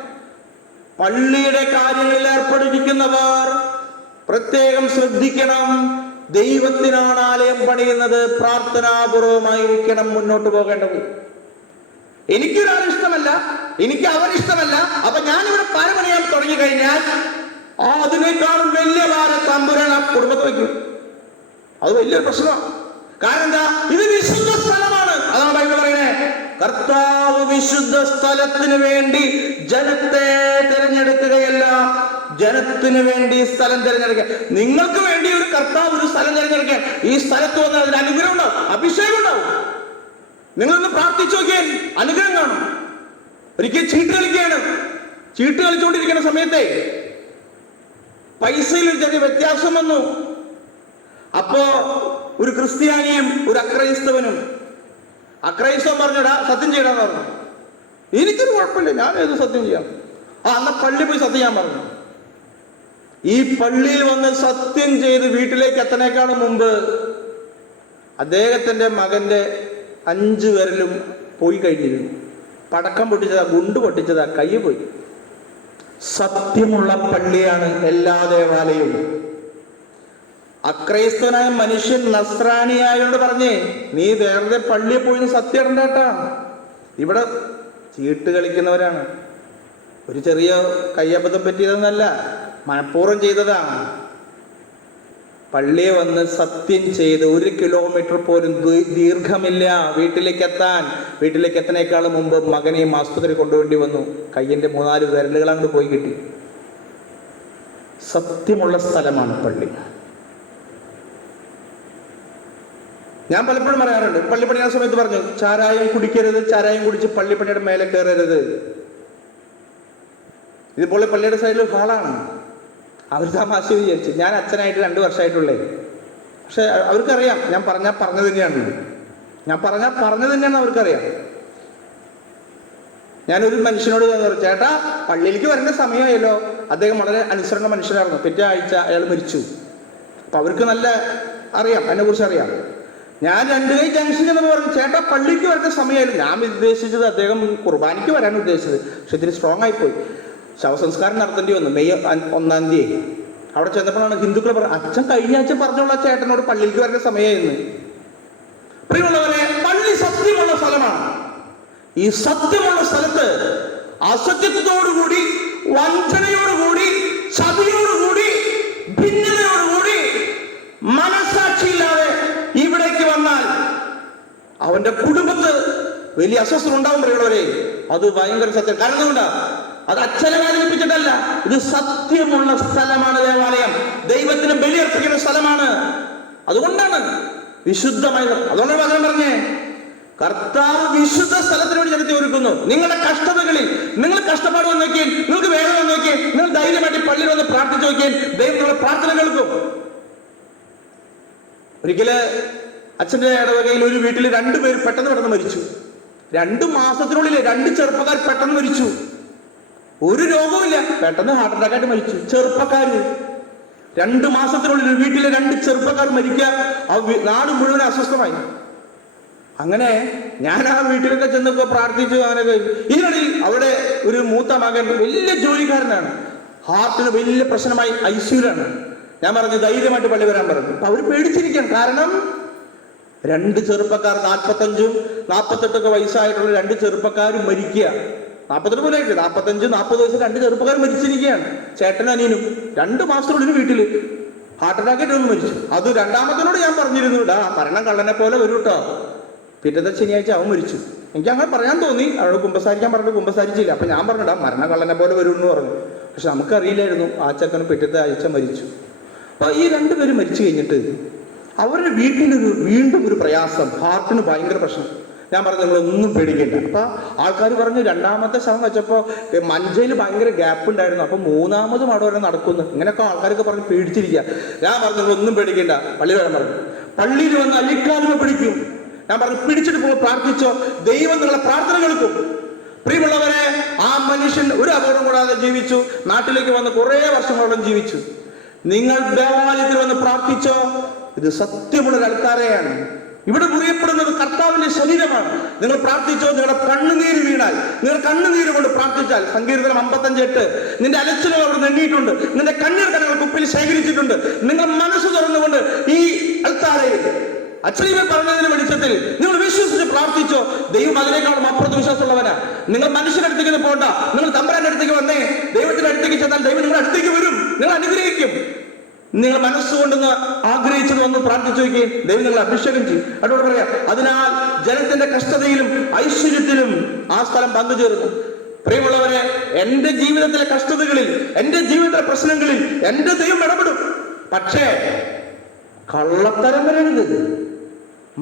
പള്ളിയുടെ കാര്യങ്ങളിൽ ഏർപ്പെട്ടിരിക്കുന്നവർ പ്രത്യേകം ശ്രദ്ധിക്കണം. ദൈവത്തിനാണ് ആലയം പണിയുന്നത്, പ്രാർത്ഥനാപൂർവമായിരിക്കണം മുന്നോട്ട് പോകേണ്ടത്. എനിക്കൊരാൾ ഇഷ്ടമല്ല, എനിക്ക് അവരിഷ്ടമല്ല, അപ്പൊ ഞാനിവിടെ പരമണിയാൻ തുടങ്ങി കഴിഞ്ഞാൽ അതിനേക്കാളും വലിയ ഭാരം തമ്പുരാൻ ആ കുടുംബത്തെ വയ്ക്കും. അത് വലിയൊരു പ്രശ്നമാണ്. കാരണം എന്താ? ഇത് വിശുദ്ധ സ്ഥലമാണ്. അതാണ് ബൈബിൾ പറയുന്നത്, കർത്താവ് വിശുദ്ധ സ്ഥലത്തിന് വേണ്ടി ജനത്തെ തിരഞ്ഞെടുക്കുകയല്ല, ജനത്തിന് വേണ്ടി സ്ഥലം തിരഞ്ഞെടുക്കുക. നിങ്ങൾക്ക് വേണ്ടി ഒരു കർത്താവ് ഒരു സ്ഥലം തിരഞ്ഞെടുക്കുക. ഈ സ്ഥലത്ത് വന്നാൽ അതിന് അനുഗ്രഹം ഉണ്ടാവും, അഭിഷേകം ഉണ്ടാവും. നിങ്ങളൊന്ന് പ്രാർത്ഥിച്ചു നോക്കിയാൽ അനുഗ്രഹം കാണും. ഒരിക്കൽ ചീട്ട് കളിക്കുകയാണ്. ചീട്ട് കളിച്ചുകൊണ്ടിരിക്കുന്ന സമയത്തെ പൈസയിൽ ഒരു ചെറിയ വ്യത്യാസം വന്നു. അപ്പോ ഒരു ക്രിസ്ത്യാനിയും ഒരു അക്രൈസ്തവനും, അക്രൈസ്തവൻ പറഞ്ഞടാ സത്യം ചെയ്യണമെന്ന് പറഞ്ഞു. എനിക്കൊരു കുഴപ്പമില്ല, ഞാൻ ഏത് സത്യം ചെയ്യാം. അന്ന് പള്ളി പോയി സത്യം ചെയ്യാൻ പറഞ്ഞു. ഈ പള്ളിയിൽ വന്ന് സത്യം ചെയ്ത് വീട്ടിലേക്ക് എത്തനേക്കാളും മുമ്പ് അദ്ദേഹത്തിന്റെ മകന്റെ 5 വിരലും പോയി കഴിഞ്ഞിരുന്നു. പടക്കം പൊട്ടിച്ചതാ, ഗുണ്ട് പൊട്ടിച്ചതാ, കൈ പോയി. സത്യമുള്ള പള്ളിയാണ് എല്ലാ ദേവാലയവും. അക്രൈസ്തവനായ മനുഷ്യൻ നസ്രാണിയായോണ്ട് പറഞ്ഞേ, നീ വേറെ പള്ളിയിൽ പോയി സത്യം ഇടണ്ടേട്ടാ. ഇവിടെ ചീട്ട് കളിക്കുന്നവരാണ്. ഒരു ചെറിയ കയ്യബദ്ധം പറ്റിയതെന്നല്ല, മനഃപൂർവ്വം ചെയ്തതാണ്. പള്ളിയെ വന്ന് സത്യം ചെയ്ത് 1 കിലോമീറ്റർ പോലും ദീർഘമില്ല വീട്ടിലേക്ക് എത്താൻ. വീട്ടിലേക്ക് എത്തനേക്കാളും മുമ്പ് മകനെയും ആസ്പത്രി കൊണ്ടുവേണ്ടി വന്നു. കയ്യിന്റെ 3-4 വിരലുകൾ അങ്ങോട്ട് പോയി കിട്ടി. സത്യമുള്ള സ്ഥലമാണ് പള്ളി. ഞാൻ പലപ്പോഴും പറയാറുണ്ട്, പള്ളി പണിയാൻ സമയത്ത് പറഞ്ഞു, ചാരായം കുടിക്കരുത്, ചാരായം കുടിച്ച് പള്ളിപ്പണിയുടെ മേലെ കയറരുത്. ഇതുപോലെ പള്ളിയുടെ സൈഡിൽ ഹാളാണ്. അവർ തമാശ വിചാരിച്ചു. ഞാൻ അച്ഛനായിട്ട് 2 വർഷമായിട്ടുള്ളേ. പക്ഷെ അവർക്കറിയാം ഞാൻ പറഞ്ഞത് തന്നെയാണ്. ഞാൻ പറഞ്ഞത് തന്നെയാണ് അവർക്കറിയാം. ഞാനൊരു മനുഷ്യനോട് പറഞ്ഞു, ചേട്ടാ പള്ളിയിലേക്ക് വരേണ്ട സമയമായല്ലോ. അദ്ദേഹം വളരെ അനുസരണ മനുഷ്യനായിരുന്നു. പിറ്റേ ആഴ്ച അയാൾ മരിച്ചു. അപ്പൊ അവർക്ക് നല്ല അറിയാം, അതിനെ കുറിച്ച് അറിയാം. ഞാൻ 2 കൈ ജംഗ്ഷനിൽ എന്ന് പറഞ്ഞു, ചേട്ടാ പള്ളിക്ക് വരേണ്ട സമയമായിരുന്നു. ഞാൻ ഉദ്ദേശിച്ചത് അദ്ദേഹം കുർബാനയ്ക്ക് വരാൻ ഉദ്ദേശിച്ചത്. പക്ഷെ ഇത്തിരി സ്ട്രോങ് ആയിപ്പോയി. ശവസംസ്കാരം നടത്തേണ്ടി വന്നു മെയ് 1-ാം തീയതി. അവിടെ ചെന്നപ്പോഴാണ് ഹിന്ദുക്കൾ പറഞ്ഞു, അച്ഛൻ കഴിഞ്ഞ ആഴ്ച പറഞ്ഞുള്ള ചേട്ടനോട് പള്ളിക്ക് വരേണ്ട സമയമായിരുന്നു. പ്രിയമുള്ളവരെ, പള്ളി സത്യമുള്ള സ്ഥലമാണ്. ഈ സത്യമുള്ള സ്ഥലത്ത് അസത്യത്തോടുകൂടി, വഞ്ചനയോടുകൂടി, ചതിയോടുകൂടി, ഭിന്നതയോടുകൂടി, മനസാക്ഷിയില്ലാതെ ഇവിടേക്ക് വന്നാൽ അവന്റെ കുടുംബത്ത് വലിയ അസ്വസ്ഥത ഉണ്ടാവും. പ്രിയമുള്ളവരെ, അത് ഭയങ്കര സത്യം. കാരണം എന്തുകൊണ്ടാ? അത് അച്ഛനെ വേദനിപ്പിച്ചിട്ടല്ല. ഇത് സത്യമുള്ള സ്ഥലമാണ് ദേവാലയം. ദൈവത്തിന് ബലിയർപ്പിക്കുന്ന സ്ഥലമാണ്. അതുകൊണ്ടാണ് വിശുദ്ധമായത്. അതുകൊണ്ടാണ് വചനം പറഞ്ഞേ, കർത്താവ് വിശുദ്ധ സ്ഥലത്തിന് വേണ്ടി ജനത്തെ ഒരുക്കുന്നു. നിങ്ങളുടെ കഷ്ടതകളിൽ നിങ്ങൾ കഷ്ടപ്പാട് വന്ന് നോക്കിയാൽ, നിങ്ങൾക്ക് വേദന വന്ന് നോക്കിയാൽ, നിങ്ങൾ ധൈര്യമായിട്ട് പള്ളിയിൽ വന്ന് പ്രാർത്ഥിച്ചു നോക്കിയാൽ ദൈവം നിങ്ങളുടെ പ്രാർത്ഥന കേൾക്കും. ഒരിക്കല് അച്ഛൻ്റെ ഇടവകയിൽ ഒരു വീട്ടിൽ 2 പേര് പെട്ടെന്ന് മരിച്ചു. 2 മാസത്തിനുള്ളിൽ 2 ചെറുപ്പക്കാർ പെട്ടെന്ന് മരിച്ചു. ഒരു രോഗവുമില്ല, പെട്ടെന്ന് ഹാർട്ട് അറ്റാക്കായിട്ട് മരിച്ചു. ചെറുപ്പക്കാര് 2 മാസത്തിനുള്ളിൽ വീട്ടിലെ 2 ചെറുപ്പക്കാർ മരിക്കുക. ആ നാട് മുഴുവൻ അസ്വസ്ഥമായി. അങ്ങനെ ഞാൻ ആ വീട്ടിലൊക്കെ ചെന്നപ്പോ പ്രാർത്ഥിച്ചു. അങ്ങനെയൊക്കെ ഇതിനിടയിൽ അവിടെ ഒരു മൂത്ത മകൻ വലിയ ജോലിക്കാരനാണ്, ഹാർട്ടിന് വലിയ പ്രശ്നമായി ഐസിയുലാണ്. ഞാൻ പറഞ്ഞു ധൈര്യമായിട്ട് പള്ളി വരാൻ പറഞ്ഞു. അപ്പൊ അവർ പേടിച്ചിരിക്കണം. കാരണം 2 ചെറുപ്പക്കാർ, 45, 48 വയസ്സായിട്ടുള്ള 2 ചെറുപ്പക്കാരും മരിക്കുക. 48 പോലും ആയിട്ട് 45, 40 വയസ്സ് 2 ചെറുപ്പക്കാർ മരിച്ചിരിക്കുകയാണ്. ചേട്ടനും അനിയനും 2 മാസത്തിനുള്ളിൽ വീട്ടില്. ഹാർട്ട് അറ്റാക്ക് ഒന്ന് മരിച്ചു. അത് രണ്ടാമത്തിനോട് ഞാൻ പറഞ്ഞിരുന്നു, മരണം കള്ളനെ പോലെ വരും കേട്ടോ. പിറ്റത്തെ ശനിയാഴ്ച അവൻ മരിച്ചു. എനിക്ക് അങ്ങനെ പറയാൻ തോന്നി. അവരോട് കുമ്പസാരിക്കാൻ പറഞ്ഞിട്ട് കുമ്പസാരിച്ചില്ല. അപ്പൊ ഞാൻ പറഞ്ഞിടാ മരണം കള്ളനെ പോലെ വരും എന്ന് പറഞ്ഞു. പക്ഷെ നമുക്കറിയില്ലായിരുന്നു ആ ചെക്കന് പിറ്റത്തെ ആഴ്ച മരിച്ചു. അപ്പൊ ഈ രണ്ടുപേരും മരിച്ചു കഴിഞ്ഞിട്ട് അവരുടെ വീണ്ടും ഒരു പ്രയാസം, ഹാർട്ടിന് ഭയങ്കര പ്രശ്നം. ഞാൻ പറഞ്ഞു നിങ്ങളൊന്നും പേടിക്കണ്ട. അപ്പൊ ആൾക്കാർ പറഞ്ഞു രണ്ടാമത്തെ ശവം വെച്ചപ്പോ മഞ്ചയിൽ ഭയങ്കര ഗ്യാപ്പ് ഉണ്ടായിരുന്നു, അപ്പൊ മൂന്നാമതും അവിടെ വരെ നടക്കുന്നു. ഇങ്ങനെയൊക്കെ ആൾക്കാരൊക്കെ പറഞ്ഞ് പേടിച്ചിരിക്കുക. ഞാൻ പറഞ്ഞു നിങ്ങളൊന്നും പേടിക്കണ്ട, പള്ളിയിൽ വരാൻ പറഞ്ഞു. പള്ളിയിൽ വന്ന് അലിക്കാലുമ പിടിക്കും. ഞാൻ പറഞ്ഞു പിടിച്ചിട്ട് പോയി പ്രാർത്ഥിച്ചോ, ദൈവം നിങ്ങളെ പ്രാർത്ഥന കേൾക്കും. പ്രിയമുള്ളവരെ, ആ മനുഷ്യൻ ഒരു അപകടം കൂടാതെ ജീവിച്ചു. നാട്ടിലേക്ക് വന്ന് കുറെ വർഷങ്ങളോളം ജീവിച്ചു. നിങ്ങൾ ദേവാലയത്തിൽ വന്ന് പ്രാർത്ഥിച്ചോ, ഇത് സത്യമുള്ള ഒരു ആൾക്കാരെയാണ്. ഇവിടെ മുറിയപ്പെടുന്നത് കർത്താവിന്റെ ശരീരമാണ്. നിങ്ങൾ പ്രാർത്ഥിച്ചോ, നിങ്ങളുടെ കണ്ണുനീര് വീണാൽ, നിങ്ങൾ കണ്ണുനീര് കൊണ്ട് പ്രാർത്ഥിച്ചാൽ, സങ്കീർത്തനം 55:8, നിന്റെ അലച്ചിലുകൾ അവിടെ നെണ്ണിയിട്ടുണ്ട്, നിന്റെ കണ്ണീർ കണങ്ങൾ കുപ്പിൽ ശേഖരിച്ചിട്ടുണ്ട്. നിങ്ങൾ മനസ്സ് തുറന്നുകൊണ്ട് ഈ അൾത്താരയിൽ അച്ഛനെ പറഞ്ഞതിന് വെളിച്ചത്തിൽ നിങ്ങൾ വിശ്വസിച്ച് പ്രാർത്ഥിച്ചോ, ദൈവം അതിനേക്കാളും അപ്പുറത്ത് വിശ്വാസമുള്ളവനാ. നിങ്ങൾ മനുഷ്യന്റെ അടുത്തേക്ക് പോകണ്ട, നിങ്ങൾ തമ്പുരാന്റെ അടുത്തേക്ക് വന്നേ. ദൈവത്തിന്റെ അടുത്തേക്ക് ചെന്നാൽ ദൈവം നിങ്ങളുടെ അടുത്തേക്ക് വരും, നിങ്ങൾ അനുഗ്രഹിക്കും. നിങ്ങൾ മനസ്സുകൊണ്ടെന്ന് ആഗ്രഹിച്ചത് വന്ന് പ്രാർത്ഥിച്ചു നോക്കുകയും ദൈവം നിങ്ങളെ അഭിഷേകം ചെയ്യും. അതോട് പറയാം, അതിനാൽ ജനത്തിന്റെ കഷ്ടതയിലും ഐശ്വര്യത്തിലും ആ സ്ഥലം പങ്കുചേരുന്നു. പ്രിയമുള്ളവരെ, എന്റെ ജീവിതത്തിലെ കഷ്ടതകളിൽ, എന്റെ ജീവിതത്തിലെ പ്രശ്നങ്ങളിൽ എന്റെ ദൈവം ഇടപെടും. പക്ഷേ കള്ളത്തരം വരരുത്.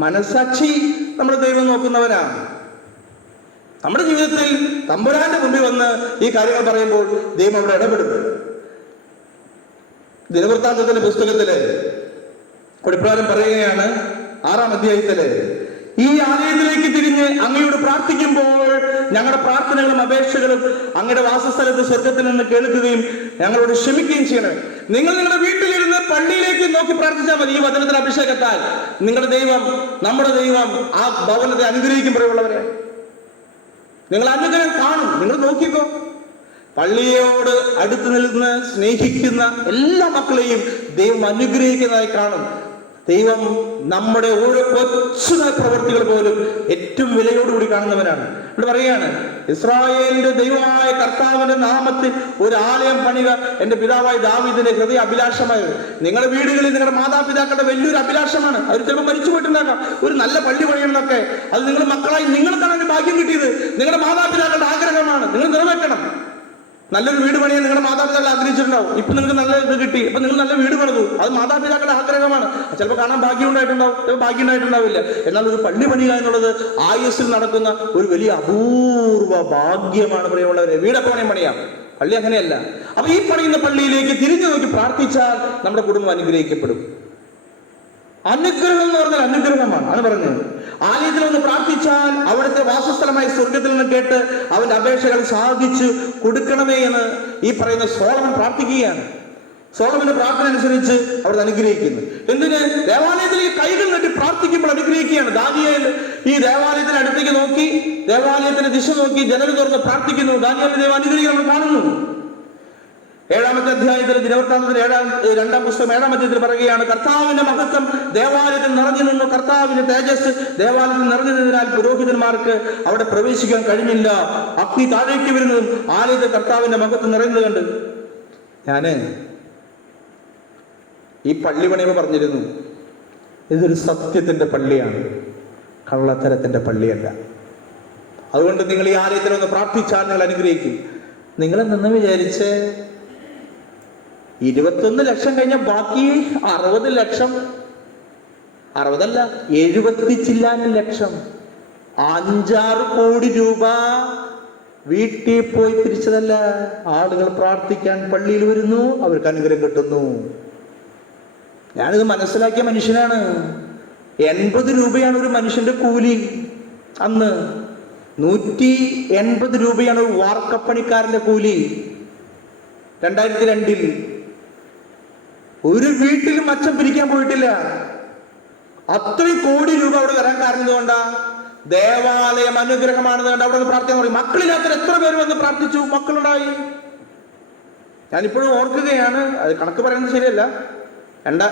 മനസാക്ഷി നമ്മുടെ ദൈവം നോക്കുന്നവനാണ്. നമ്മുടെ ജീവിതത്തിൽ തമ്പുരാന്റെ മുമ്പിൽ വന്ന് ഈ കാര്യങ്ങൾ പറയുമ്പോൾ ദൈവം അവിടെ ഇടപെടും. ദിനവൃത്താന്തത്തിന്റെ പുസ്തകത്തില് ഇപ്രകാരം പറയുകയാണ്, 6-ാം അധ്യായത്തില്, ഈ ആലയത്തിലേക്ക് തിരിഞ്ഞ് അങ്ങയോട് പ്രാർത്ഥിക്കുമ്പോൾ ഞങ്ങളുടെ പ്രാർത്ഥനകളും അപേക്ഷകളും അങ്ങയുടെ വാസസ്ഥലത്ത് സ്വർഗത്തിൽ നിന്ന് കേൾക്കുകയും ഞങ്ങളോട് ക്ഷമിക്കുകയും ചെയ്യണമേ. നിങ്ങൾ നിങ്ങളുടെ വീട്ടിലിരുന്ന് പള്ളിയിലേക്ക് നോക്കി പ്രാർത്ഥിച്ചാൽ മതി. ഈ വചനത്തിന്റെ അഭിഷേകത്താൽ നിങ്ങളുടെ ദൈവം, നമ്മുടെ ദൈവം ആ ഭവനത്തെ അനുഗ്രഹിക്കും. പറയുള്ളവരെ, നിങ്ങൾ അനുഗ്രഹം കാണും. നിങ്ങൾ നോക്കിക്കോ. പള്ളിയോട് അടുത്ത് നിന്ന് സ്നേഹിക്കുന്ന എല്ലാ മക്കളെയും ദൈവം അനുഗ്രഹിക്കുന്നതായി കാണും. ദൈവം നമ്മുടെ ഓരോ കൊച്ചു പ്രവൃത്തികൾ പോലും ഏറ്റവും വിലയോടുകൂടി കാണുന്നവനാണ്. ഇവിടെ പറയുകയാണ്, ഇസ്രായേലിന്റെ ദൈവമായ കർത്താവിന്റെ നാമത്തിൽ ഒരു ആലയം പണിക എന്റെ പിതാവായ ദാവീദിന്റെ ഹൃദയ അഭിലാഷമായത്. നിങ്ങളുടെ വീടുകളിൽ നിങ്ങളുടെ മാതാപിതാക്കളുടെ വലിയൊരു അഭിലാഷമാണ്. അവർ ചിലപ്പോൾ മരിച്ചു പോയിട്ടുണ്ടാക്കാം, ഒരു നല്ല പള്ളി പണിയണമെന്നൊക്കെ. അത് നിങ്ങളുടെ മക്കളായി നിങ്ങൾക്കാണ് അതിന് ഭാഗ്യം കിട്ടിയത്. നിങ്ങളുടെ മാതാപിതാക്കളുടെ ആഗ്രഹമാണ്, നിങ്ങൾ നിറവേറ്റണം. നല്ലൊരു വീട് പണിയാൻ നിങ്ങളുടെ മാതാപിതാക്കൾ ആഗ്രഹിച്ചിട്ടുണ്ടാവും. ഇപ്പൊ നിങ്ങൾക്ക് നല്ല ഇത് കിട്ടി, ഇപ്പൊ നിങ്ങൾ നല്ല വീട് പണിതു, അത് മാതാപിതാക്കളുടെ ആഗ്രഹമാണ്. ചിലപ്പോൾ കാണാൻ ഭാഗ്യം ഉണ്ടായിട്ടുണ്ടാവും, ചിലപ്പോൾ ഭാഗ്യം ഉണ്ടായിട്ടുണ്ടാവില്ല. എന്നാൽ ഒരു പള്ളി പണിയുക എന്നുള്ളത് ആയുസ്സിൽ നടക്കുന്ന ഒരു വലിയ അപൂർവ ഭാഗ്യമാണ്. പ്രിയമുള്ളവരെ, വീടൊക്കെ വേണേൽ പണിയാം, പള്ളി അങ്ങനെയല്ല. അപ്പൊ ഈ പണിയുന്ന പള്ളിയിലേക്ക് തിരിഞ്ഞു നോക്കി പ്രാർത്ഥിച്ചാൽ നമ്മുടെ കുടുംബം അനുഗ്രഹിക്കപ്പെടും. അനുഗ്രഹം എന്ന് പറഞ്ഞാൽ അനുഗ്രഹമാണ്. അത് പറഞ്ഞത് ആലയത്തിൽ ഒന്ന് പ്രാർത്ഥിച്ചാൽ അവിടുത്തെ വാസസ്ഥലമായ സ്വർഗത്തിൽ നിന്ന് കേട്ട് അവന്റെ അപേക്ഷകൾ സാധിച്ചു കൊടുക്കണമേ എന്ന് ഈ പറയുന്ന സോളമൻ പ്രാർത്ഥിക്കുകയാണ്. സോളമന്റെ പ്രാർത്ഥന അനുസരിച്ച് അവിടെ അനുഗ്രഹിക്കുന്നു. എന്തിന്? ദേവാലയത്തിലേക്ക് കൈകൾ നീട്ടി പ്രാർത്ഥിക്കുമ്പോൾ അനുഗ്രഹിക്കുകയാണ്. ദാനിയേൽ ഈ ദേവാലയത്തിന് അടുത്തേക്ക് നോക്കി, ദേവാലയത്തിന്റെ ദിശ നോക്കി ജനൽ തുറന്ന് പ്രാർത്ഥിക്കുന്നു. ദാനിയേലിനെ ദൈവം അനുഗ്രഹിക്കാൻ നമ്മൾ കാണുന്നു. 7-ാമത്തെ അധ്യായത്തിൽ, ദിനവൃത്താന്തത്തിൽ 2-ാം പുസ്തകം 7-ാം അധ്യായത്തിൽ പറയുകയാണ്, കർത്താവിന്റെ മഹത്വം ദേവാലയത്തിൽ നിറഞ്ഞു നിന്നു. കർത്താവിന്റെ തേജസ് ദേവാലയത്തിൽ നിറഞ്ഞു നിന്നതിനാൽ പുരോഹിതന്മാർക്ക് അവിടെ പ്രവേശിക്കാൻ കഴിഞ്ഞില്ല. അഗ്നി താഴേക്ക് വരുന്നതും ആലയത്തിൽ കർത്താവിന്റെ മഹത്വം നിറയുന്നത് കണ്ട്. ഞാന് ഈ പള്ളി പണിയുമ്പോൾ പറഞ്ഞിരുന്നു, ഇതൊരു സത്യത്തിന്റെ പള്ളിയാണ്, കള്ളത്തരത്തിന്റെ പള്ളിയല്ല. അതുകൊണ്ട് നിങ്ങൾ ഈ ആലയത്തിൽ ഒന്ന് പ്രാർത്ഥിച്ചാൽ നിങ്ങൾ അനുഗ്രഹിക്കും. നിങ്ങളെന്ന് വിചാരിച്ച് 21 ലക്ഷം കഴിഞ്ഞ ബാക്കി 60 ലക്ഷം, 60 അല്ല 70 ചില്ലാനും ലക്ഷം, 5-6 കോടി രൂപ വീട്ടിൽ പോയി തിരിച്ചതല്ല. ആളുകൾ പ്രാർത്ഥിക്കാൻ പള്ളിയിൽ വരുന്നു, അവർക്ക് അനുഗ്രഹം കിട്ടുന്നു. ഞാനിത് മനസ്സിലാക്കിയ മനുഷ്യനാണ്. 80 രൂപയാണ് ഒരു മനുഷ്യന്റെ കൂലി. അന്ന് 180 രൂപയാണ് ഒരു വാർക്കപ്പണിക്കാരന്റെ കൂലി. 2002 ഒരു വീട്ടിലും അച്ഛൻ പിരിക്കാൻ പോയിട്ടില്ല. അത്രയും കോടി രൂപ അവിടെ വരാൻ കാരണം എന്തുകൊണ്ടാ? ദേവാലയം അനുഗ്രഹമാണെന്ന് കണ്ട് അവിടെ പ്രാർത്ഥന പറയും. മക്കളില്ലാത്ത എത്ര പേര് വന്ന് പ്രാർത്ഥിച്ചു, മക്കളുണ്ടായി. ഞാനിപ്പോഴും ഓർക്കുകയാണ്, അത് കണക്ക് പറയുന്നത് ശരിയല്ല.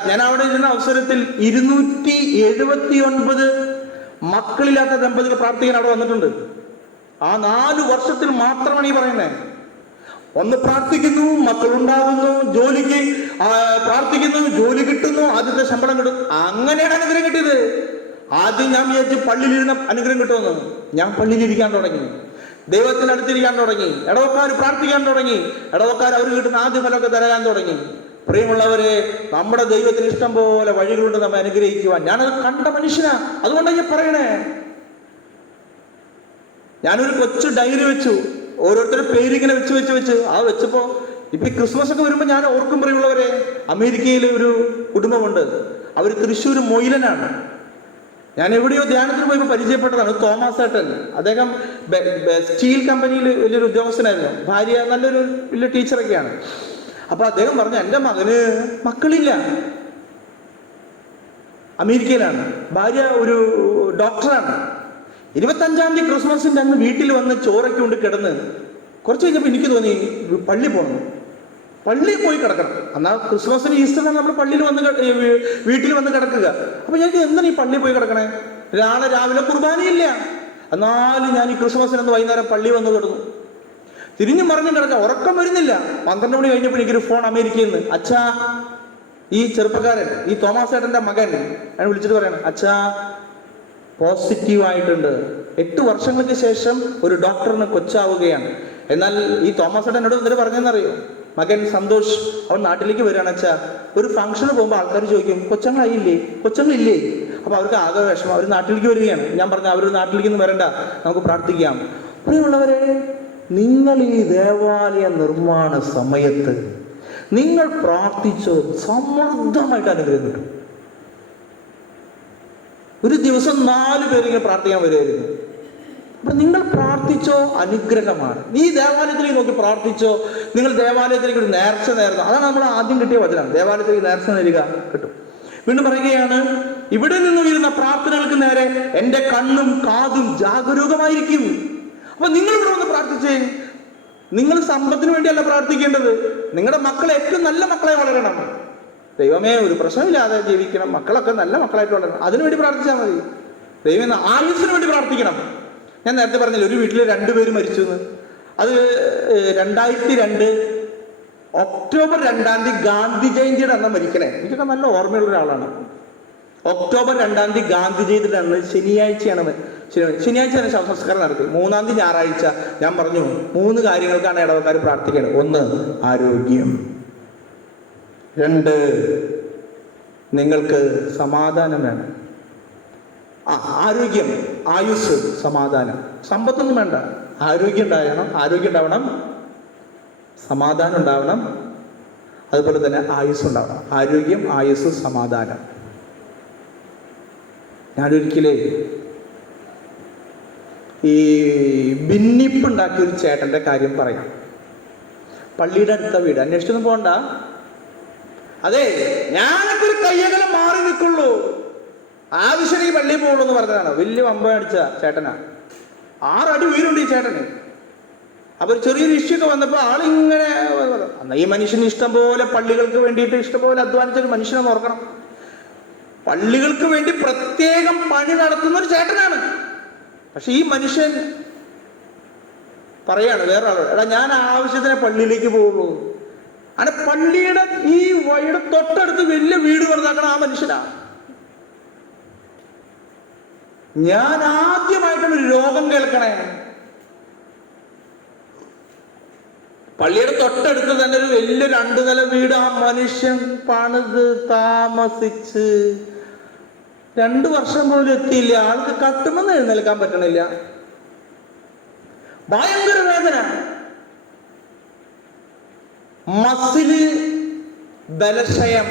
ഞാൻ അവിടെ ഇരുന്ന അവസരത്തിൽ 279 മക്കളില്ലാത്ത ദമ്പതികൾ പ്രാർത്ഥിക്കാൻ അവിടെ വന്നിട്ടുണ്ട്. ആ 4 വർഷത്തിൽ മാത്രമാണ് ഈ പറയുന്നത്. ഒന്ന് പ്രാർത്ഥിക്കുന്നു, മക്കളുണ്ടാകുന്നു, ജോലിക്ക് പ്രാർത്ഥിക്കുന്നു, ജോലി കിട്ടുന്നു, ആദ്യത്തെ ശമ്പളം കിട്ടും. അങ്ങനെയാണ് അനുഗ്രഹം കിട്ടിയത്. ആദ്യം ഞാൻ വിചാരിച്ചു പള്ളിയിലിരുന്ന അനുഗ്രഹം കിട്ടുമെന്ന്. ഞാൻ പള്ളിയിലിരിക്കാൻ തുടങ്ങി, ദൈവത്തിനടുത്തിരിക്കാൻ തുടങ്ങി, ഇടവക്കാർ പ്രാർത്ഥിക്കാൻ തുടങ്ങി, ഇടവക്കാർ അവർ കിട്ടുന്ന ആദ്യ ഫലമൊക്കെ തരാൻ തുടങ്ങി. പ്രിയമുള്ളവരെ, നമ്മുടെ ദൈവത്തിന് ഇഷ്ടം പോലെ വഴികളുണ്ട് നമ്മെ അനുഗ്രഹിക്കുവാൻ. ഞാനത് കണ്ട മനുഷ്യനാ, അതുകൊണ്ടാണ് ഞാൻ പറയണേ. ഞാനൊരു കൊച്ചു ഡയറി വെച്ചു, ഓരോരുത്തരുടെ പേരിങ്ങനെ വെച്ച് വെച്ചപ്പോ ഇപ്പൊ ഈ ക്രിസ്മസ് ഒക്കെ വരുമ്പോ ഞാൻ ഓർക്കും. പ്രിയമുള്ളവരെ, അമേരിക്കയിൽ ഒരു കുടുംബമുണ്ട്, അവർ തൃശ്ശൂർ മൊയിലനാണ്. ഞാൻ എവിടെയോ ധ്യാനത്തിന് പോയപ്പോൾ പരിചയപ്പെട്ടതാണ് തോമസ് ഏട്ടൻ. അദ്ദേഹം സ്റ്റീൽ കമ്പനിയിൽ വലിയൊരു ഉദ്യോഗസ്ഥനായിരുന്നു. ഭാര്യ നല്ലൊരു വലിയ ടീച്ചറൊക്കെയാണ്. അപ്പൊ അദ്ദേഹം പറഞ്ഞു, എൻ്റെ മകന് മക്കളില്ല, അമേരിക്കയിലാണ്, ഭാര്യ ഒരു ഡോക്ടറാണ്. 25-ാം തീയതി ക്രിസ്മസിൻ്റെ അന്ന് വീട്ടിൽ വന്ന് ചോറൊക്കെ കൊണ്ട് കിടന്ന് കുറച്ച് കഴിഞ്ഞപ്പോൾ എനിക്ക് തോന്നി പള്ളി പോകണം, പള്ളിയിൽ പോയി കിടക്കണം. എന്നാൽ ക്രിസ്മസിന് ഈസ്റ്ററിനാണ് നമ്മൾ പള്ളിയിൽ വീട്ടിൽ വന്ന് കിടക്കുക. അപ്പൊ ഞങ്ങൾക്ക് എന്താണ് ഈ പള്ളിയിൽ പോയി കിടക്കണേ? രാവിലെ കുർബാനയില്ല. എന്നാലും ഞാൻ ഈ ക്രിസ്മസിനന്ന് വൈകുന്നേരം പള്ളി വന്ന് കിടന്നു. തിരിഞ്ഞും മറിഞ്ഞും കിടക്കാം, ഉറക്കം വരുന്നില്ല. 12 മണി കഴിഞ്ഞപ്പോൾ എനിക്കൊരു ഫോൺ അമേരിക്കയിൽ നിന്ന്. അച്ഛാ, ഈ ചെറുപ്പക്കാരൻ, ഈ തോമസ് ഏട്ടൻ്റെ മകൻ ഞാൻ വിളിച്ചിട്ട് പറയണം, അച്ഛാ പോസിറ്റീവായിട്ടുണ്ട്, 8 വർഷങ്ങൾക്ക് ശേഷം ഒരു ഡോക്ടറിന് കൊച്ചാവുകയാണ്. എന്നാൽ ഈ തോമസ് ഏട്ടൻ എന്നോട് എന്തൊരു പറഞ്ഞെന്നറിയോ? മകൻ സന്തോഷ് അവൻ നാട്ടിലേക്ക് വരികയാണ് അച്ഛാ. ഒരു ഫംഗ്ഷന് പോകുമ്പോൾ ആൾക്കാർ ചോദിക്കും, കൊച്ചങ്ങളില്ലേ? അപ്പൊ അവർക്ക് ആകെ വിഷമം, അവർ നാട്ടിലേക്ക് വരികയാണ്. ഞാൻ പറഞ്ഞു, അവർ നാട്ടിലേക്ക് ഒന്നും വരണ്ട, നമുക്ക് പ്രാർത്ഥിക്കാം. പ്രിയമുള്ളവരെ, നിങ്ങൾ ഈ ദേവാലയ നിർമ്മാണ സമയത്ത് നിങ്ങൾ പ്രാർത്ഥിച്ചോ, സമൃദ്ധമായിട്ട് അനുഗ്രഹം കിട്ടും. ഒരു ദിവസം 4 പേരിങ്ങനെ പ്രാർത്ഥിക്കാൻ വരുമായിരുന്നു. അപ്പൊ നിങ്ങൾ പ്രാർത്ഥിച്ചോ, അനുഗ്രഹമാണ്. നീ ദേവാലയത്തിലേക്ക് നോക്കി പ്രാർത്ഥിച്ചോ. നിങ്ങൾ ദേവാലയത്തിലേക്ക് ഒരു നേർച്ച നേർന്നു, അതാണ് നമ്മൾ ആദ്യം കിട്ടിയ വചനം. ദേവാലയത്തിലേക്ക് നേർച്ച നേരുക കിട്ടും. വീണ്ടും പറയുകയാണ്, ഇവിടെ നിന്ന് വരുന്ന പ്രാർത്ഥനകൾക്ക് നേരെ എൻ്റെ കണ്ണും കാതും ജാഗരൂകമായിരിക്കും. അപ്പൊ നിങ്ങൾ ഇവിടെ വന്ന് പ്രാർത്ഥിച്ചേ. നിങ്ങൾ സമ്പത്തിന് വേണ്ടിയല്ല പ്രാർത്ഥിക്കേണ്ടത്. നിങ്ങളുടെ മക്കളെ ഏറ്റവും നല്ല മക്കളെ വളരണം. ദൈവമേ, ഒരു പ്രശ്നമില്ലാതെ ജീവിക്കണം, മക്കളൊക്കെ നല്ല മക്കളായിട്ട് വളരണം, അതിനുവേണ്ടി പ്രാർത്ഥിച്ചാൽ മതി. ദൈവം ആയുസ്സിന് വേണ്ടി പ്രാർത്ഥിക്കണം. ഞാൻ നേരത്തെ പറഞ്ഞില്ല, ഒരു വീട്ടിൽ 2 പേര് മരിച്ചു എന്ന്. അത് 2002 ഒക്ടോബർ 2-ാം തീയതി ഗാന്ധി ജയന്തിയുടെ അന്ന് മരിക്കണേ. എനിക്കൊക്കെ നല്ല ഓർമ്മയുള്ള ഒരാളാണ്. ഒക്ടോബർ 2-ാം തീയതി ഗാന്ധി ജയന്തിയുടെ അന്ന് ശനിയാഴ്ചയാണ് ശവസംസ്കാരം നടത്തി. 3-ാം തീയതി ഞായറാഴ്ച. ഞാൻ പറഞ്ഞു, 3 കാര്യങ്ങൾക്കാണ് ഇടവക്കാർ പ്രാർത്ഥിക്കേണ്ടത്. 1, ആരോഗ്യം. 2, നിങ്ങൾക്ക് സമാധാനം വേണം. ആരോഗ്യം, ആയുസ്, സമാധാനം. സമ്പത്തൊന്നും വേണ്ട, ആരോഗ്യം ഉണ്ടാവണം, സമാധാനം ഉണ്ടാവണം, അതുപോലെ തന്നെ ആയുസ് ഉണ്ടാവണം. ആരോഗ്യം, ആയുസ്, സമാധാനം. ഞാനൊരിക്കലേ ഈ ഭിന്നിപ്പുണ്ടാക്കിയൊരു ചേട്ടൻ്റെ കാര്യം പറയാം. പള്ളിയുടെ അടുത്ത വീട്, അന്വേഷിച്ചൊന്നും പോകണ്ട. അതെ, ഞാനൊക്കെ ഒരു കയ്യകലം മാറി നിൽക്കുള്ളൂ, ആവശ്യം ഈ പള്ളിയിൽ പോകുള്ളൂ എന്ന് പറഞ്ഞതാണ്. വലിയ വമ്പ അടിച്ച ചേട്ടനാ, 6 അടി ഉയരുണ്ട് ഈ ചേട്ടന്. അപ്പൊ ചെറിയൊരു ഇഷ്യൂ ഒക്കെ വന്നപ്പോൾ ആളിങ്ങനെ, എന്നാൽ ഈ മനുഷ്യന് ഇഷ്ടംപോലെ പള്ളികൾക്ക് വേണ്ടിയിട്ട് ഇഷ്ടംപോലെ അധ്വാനിച്ചൊരു മനുഷ്യനെ ഓർക്കണം. പള്ളികൾക്ക് വേണ്ടി പ്രത്യേകം പണി നടത്തുന്ന ഒരു ചേട്ടനാണ്. പക്ഷെ ഈ മനുഷ്യൻ പറയാണ് വേറെ ആളോട്, എടാ ഞാൻ ആവശ്യത്തിന് പള്ളിയിലേക്ക് പോകുള്ളൂ. അങ്ങനെ പള്ളിയുടെ ഈ വഴിയുടെ തൊട്ടടുത്ത് വലിയ വീട് വെറുതാക്കണം ആ മനുഷ്യനാ. ഞാൻ ആദ്യമായിട്ടാണ് ഒരു രോഗം കേൾക്കണേ. പള്ളിയുടെ തൊട്ടടുത്ത് തന്നെ ഒരു വലിയ 2 നില വീട് ആ മനുഷ്യൻ പണിത് താമസിച്ച് 2 വർഷം പോലും എത്തിയില്ല. ആൾക്ക് കട്ടുമെന്ന് എഴുന്നേൽക്കാൻ പറ്റണില്ല, ഭയങ്കര വേദന, മസില് ബലക്ഷയം.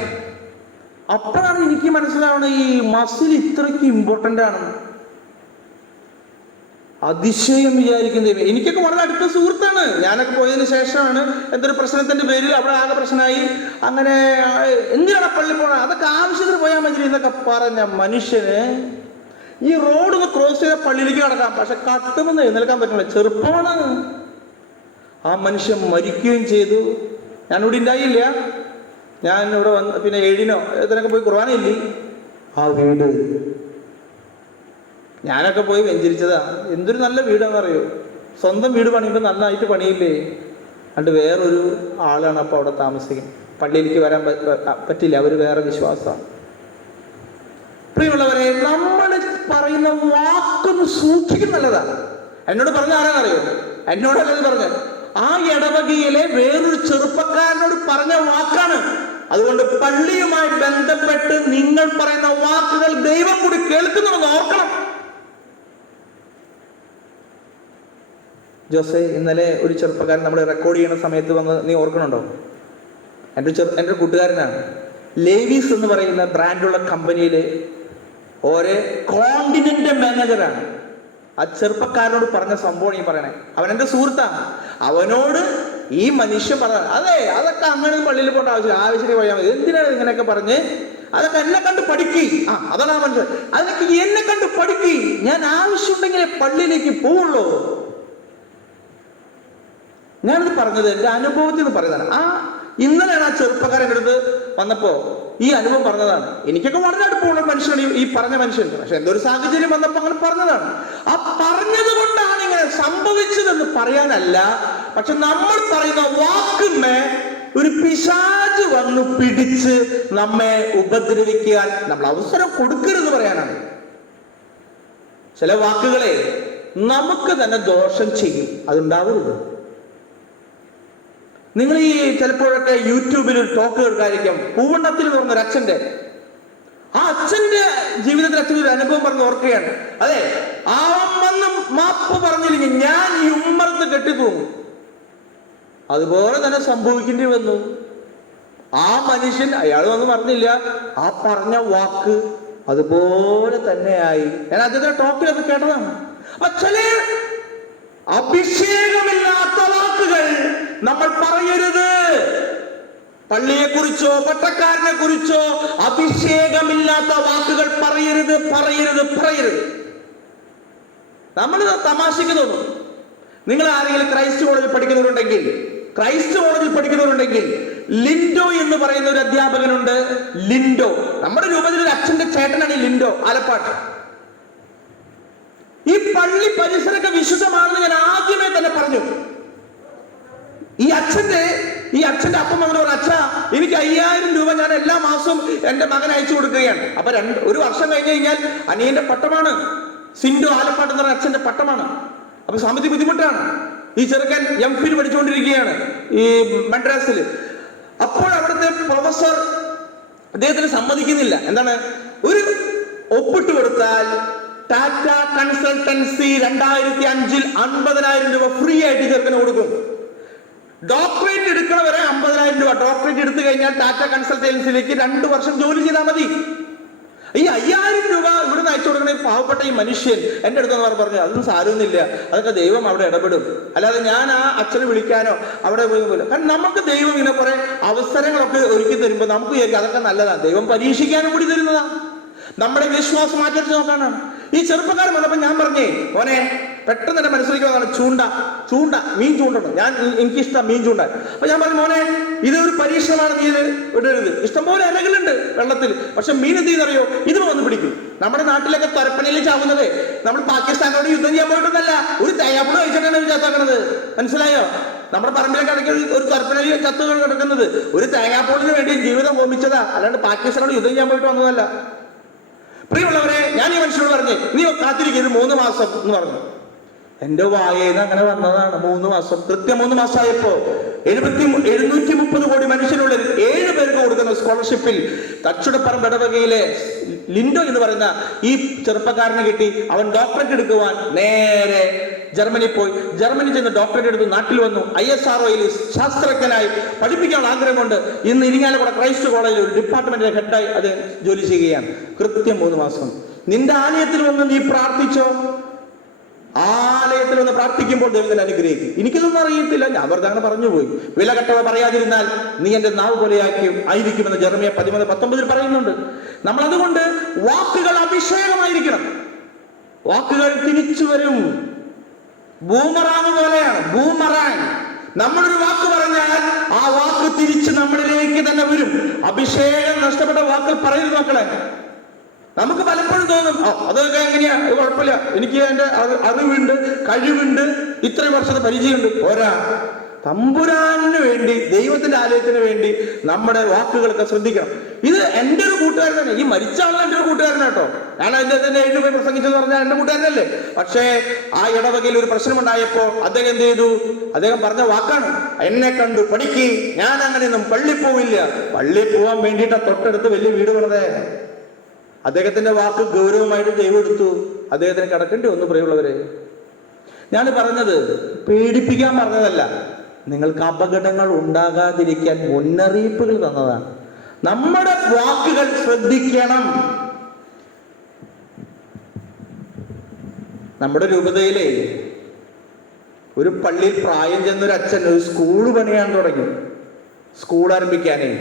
അപ്പോഴാണ് എനിക്ക് മനസ്സിലാവണത് ഈ മസിൽ ഇത്രയ്ക്ക് ഇമ്പോർട്ടൻ്റ് ആണെന്ന്. അതിശയം വിചാരിക്കുന്നത്. എനിക്കൊക്കെ വളരെ അടുത്ത സുഹൃത്താണ്. ഞാനൊക്കെ പോയതിന് ശേഷമാണ് എന്തൊരു പ്രശ്നത്തിന്റെ പേരിൽ അവിടെ ആകെ പ്രശ്നമായി. അങ്ങനെ എന്തിനാണ് പള്ളി പോണ, അതൊക്കെ ആവശ്യത്തിന് പോയാൽ മതി എന്നൊക്കെ പറഞ്ഞ മനുഷ്യന് ഈ റോഡ് ഒന്ന് ക്രോസ് ചെയ്ത പള്ളിയിലേക്ക് കടക്കാം, പക്ഷെ കട്ടുമെന്ന് എഴുന്നേൽക്കാൻ പറ്റില്ല. ചെറുപ്പമാണ്. ആ മനുഷ്യൻ മരിക്കുകയും ചെയ്തു. ഞാനിവിടെ ഉണ്ടായില്ല. ഞാൻ ഇവിടെ വന്ന് പിന്നെ 7-നോ ഇതിനൊക്കെ പോയി കുർബാനയില്ലേ. ആ വീട് ഞാനൊക്കെ പോയി വെഞ്ചരിച്ചതാ. എന്തൊരു നല്ല വീടാണെന്നറിയോ. സ്വന്തം വീട് പണിയുമ്പോൾ നന്നായിട്ട് പണിയില്ലേ. എന്നിട്ട് വേറൊരു ആളാണ് അപ്പോൾ അവിടെ താമസിക്കുന്നത്. പള്ളിയിലേക്ക് വരാൻ പറ്റില്ല, അവർ വേറെ വിശ്വാസമാണ്. പ്രിയമുള്ളവരെ, നമ്മൾ പറയുന്ന വാക്കൊന്ന് സൂക്ഷിക്കുന്നത് നല്ലതാണ്. എന്നോട് പറഞ്ഞ ആരാന്നറിയോ? എന്നോടല്ലത് പറഞ്ഞ ആ ഇടവകയിലെ വേറൊരു ചെറുപ്പക്കാരനോട് പറഞ്ഞ വാക്കാണ്. അതുകൊണ്ട് പള്ളിയുമായി ബന്ധപ്പെട്ട് നിങ്ങൾ പറയുന്ന വാക്കുകൾ ദൈവം കൂടി കേൾക്കുന്നുണ്ടെന്ന് ഓർക്കണം. ജോസെ, ഇന്നലെ ഒരു ചെറുപ്പക്കാരൻ നമ്മൾ റെക്കോർഡ് ചെയ്യുന്ന സമയത്ത് വന്ന് നീ ഓർക്കണുണ്ടോ? എൻ്റെ കൂട്ടുകാരനാണ്. ലേവീസ് എന്ന് പറയുന്ന ബ്രാൻഡുള്ള കമ്പനിയിൽ ഒരേ കോണ്ടിനെന്റ് മാനേജറാണ്. ആ ചെറുപ്പക്കാരനോട് പറഞ്ഞ സംഭവം ഈ പറയണേ. അവൻ എൻ്റെ സുഹൃത്താണ്. അവനോട് ഈ മനുഷ്യൻ പറഞ്ഞ അതെ അതൊക്കെ അങ്ങനെ പള്ളിയിൽ പോകേണ്ട ആവശ്യം പോയാൽ മതി, എന്തിനാണ് ഇങ്ങനെയൊക്കെ പറഞ്ഞ്, അതൊക്കെ എന്നെ കണ്ട് പഠിക്കി. അതാണ് ആ മനുഷ്യൻ. അതൊക്കെ എന്നെ കണ്ട് പഠിക്കി, ഞാൻ ആവശ്യമുണ്ടെങ്കിലേ പള്ളിയിലേക്ക് പോവുള്ളൂ. ഞാനിത് പറഞ്ഞത് എൻ്റെ അനുഭവത്തിൽ നിന്ന് പറയുന്നതാണ്. ഇന്നലെയാണ് ആ ചെറുപ്പക്കാരൻ എൻ്റെ അടുത്ത് വന്നപ്പോ ഈ അനുഭവം പറഞ്ഞതാണ്. എനിക്കൊക്കെ വളരെ അടുപ്പമുള്ള മനുഷ്യനാണ് ഈ പറഞ്ഞ മനുഷ്യൻ. പക്ഷെ എന്തോ ഒരു സാഹചര്യം വന്നപ്പോ അങ്ങനെ പറഞ്ഞതാണ്. ആ പറഞ്ഞത് കൊണ്ടാണ് ഇങ്ങനെ സംഭവിച്ചതെന്ന് പറയാനല്ല, പക്ഷെ നമ്മൾ പറയുന്ന വാക്കിന്മേ ഒരു പിശാച് വന്ന് പിടിച്ച് നമ്മെ ഉപദ്രവിക്കാൻ നമ്മൾ അവസരം കൊടുക്കരുതെന്ന് പറയാനാണ്. ചില വാക്കുകളെ നമുക്ക് തന്നെ ദോഷം ചെയ്യും, അതുണ്ടാവരുത്. നിങ്ങൾ ഈ ചിലപ്പോഴൊക്കെ യൂട്യൂബിൽ ഒരു ടോക്ക് കേൾക്കാതിരിക്കും. പൂവണ്ണത്തിൽ എന്ന് പറഞ്ഞൊരു അച്ഛൻ്റെ ജീവിതത്തിൽ അച്ഛൻ ഒരു അനുഭവം പറഞ്ഞ് ഓർക്കുകയാണ്. അതെ, വന്ന് മാപ്പ് പറഞ്ഞില്ലെങ്കിൽ ഞാൻ ഈ ഉമ്മറത്ത് കെട്ടിപ്പോകും. അതുപോലെ തന്നെ സംഭവിക്കേണ്ടി വന്നു. ആ മനുഷ്യൻ, അയാൾ വന്ന് പറഞ്ഞില്ല, ആ പറഞ്ഞ വാക്ക് അതുപോലെ തന്നെയായി. ഞാൻ അദ്ദേഹത്തിന്റെ ടോക്കിൽ അത് കേട്ടതാണ്. അപ്പൊ ചില അഭിഷേകമില്ലാത്ത വാക്കുകൾ നമ്മൾ പറയരുത്. പള്ളിയെ കുറിച്ചോ പട്ടക്കാരനെ കുറിച്ചോ അഭിഷേകമില്ലാത്ത വാക്കുകൾ പറയരുത്, പറയരുത്, പറയരുത്. നമ്മൾ തമാശയ്ക്ക് തോന്നും. നിങ്ങൾ ആരെങ്കിലും ക്രൈസ്റ്റ് കോളേജിൽ പഠിക്കുന്നവരുണ്ടെങ്കിൽ ലിൻഡോ എന്ന് പറയുന്ന ഒരു അധ്യാപകനുണ്ട്. ലിൻഡോ നമ്മുടെ രൂപത്തിൽ ഒരു അച്ഛന്റെ ചേട്ടനാണ് ഈ ലിൻഡോ ആലപ്പാട്ട്. ഈ പള്ളി പരിസരമൊക്കെ വിശുദ്ധമാണെന്ന് ഞാൻ ആദ്യമേ തന്നെ പറഞ്ഞു. ഈ അച്ഛന്റെ അപ്പം മകൻ പറഞ്ഞു, അച്ഛാ എനിക്ക് 5000 രൂപ ഞാൻ എല്ലാ മാസവും എന്റെ മകൻ അയച്ചു കൊടുക്കുകയാണ്. അപ്പൊ ഒരു വർഷം കഴിഞ്ഞ് കഴിഞ്ഞാൽ അനിയന്റെ പട്ടമാണ്, സിൻഡോ ആലപ്പാട്ട് എന്ന് പറഞ്ഞ അച്ഛന്റെ പട്ടമാണ്. അപ്പൊ സാമ്പത്തിക ബുദ്ധിമുട്ടാണ്. ഈ ചെറുക്കൻ MPhil പഠിച്ചുകൊണ്ടിരിക്കുകയാണ് ഈ മദ്രാസിൽ. അപ്പോൾ അവിടുത്തെ പ്രൊഫസർ അദ്ദേഹത്തിന് സമ്മതിക്കുന്നില്ല. എന്താണ്? ഒരു ഒപ്പിട്ട് കൊടുത്താൽ ടാറ്റ കൺസൾട്ടൻസി 2005 50,000 രൂപ ഫ്രീ ആയിട്ട് ചെറുക്കന് കൊടുക്കും. ഡോക്ടറേറ്റ് എടുക്കണവരെ 50,000 രൂപ. ഡോക്ടറേറ്റ് എടുത്തു കഴിഞ്ഞാൽ ടാറ്റ കൺസൾട്ടൻസിയിലേക്ക് 2 വർഷം ജോലി ചെയ്താൽ മതി. ഈ 5000 രൂപ ഇവിടുന്ന് അയച്ചു കൊടുക്കണ പാവപ്പെട്ട ഈ മനുഷ്യൻ എൻ്റെ അടുത്തെന്ന് പറഞ്ഞു, അതൊന്നും സാരമൊന്നുമില്ല, അതൊക്കെ ദൈവം അവിടെ ഇടപെടും, അല്ലാതെ ഞാൻ ആ അച്ഛനെ വിളിക്കാനോ അവിടെ പോയി പോലും. കാരണം നമുക്ക് ദൈവം ഇങ്ങനെ കുറെ അവസരങ്ങളൊക്കെ ഒരുക്കി തരുമ്പോൾ നമുക്ക് വിചാരിക്കും അതൊക്കെ നല്ലതാണ്, ദൈവം പരീക്ഷിക്കാനും കൂടി തരുന്നതാണ്. നമ്മുടെ വിശ്വാസം മാറ്റി നോക്കാനാണ്. ഈ ചെറുപ്പക്കാരൻ വന്നപ്പോൾ ഞാൻ പറഞ്ഞേ, മോനെ പെട്ടെന്ന് തന്നെ മനസ്സിലാക്കുന്നതാണ് ചൂണ്ട മീൻ ചൂണ്ടണം. എനിക്കിഷ്ടം മീൻ ചൂണ്ടാൻ. അപ്പൊ ഞാൻ പറഞ്ഞു, മോനെ ഇതൊരു പരീക്ഷണമാണ്, നീ ഇടരുത്. ഇഷ്ടംപോലെ ഇലകളുണ്ട് വെള്ളത്തിൽ, പക്ഷെ മീൻ എന്ത് ചെയ്യുന്നറിയോ, ഇത് വന്ന് പിടിക്കും. നമ്മുടെ നാട്ടിലൊക്കെ തൊരപ്പനയിൽ ചാവുന്നത് നമ്മൾ പാകിസ്ഥാനോട് യുദ്ധം ചെയ്യാൻ പോയിട്ടൊന്നല്ല, ഒരു തയ്യാപ്പുഴ കഴിച്ചിട്ടാണ് ചത്താക്കണത്. മനസ്സിലായോ? നമ്മുടെ പറമ്പിലൊക്കെ ഇടയ്ക്ക് ഒരു തൊരപ്പനയിൽ ചത്തു കിടക്കുന്നത് ഒരു തേങ്ങാപ്പോളിന് വേണ്ടി ജീവിതം ഓർമ്മിച്ചതാ, അല്ലാണ്ട് പാകിസ്ഥാനോട് യുദ്ധം ചെയ്യാൻ പോയിട്ട് വന്നതല്ല. പ്രിയമുള്ളവരെ, ഞാൻ ഈ മനുഷ്യനോട് പറഞ്ഞു, നീ കാത്തിരിക്കരുത് 3 മാസം എന്ന് പറഞ്ഞു. എന്റെ വായേന്ന് അങ്ങനെ വന്നതാണ്. 3 മാസം, കൃത്യം 3 മാസമായപ്പോ 730 കോടി മനുഷ്യനുള്ളിൽ 7 പേർക്ക് കൊടുക്കുന്ന സ്കോളർഷിപ്പിൽ തച്ചുടപ്പറമ്പ് ഇടവകയിലെ ലിൻഡോ എന്ന് പറയുന്ന ഈ ചെറുപ്പക്കാരനെ കിട്ടി. അവൻ ഡോക്ടറേറ്റ് എടുക്കുവാൻ നേരെ ജർമ്മനി പോയി. ജർമ്മനി ചെന്ന് ഡോക്ടറേറ്റ് എടുത്തു, നാട്ടിൽ വന്നു. ISROയിൽ ശാസ്ത്രജ്ഞനായി പഠിപ്പിക്കാനുള്ള ആഗ്രഹം കൊണ്ട് ഇന്ന് ഇരിങ്ങാലക്കുട ക്രൈസ്റ്റ് കോളേജിൽ ഒരു ഡിപ്പാർട്ട്മെന്റിന്റെ ഹെഡായി അത് ജോലി ചെയ്യുകയാണ്. കൃത്യം 3 മാസം. നിന്റെ ആലയത്തിൽ വന്ന് നീ പ്രാർത്ഥിച്ചോ? ആലയത്തിൽ ഒന്ന് പ്രാർത്ഥിക്കുമ്പോൾ ദൈവം അനുഗ്രഹിക്കും. എനിക്കിതൊന്നും അറിയത്തില്ല, ഞാൻ വെറുതെ അങ്ങനെ പറഞ്ഞു പോയി. വില കെട്ടവ പറയാതിരുന്നാൽ നീ എന്റെ നാവ് പോലെ ആയിരിക്കുമെന്ന് ജെറമ്യ 13:19 പറയുന്നുണ്ട്. നമ്മൾ അതുകൊണ്ട് വാക്കുകൾ അഭിഷേകമായിരിക്കണം. വാക്കുകൾ തിരിച്ചു വരും. ബൂമറാങ് പോലെയാണ്. ബൂമറാങ്. നമ്മളൊരു വാക്ക് പറഞ്ഞാൽ ആ വാക്ക് തിരിച്ച് നമ്മളിലേക്ക് തന്നെ വരും. അഭിഷേകം നഷ്ടപ്പെട്ട വാക്കുകൾ പറയരുത് മക്കളെ. നമുക്ക് പലപ്പോഴും തോന്നും, അതൊക്കെ എങ്ങനെയാ, കുഴപ്പമില്ല, എനിക്ക് എൻ്റെ അറിവുണ്ട്, കഴിവുണ്ട്, ഇത്രയും വർഷത്തെ പരിചയമുണ്ട്. പോരാ, തമ്പുരാന് വേണ്ടി, ദൈവത്തിന്റെ ആലയത്തിന് വേണ്ടി നമ്മുടെ വാക്കുകളൊക്കെ ശ്രദ്ധിക്കണം. ഇത് എൻ്റെ ഒരു കൂട്ടുകാരനാണ്, ഈ മരിച്ച ആളെ എൻ്റെ ഒരു കൂട്ടുകാരനാട്ടോ. ഞാൻ അതിൻ്റെ തന്നെ എഴുതി പ്രസംഗിച്ചെന്ന് പറഞ്ഞാൽ എൻ്റെ കൂട്ടുകാരനല്ലേ. പക്ഷേ ആ ഇടവകയിൽ ഒരു പ്രശ്നമുണ്ടായപ്പോൾ അദ്ദേഹം എന്ത് ചെയ്തു? അദ്ദേഹം പറഞ്ഞ വാക്കാണ്, എന്നെ കണ്ടു പഠിക്ക്, ഞാൻ അങ്ങനെയൊന്നും പള്ളി പോവില്ല. പള്ളി പോവാൻ വേണ്ടിയിട്ടാ തൊട്ടടുത്ത് വലിയ വീട് പണിതേ. അദ്ദേഹത്തിന്റെ വാക്ക് ഗൗരവമായിട്ട് ദൈവം എടുത്തു. അദ്ദേഹത്തിന് കിടക്കേണ്ടി വന്നു. പ്രിയമുള്ളവരെ, ഞാൻ പറഞ്ഞത് പേടിപ്പിക്കാൻ പറഞ്ഞതല്ല, നിങ്ങൾക്ക് അപകടങ്ങൾ ഉണ്ടാകാതിരിക്കാൻ മുന്നറിയിപ്പുകൾ തന്നതാണ്. നമ്മുടെ വാക്കുകൾ ശ്രദ്ധിക്കണം. നമ്മുടെ രൂപതയിലെ ഒരു പള്ളിയിൽ പ്രായം ചെന്നൊരു അച്ഛൻ ഒരു സ്കൂൾ പണിയാൻ തുടങ്ങി. സ്കൂൾ ആരംഭിക്കാനേ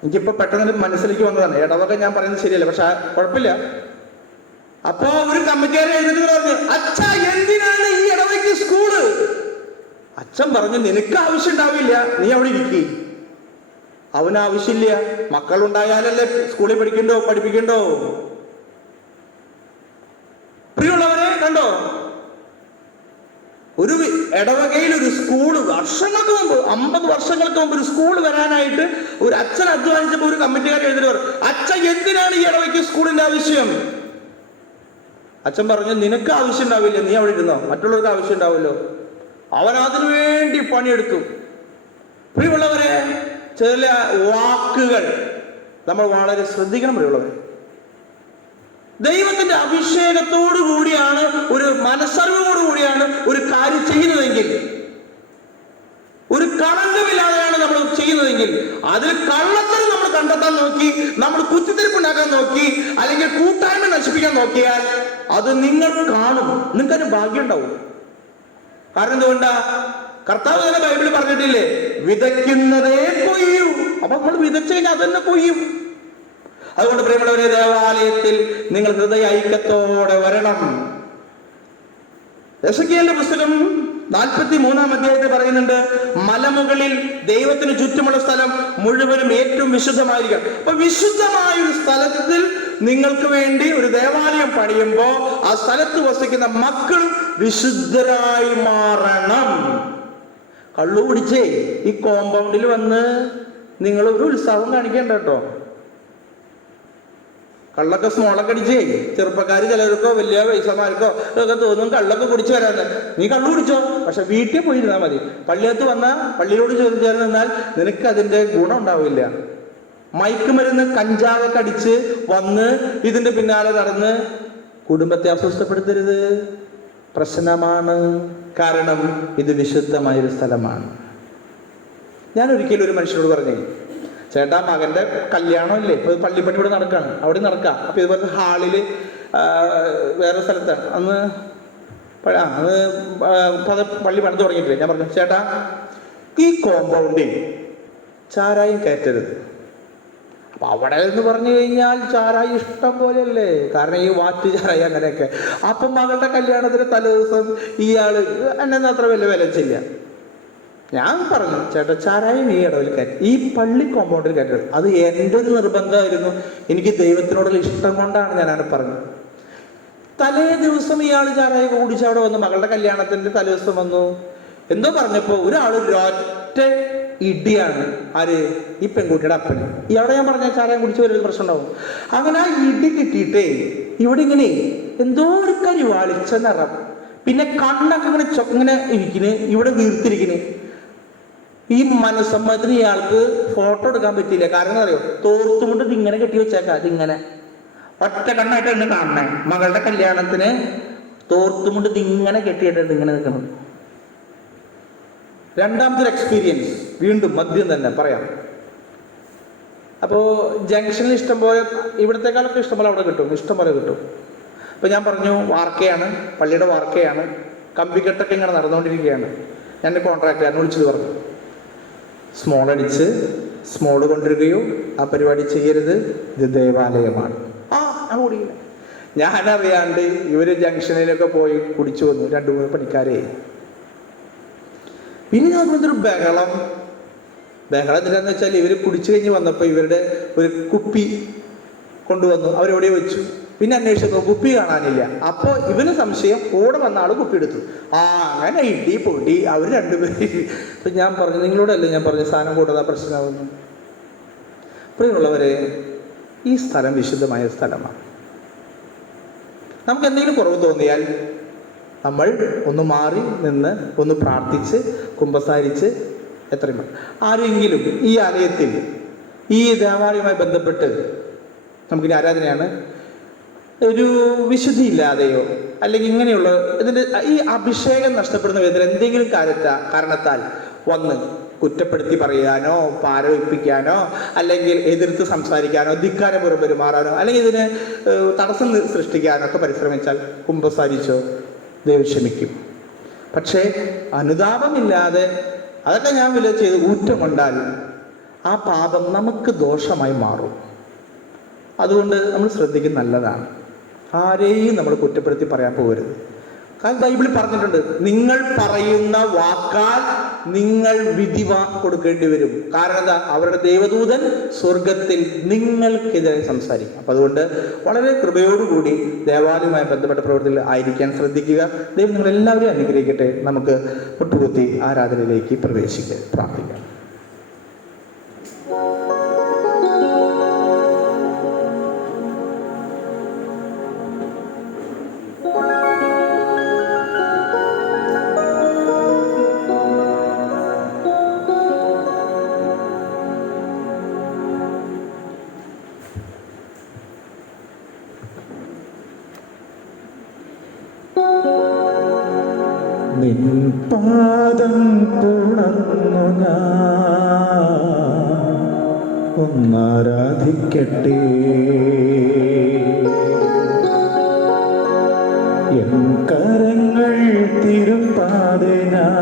എനിക്കിപ്പോ പെട്ടെന്ന് മനസ്സിലേക്ക് വന്നതാണ്. ഇടവക ഞാൻ പറയുന്നത് ശരിയല്ല, പക്ഷെ കുഴപ്പമില്ല. അപ്പോ ഒരു കമ്മിറ്റിക്കാരൻ എഴുതിട്ട് പറഞ്ഞു, അച്ഛാ എന്തിനാണ് ഈ ഇടവയ്ക്ക് സ്കൂള്? അച്ഛൻ പറഞ്ഞു, നിനക്ക് ആവശ്യം ഉണ്ടാവില്ല, നീ അവിടെ ഇരിക്കി. അവന് ആവശ്യമില്ല, മക്കളുണ്ടായാലല്ലേ സ്കൂളിൽ പഠിപ്പിക്കണ്ടോ. പ്രിയമുള്ളവരെ കണ്ടോ, ഒരു ഇടവകയിൽ ഒരു സ്കൂള് വർഷങ്ങൾക്ക് മുമ്പ്, 50 വർഷങ്ങൾക്ക് മുമ്പ് ഒരു സ്കൂൾ വരാനായിട്ട് ഒരു അച്ഛൻ അധ്വാനിച്ചപ്പോൾ ഒരു കമ്മിറ്റിക്കാരൻ എഴുതിട്ട് പറഞ്ഞു, അച്ഛൻ എന്തിനാണ് ഈ ഇടവയ്ക്ക് സ്കൂളിന്റെ ആവശ്യം? അച്ഛൻ പറഞ്ഞു, നിനക്ക് ആവശ്യം ഉണ്ടാവില്ല, നീ അവിടെ ഇരുന്നോ, മറ്റുള്ളവർക്ക് ആവശ്യം ഉണ്ടാവുമല്ലോ. അവൻ അതിനു വേണ്ടി പണിയെടുത്തു. പ്രിയമുള്ളവരെ, ചില വാക്കുകൾ നമ്മൾ വളരെ ശ്രദ്ധിക്കണം. പ്രിയമുള്ളവരെ, ദൈവത്തിന്റെ അഭിഷേകത്തോടു കൂടിയാണ്, ഒരു മനസ്സറിവോടു കൂടിയാണ് ഒരു കാര്യം ചെയ്യുന്നതെങ്കിൽ, ഒരു കളങ്കമില്ലാതെയാണ് നമ്മൾ ചെയ്യുന്നതെങ്കിൽ, അതിൽ കള്ളത്തരം നമ്മൾ കണ്ടെത്താൻ നോക്കി, നമ്മൾ കുത്തിത്തിരിപ്പുണ്ടാക്കാൻ നോക്കി, അല്ലെങ്കിൽ കൂട്ടായ്മ നശിപ്പിക്കാൻ നോക്കിയാൽ അത് നിങ്ങൾ കാണും. നിങ്ങൾക്കതിന് ഭാഗ്യം ഉണ്ടാവും. കാരണം എന്തുകൊണ്ടാ? കർത്താവ് തന്നെ ബൈബിളിൽ പറഞ്ഞിട്ടില്ലേ, വിതയ്ക്കുന്നതേ കൊയ്യൂ. അപ്പൊ നമ്മൾ വിതച്ചു കഴിഞ്ഞാൽ അതന്നെ കൊയ്യും. അതുകൊണ്ട് പ്രിയമുള്ളവരെ, ദേവാലയത്തിൽ നിങ്ങൾ ഹൃദയ ഐക്യത്തോടെ വരണം. എസെക്കിയേലിന്റെ പുസ്തകം 43-ാം അധ്യായത്തിൽ പറയുന്നുണ്ട്, മലമുകളിൽ ദൈവത്തിന് ചുറ്റുമുള്ള സ്ഥലം മുഴുവനും ഏറ്റവും വിശുദ്ധമായിരിക്കണം. അപ്പൊ വിശുദ്ധമായ ഒരു സ്ഥലത്തിൽ നിങ്ങൾക്ക് വേണ്ടി ഒരു ദേവാലയം പണിയുമ്പോൾ ആ സ്ഥലത്ത് വസിക്കുന്ന മക്കളും വിശുദ്ധരായി മാറണം. കള്ളു കുടിച്ചേ ഈ കോമ്പൗണ്ടിൽ വന്ന് നിങ്ങൾ ഒരു ഉത്സാഹം കാണിക്കേണ്ട കേട്ടോ. കള്ളൊക്കെ സ്മോളൊക്കെ അടിച്ചേ ചെറുപ്പക്കാർ ചിലർക്കോ വലിയ വയസ്സന്മാർക്കോ ഒക്കെ തോന്നും കള്ളൊക്കെ കുടിച്ചു വരാന്ന്. നീ കള്ളു കുടിച്ചോ, പക്ഷെ വീട്ടിൽ പോയിരുന്നാൽ മതി. പള്ളിയത്ത് വന്നാൽ പള്ളിയോട് ചേർന്ന് നിന്നാൽ നിനക്ക് അതിന്റെ ഗുണം ഉണ്ടാവില്ല. മയക്കുമരുന്ന് കഞ്ചാവൊക്കെ അടിച്ച് വന്ന് ഇതിന്റെ പിന്നാലെ നടന്ന് കുടുംബത്തെ അസ്വസ്ഥപ്പെടുത്തരുത്. പ്രശ്നമാണ്. കാരണം ഇത് വിശുദ്ധമായൊരു സ്ഥലമാണ്. ഞാൻ ഒരിക്കലും ഒരു മനുഷ്യനോട് പറഞ്ഞേ, ചേട്ടാ മകന്റെ കല്യാണം ഇല്ലേ, ഇപ്പൊ പള്ളിപ്പണി ഇവിടെ നടക്കാണ്, അവിടെ നടക്കാം. അപ്പൊ ഇതുപോലത്തെ ഹാളില് വേറെ സ്ഥലത്താണ് അന്ന് പള്ളി പണിത് തുടങ്ങിയിട്ടില്ലേ. ഞാൻ പറഞ്ഞു, ചേട്ടാ ഈ കോമ്പൗണ്ടിൽ ചാരായം കയറ്റരുത്. അപ്പൊ അവിടെ എന്ന് പറഞ്ഞു കഴിഞ്ഞാൽ ചാരായി ഇഷ്ടം പോലെയല്ലേ, കാരണം ഈ വാറ്റ് ചാരായി അങ്ങനെയൊക്കെ. അപ്പം മകളുടെ കല്യാണത്തിന് തലേദിവസം ഇയാള് എന്നെ അത്ര വലിയ വിലച്ചില്ല. ഞാൻ പറഞ്ഞു, ചേട്ടാ ചാരായം ഈ ഇടവിൽ കയറ്റി, ഈ പള്ളി കോമ്പൗണ്ടിൽ കയറ്റരുത്. അത് എൻ്റെ ഒരു നിർബന്ധമായിരുന്നു. എനിക്ക് ദൈവത്തിനോടുള്ള ഇഷ്ടം കൊണ്ടാണ് ഞാനത് പറഞ്ഞത്. തലേ ദിവസം ഇയാൾ ചാരായം കുടിച്ച് അവിടെ വന്നു, മകളുടെ കല്യാണത്തിന്റെ തലേദിവസം വന്നു. എന്തോ പറഞ്ഞപ്പോ ഒരാൾ ഒരൊറ്റ ഇടിയാണ്. ആര്? ഈ പെൺകുട്ടിയുടെ അപ്പന്. ഇയാളെ ഞാൻ പറഞ്ഞ ചാരായം കുടിച്ച് വരുന്ന പ്രശ്നം ഉണ്ടാവും. അങ്ങനെ ആ ഇടി കിട്ടിയിട്ടേ ഇവിടെ ഇങ്ങനെ എന്തോ ഒരു കരിവാളിച്ച നിറം, പിന്നെ കണ്ണൊക്കെ ഇങ്ങനെ ഇരിക്കുന്നു, ഇവിടെ വീർത്തിരിക്കുന്നു. ഈ മനസ്സമ്മതത്തിന് ഇയാൾക്ക് ഫോട്ടോ എടുക്കാൻ പറ്റിയില്ല. കാരണം അറിയോ, തോർത്തുകൊണ്ട് ഇതിങ്ങനെ കെട്ടി വെച്ചേക്കാം. അതിങ്ങനെ ഒറ്റ കണ്ണായിട്ട് എന്നെ കാണണേ. മകളുടെ കല്യാണത്തിന് തോർത്തുകൊണ്ട് ഇതിങ്ങനെ കെട്ടിയിട്ട് ഇങ്ങനെ നിൽക്കണം. രണ്ടാമത്തെ എക്സ്പീരിയൻസ് വീണ്ടും മദ്യം തന്നെ പറയാം. അപ്പോൾ ജംഗ്ഷനിൽ ഇഷ്ടംപോലെ, ഇവിടത്തെക്കാളൊക്കെ ഇഷ്ടംപോലെ അവിടെ കിട്ടും, ഇഷ്ടംപോലെ കിട്ടും. അപ്പോൾ ഞാൻ പറഞ്ഞു, വാർക്കയാണ്, പള്ളിയുടെ വാർക്കയാണ്, കമ്പിക്കെട്ടൊക്കെ ഇങ്ങനെ നടന്നുകൊണ്ടിരിക്കുകയാണ്. ഞാൻ കോൺട്രാക്ടറിനെ വിളിച്ചത് പറഞ്ഞു, സ്മോൾ അടിച്ച് സ്മോൾ കൊണ്ടിരിക്കുകയോ ആ പരിപാടി ചെയ്യരുത്, ഇത് ദേവാലയമാണ്. ഞാൻ കൂടിയില്ല. ഞാനറിയാണ്ട് ഇവർ ജംഗ്ഷനിലൊക്കെ പോയി കുടിച്ചു വന്നു, 2-3 പണിക്കാരെ. പിന്നെ നോക്കുമ്പോഴൊരു ബഹളം എന്തിനാന്ന് വെച്ചാൽ ഇവർ കുടിച്ചു കഴിഞ്ഞ് വന്നപ്പോൾ ഇവരുടെ ഒരു കുപ്പി കൊണ്ടുവന്നു, അവരെവിടെ വെച്ചു, പിന്നെ അന്വേഷിച്ചപ്പോൾ കുപ്പി കാണാനില്ല. അപ്പോൾ ഇവന് സംശയം, കൂടെ വന്ന ആൾ കുപ്പി എടുത്തു. അങ്ങനെ ഇടി പൊടി അവർ രണ്ടുപേരും. ഇപ്പം ഞാൻ പറഞ്ഞു, നിങ്ങളോടല്ലേ ഞാൻ പറഞ്ഞു സാധനം കൂടാതെ പ്രശ്നമാകുന്നു. പ്രിയമുള്ളവരെ, ഈ സ്ഥലം വിശുദ്ധമായ സ്ഥലമാണ്. നമുക്ക് എന്തെങ്കിലും കുറവ് തോന്നിയാൽ നമ്മൾ ഒന്ന് മാറി നിന്ന് ഒന്ന് പ്രാർത്ഥിച്ച് കുമ്പസാരിച്ച് എത്രയും ആരെങ്കിലും ഈ ആലയത്തിൽ ഈ ദേവാലയവുമായി ബന്ധപ്പെട്ട് നമുക്കിനി ആരാധനയാണ്, ഒരു വിശുദ്ധി ഇല്ലാതെയോ അല്ലെങ്കിൽ ഇങ്ങനെയുള്ള ഇതിൻ്റെ ഈ അഭിഷേകം നഷ്ടപ്പെടുന്ന വിധത്തിൽ എന്തെങ്കിലും കാരണത്താൽ വന്ന് കുറ്റപ്പെടുത്തി പറയാനോ പാരവയ്പ്പിക്കാനോ അല്ലെങ്കിൽ എതിർത്ത് സംസാരിക്കാനോ ധിക്കാരപൂർവ്വം പെരുമാറാനോ അല്ലെങ്കിൽ ഇതിന് തടസ്സം സൃഷ്ടിക്കാനോ ഒക്കെ പരിശ്രമിച്ചാൽ കുമ്പസാരിച്ചോ ദൈവം ക്ഷമിക്കും. പക്ഷേ അനുതാപമില്ലാതെ അതൊക്കെ ഞാൻ വില ചെയ്ത് ഊറ്റം കൊണ്ടാൽ ആ പാപം നമുക്ക് ദോഷമായി മാറും. അതുകൊണ്ട് നമ്മൾ ശ്രദ്ധിക്കുന്നത് നല്ലതാണ്. ആരെയും നമ്മൾ കുറ്റപ്പെടുത്തി പറയാൻ പോകരുത്. കാരണം ബൈബിളിൽ പറഞ്ഞിട്ടുണ്ട്, നിങ്ങൾ പറയുന്ന വാക്കാൽ നിങ്ങൾ വിധി കൊടുക്കേണ്ടി വരും. കാരണം എന്താ? അവരുടെ ദൈവദൂതൻ സ്വർഗത്തിൽ നിങ്ങൾക്കെതിരെ സംസാരിക്കും. അപ്പം അതുകൊണ്ട് വളരെ കൃപയോടുകൂടി ദേവാലയവുമായി ബന്ധപ്പെട്ട പ്രവൃത്തിയിൽ ആയിരിക്കാൻ ശ്രദ്ധിക്കുക. ദൈവം നിങ്ങളെല്ലാവരെയും അനുഗ്രഹിക്കട്ടെ. നമുക്ക് മുട്ടുകുത്തി ആരാധനയിലേക്ക് പ്രവേശിക്കാം, പ്രാർത്ഥിക്കാം. നിൻ പാദം പുണർന്നു ഞാൻ ഒന്നാരാധിക്കട്ടെ. എൻ കരങ്ങൾ തിരുപ്പാതെ ഞാൻ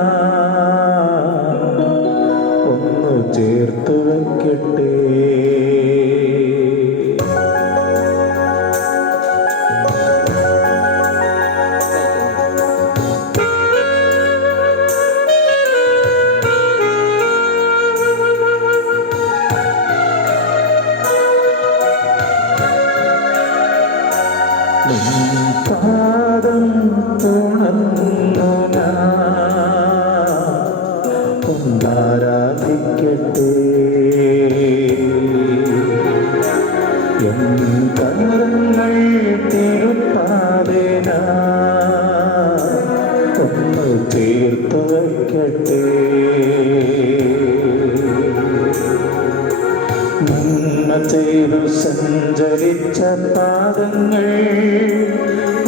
ഒന്നു ചേർത്തു വയ്ക്കട്ടെ. പാദം തുണന്നു ഒന്നാരാധിക്കട്ടെ. എൻ കരങ്ങൾ തിരുപ്പാതെ ഒന്ന് ചേർത്ത് വയ്ക്കട്ടെ. നന്മ ചെയ്തു സഞ്ചരിച്ച പാദങ്ങൾ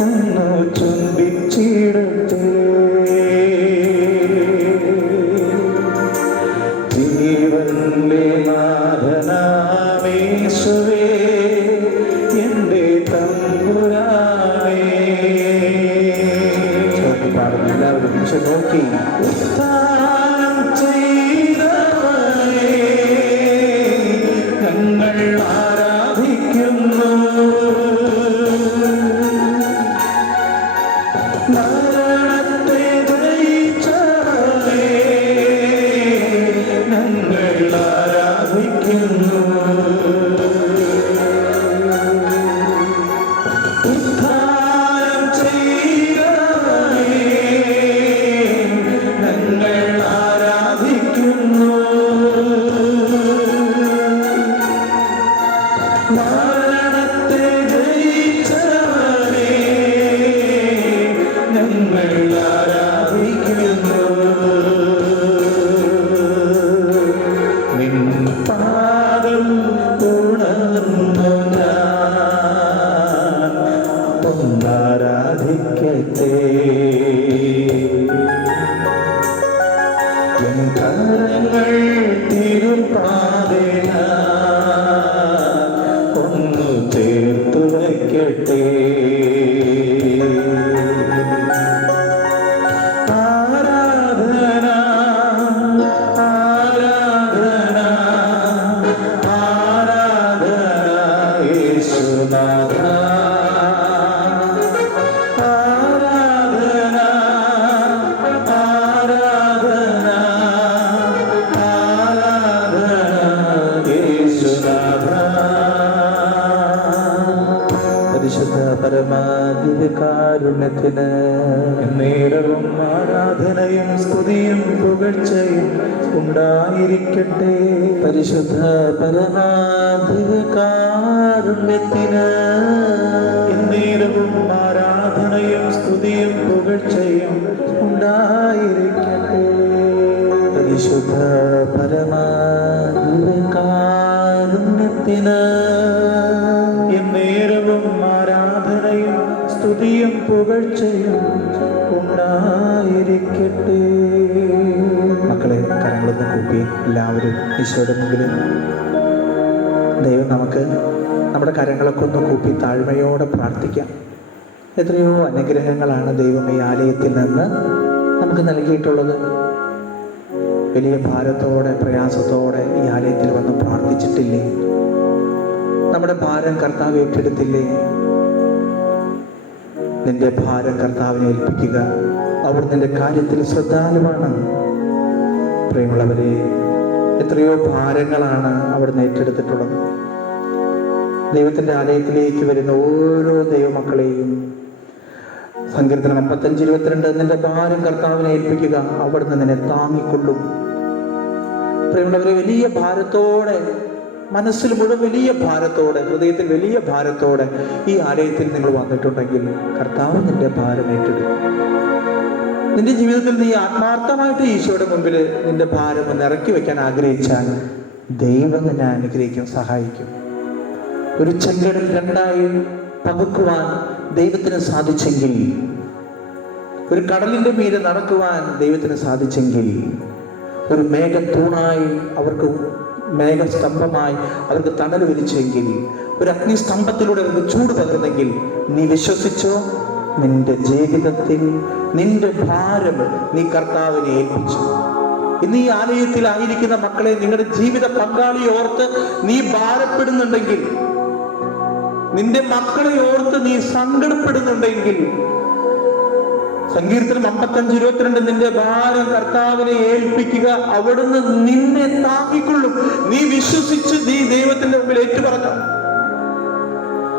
ഒന്നു ചുംബിച്ചിടട്ടെ. ജീവന്റെ നാഥനാമേശുവേ, എൻ്റെ തമ്പുരാനേ. എല്ലാവരും നോക്കി ഉദ്ധാനം ചെയ്തവനേ, ഞങ്ങൾ ആരാധിക്കുന്നു. മരണത്തെ ജയിച്ചവനേ, ഞങ്ങൾ ആരാധിക്കുന്നു. ഉദ്ധാനം ചെയ്തവനേ, ഞങ്ങൾ ആരാധിക്കുന്നു. മരണത്തെ ജയിച്ചവനേ, ഞങ്ങൾ ആരാധിക്കുന്നു. നിൻ പാദം ഉണർന്നു ഞാൻ ഒന്നാരാധിക്കട്ടെ. എൻ കരങ്ങൾ തിരുപ്പാതെ ഒന്ന് ചേർത്തു വയ്ക്കട്ടെ. ആരാധന ആരാധന ആരാധന യേശുനാഥ. ആരാധന ആരാധന ആരാധന കാരുണ്യത്തിന് നേരവും ആരാധനയും സ്തുതിയും പുകഴ്ചയും ഉണ്ടായിരിക്കട്ടെ. പരിശുദ്ധ പരമാധികാരുണ്യത്തിന് നേരവും ആരാധനയും സ്തുതിയും പുകഴ്ചയും ഉണ്ടായിരിക്കട്ടെ. പരിശുദ്ധ പരമാധികാരുണ്യത്തിന് നേരവും ആരാധനയും സ്തുതിയും പുകഴ്ചയും ഉണ്ടായിരിക്കട്ടെ. മക്കളെ, കരങ്ങളൊന്ന് കൂപ്പി എല്ലാവരും ഈശോയുടെ മുമ്പിൽ ദൈവം നമുക്ക് നമ്മുടെ കരങ്ങളൊക്കെ ഒന്ന് കൂപ്പി താഴ്മയോടെ പ്രാർത്ഥിക്കാം. എത്രയോ അനുഗ്രഹങ്ങളാണ് ദൈവം ഈ ആലയത്തിൽ നിന്ന് നമുക്ക് നൽകിയിട്ടുള്ളത്. വലിയ ഭാരത്തോടെ പ്രയാസത്തോടെ ഈ ആലയത്തിൽ വന്ന് പ്രാർത്ഥിച്ചിട്ടില്ലേ? നമ്മുടെ ഭാരം കർത്താവ് ഏറ്റെടുത്തില്ലേ? നിന്റെ ഭാരം കർത്താവിനെ ഏൽപ്പിക്കുക. അവർ നിന്റെ കാര്യത്തിൽ ശ്രദ്ധാലുവാണ്. പ്രിയമുള്ളവരെ, എത്രയോ ഭാരങ്ങളാണ് അവിടുന്ന് ഏറ്റെടുത്തിട്ടുള്ളത്. ദൈവത്തിൻ്റെ ആലയത്തിലേക്ക് വരുന്ന ഓരോ ദൈവമക്കളെയും സങ്കീർത്തനം 55:22 നിന്റെ ഭാരം കർത്താവിനെ ഏൽപ്പിക്കുക, അവിടുന്ന് നിന്നെ താങ്ങിക്കൊള്ളും. പ്രിയമുള്ളവരെ, വലിയ ഭാരത്തോടെ, മനസ്സിൽ മുഴുവൻ വലിയ ഭാരത്തോടെ, ഹൃദയത്തിൽ വലിയ ഭാരത്തോടെ ഈ ആലയത്തിൽ നിങ്ങൾ വന്നിട്ടുണ്ടെങ്കിൽ കർത്താവ് നിന്റെ ഭാരം ഏറ്റെടുക്കും. നിന്റെ ജീവിതത്തിൽ നീ ആത്മാർത്ഥമായിട്ട് ഈശോയുടെ മുമ്പിൽ നിന്റെ ഭാരം ഒന്ന് ഇറക്കി വെക്കാൻ ആഗ്രഹിച്ചാൽ ദൈവം നിന്നെ അനുഗ്രഹിക്കും, സഹായിക്കും. ഒരു ചെങ്കടൽ രണ്ടായി പകുക്കുവാൻ ദൈവത്തിന് സാധിച്ചെങ്കിൽ, ഒരു കടലിന്റെ മീതെ നടക്കുവാൻ ദൈവത്തിന് സാധിച്ചെങ്കിൽ, ഒരു മേഘത്തൂണായി അവർക്ക്, മേഘസ്തംഭമായി അവർക്ക് തണൽ വിരിച്ചെങ്കിൽ, ഒരു അഗ്നിസ്തംഭത്തിലൂടെ അവർക്ക് ചൂട് പകർന്നെങ്കിൽ, നീ വിശ്വസിച്ചോ, നിന്റെ ജീവിതത്തിൽ നിന്റെ ഭാരം നീ കർത്താവിനെ ഏൽപ്പിച്ചു. ഇന്ന് ഈ ആലയത്തിലായിരിക്കുന്ന മക്കളെ, നിങ്ങളുടെ ജീവിത പങ്കാളിയെ ഓർത്ത് നീ ഭാരപ്പെടുന്നുണ്ടെങ്കിൽ, നിന്റെ മക്കളെ ഓർത്ത് നീ സങ്കടപ്പെടുന്നുണ്ടെങ്കിൽ, സങ്കീർത്തനം 55:22 നിന്റെ ഭാരം കർത്താവിനെ ഏൽപ്പിക്കുക, അവിടുന്ന് നിന്നെ താങ്ങിക്കൊള്ളും. നീ വിശ്വസിച്ച് നീ ദൈവത്തിന്റെ മുമ്പിൽ ഏറ്റുപറഞ്ഞു.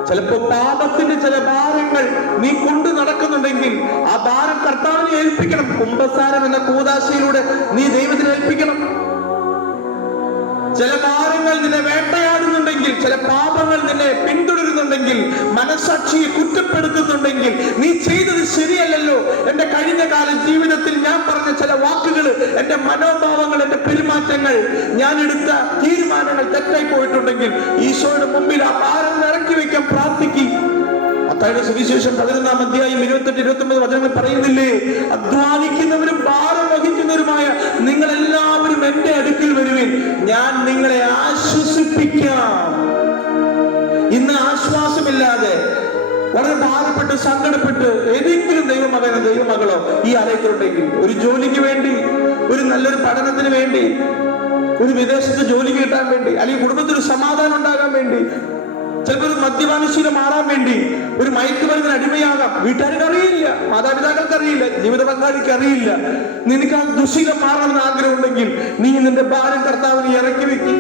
ചിലപ്പോ പാപത്തിന്റെ ചില ഭാരങ്ങൾ നീ കൊണ്ടു നടക്കുന്നുണ്ടെങ്കിൽ ആ ഭാരം കർത്താവിനെ ഏൽപ്പിക്കണം. കുമ്പസാരം എന്ന കൂദാശയിലൂടെ നീ ദൈവത്തിന് ഏൽപ്പിക്കണം. ചില ഭാരങ്ങൾ നിന്നെ വേട്ടയാടുന്നുണ്ടെങ്കിൽ, ചില പാപങ്ങൾ നിന്നെ പിന്തുടരുന്നുണ്ടെങ്കിൽ, മനസാക്ഷിയെ കുറ്റപ്പെടുത്തുന്നുണ്ടെങ്കിൽ, നീ ചെയ്തത് ശരിയല്ലല്ലോ, എന്റെ കഴിഞ്ഞ കാല ജീവിതത്തിൽ ഞാൻ പറഞ്ഞ ചില വാക്കുകൾ, എന്റെ മനോഭാവങ്ങൾ, എന്റെ പെരുമാറ്റങ്ങൾ, ഞാൻ എടുത്ത തീരുമാനങ്ങൾ തെറ്റായി പോയിട്ടുണ്ടെങ്കിൽ ഈശോയുടെ മുമ്പിൽ ആ ഭാരം ഇറക്കി വെക്കാൻ പ്രാർത്ഥിക്കും. മത്തായിയുടെ സുവിശേഷം 11-ാം അധ്യായം 28-29 വചനങ്ങൾ പറയുന്നില്ലേ, അധ്വാനിക്കുന്നവരും ഭാരം വഹിക്കുന്നവരുമായ നിങ്ങൾ എല്ലാവരും എന്റെ അടുക്കൽ വരുവിൻ, ഞാൻ നിങ്ങളെ ആശ്വസിപ്പിക്കാം. ഇന്ന് ആശ്വാസമില്ലാതെ വളരെ ഭാരപ്പെട്ട് സങ്കടപ്പെട്ട് ഏതെങ്കിലും ദൈവമകനോ ദൈവമകളോ ഈ ആലയത്തിലുണ്ടെങ്കിൽ, ഒരു ജോലിക്ക് വേണ്ടി, ഒരു നല്ലൊരു പഠനത്തിന് വേണ്ടി, ഒരു വിദേശത്ത് ജോലി കിട്ടാൻ വേണ്ടി, അല്ലെങ്കിൽ കുടുംബത്തിൽ സമാധാനം ഉണ്ടാകാൻ വേണ്ടി, ചിലപ്പോൾ ഒരു മദ്യപാനശീലം മാറാൻ വേണ്ടി, ഒരു മയക്കുമരുന്നിന് അടിമയാകാം. വീട്ടുകാർക്ക് അറിയില്ല, മാതാപിതാക്കൾക്ക് അറിയില്ല, ജീവിത പങ്കാളിക്ക് അറിയില്ല. നിനക്ക് ആ ദുശീലം മാറണമെന്ന് ആഗ്രഹമുണ്ടെങ്കിൽ നീ നിന്റെ ഭാരം കർത്താവിനെ ഇറക്കി വെക്കും.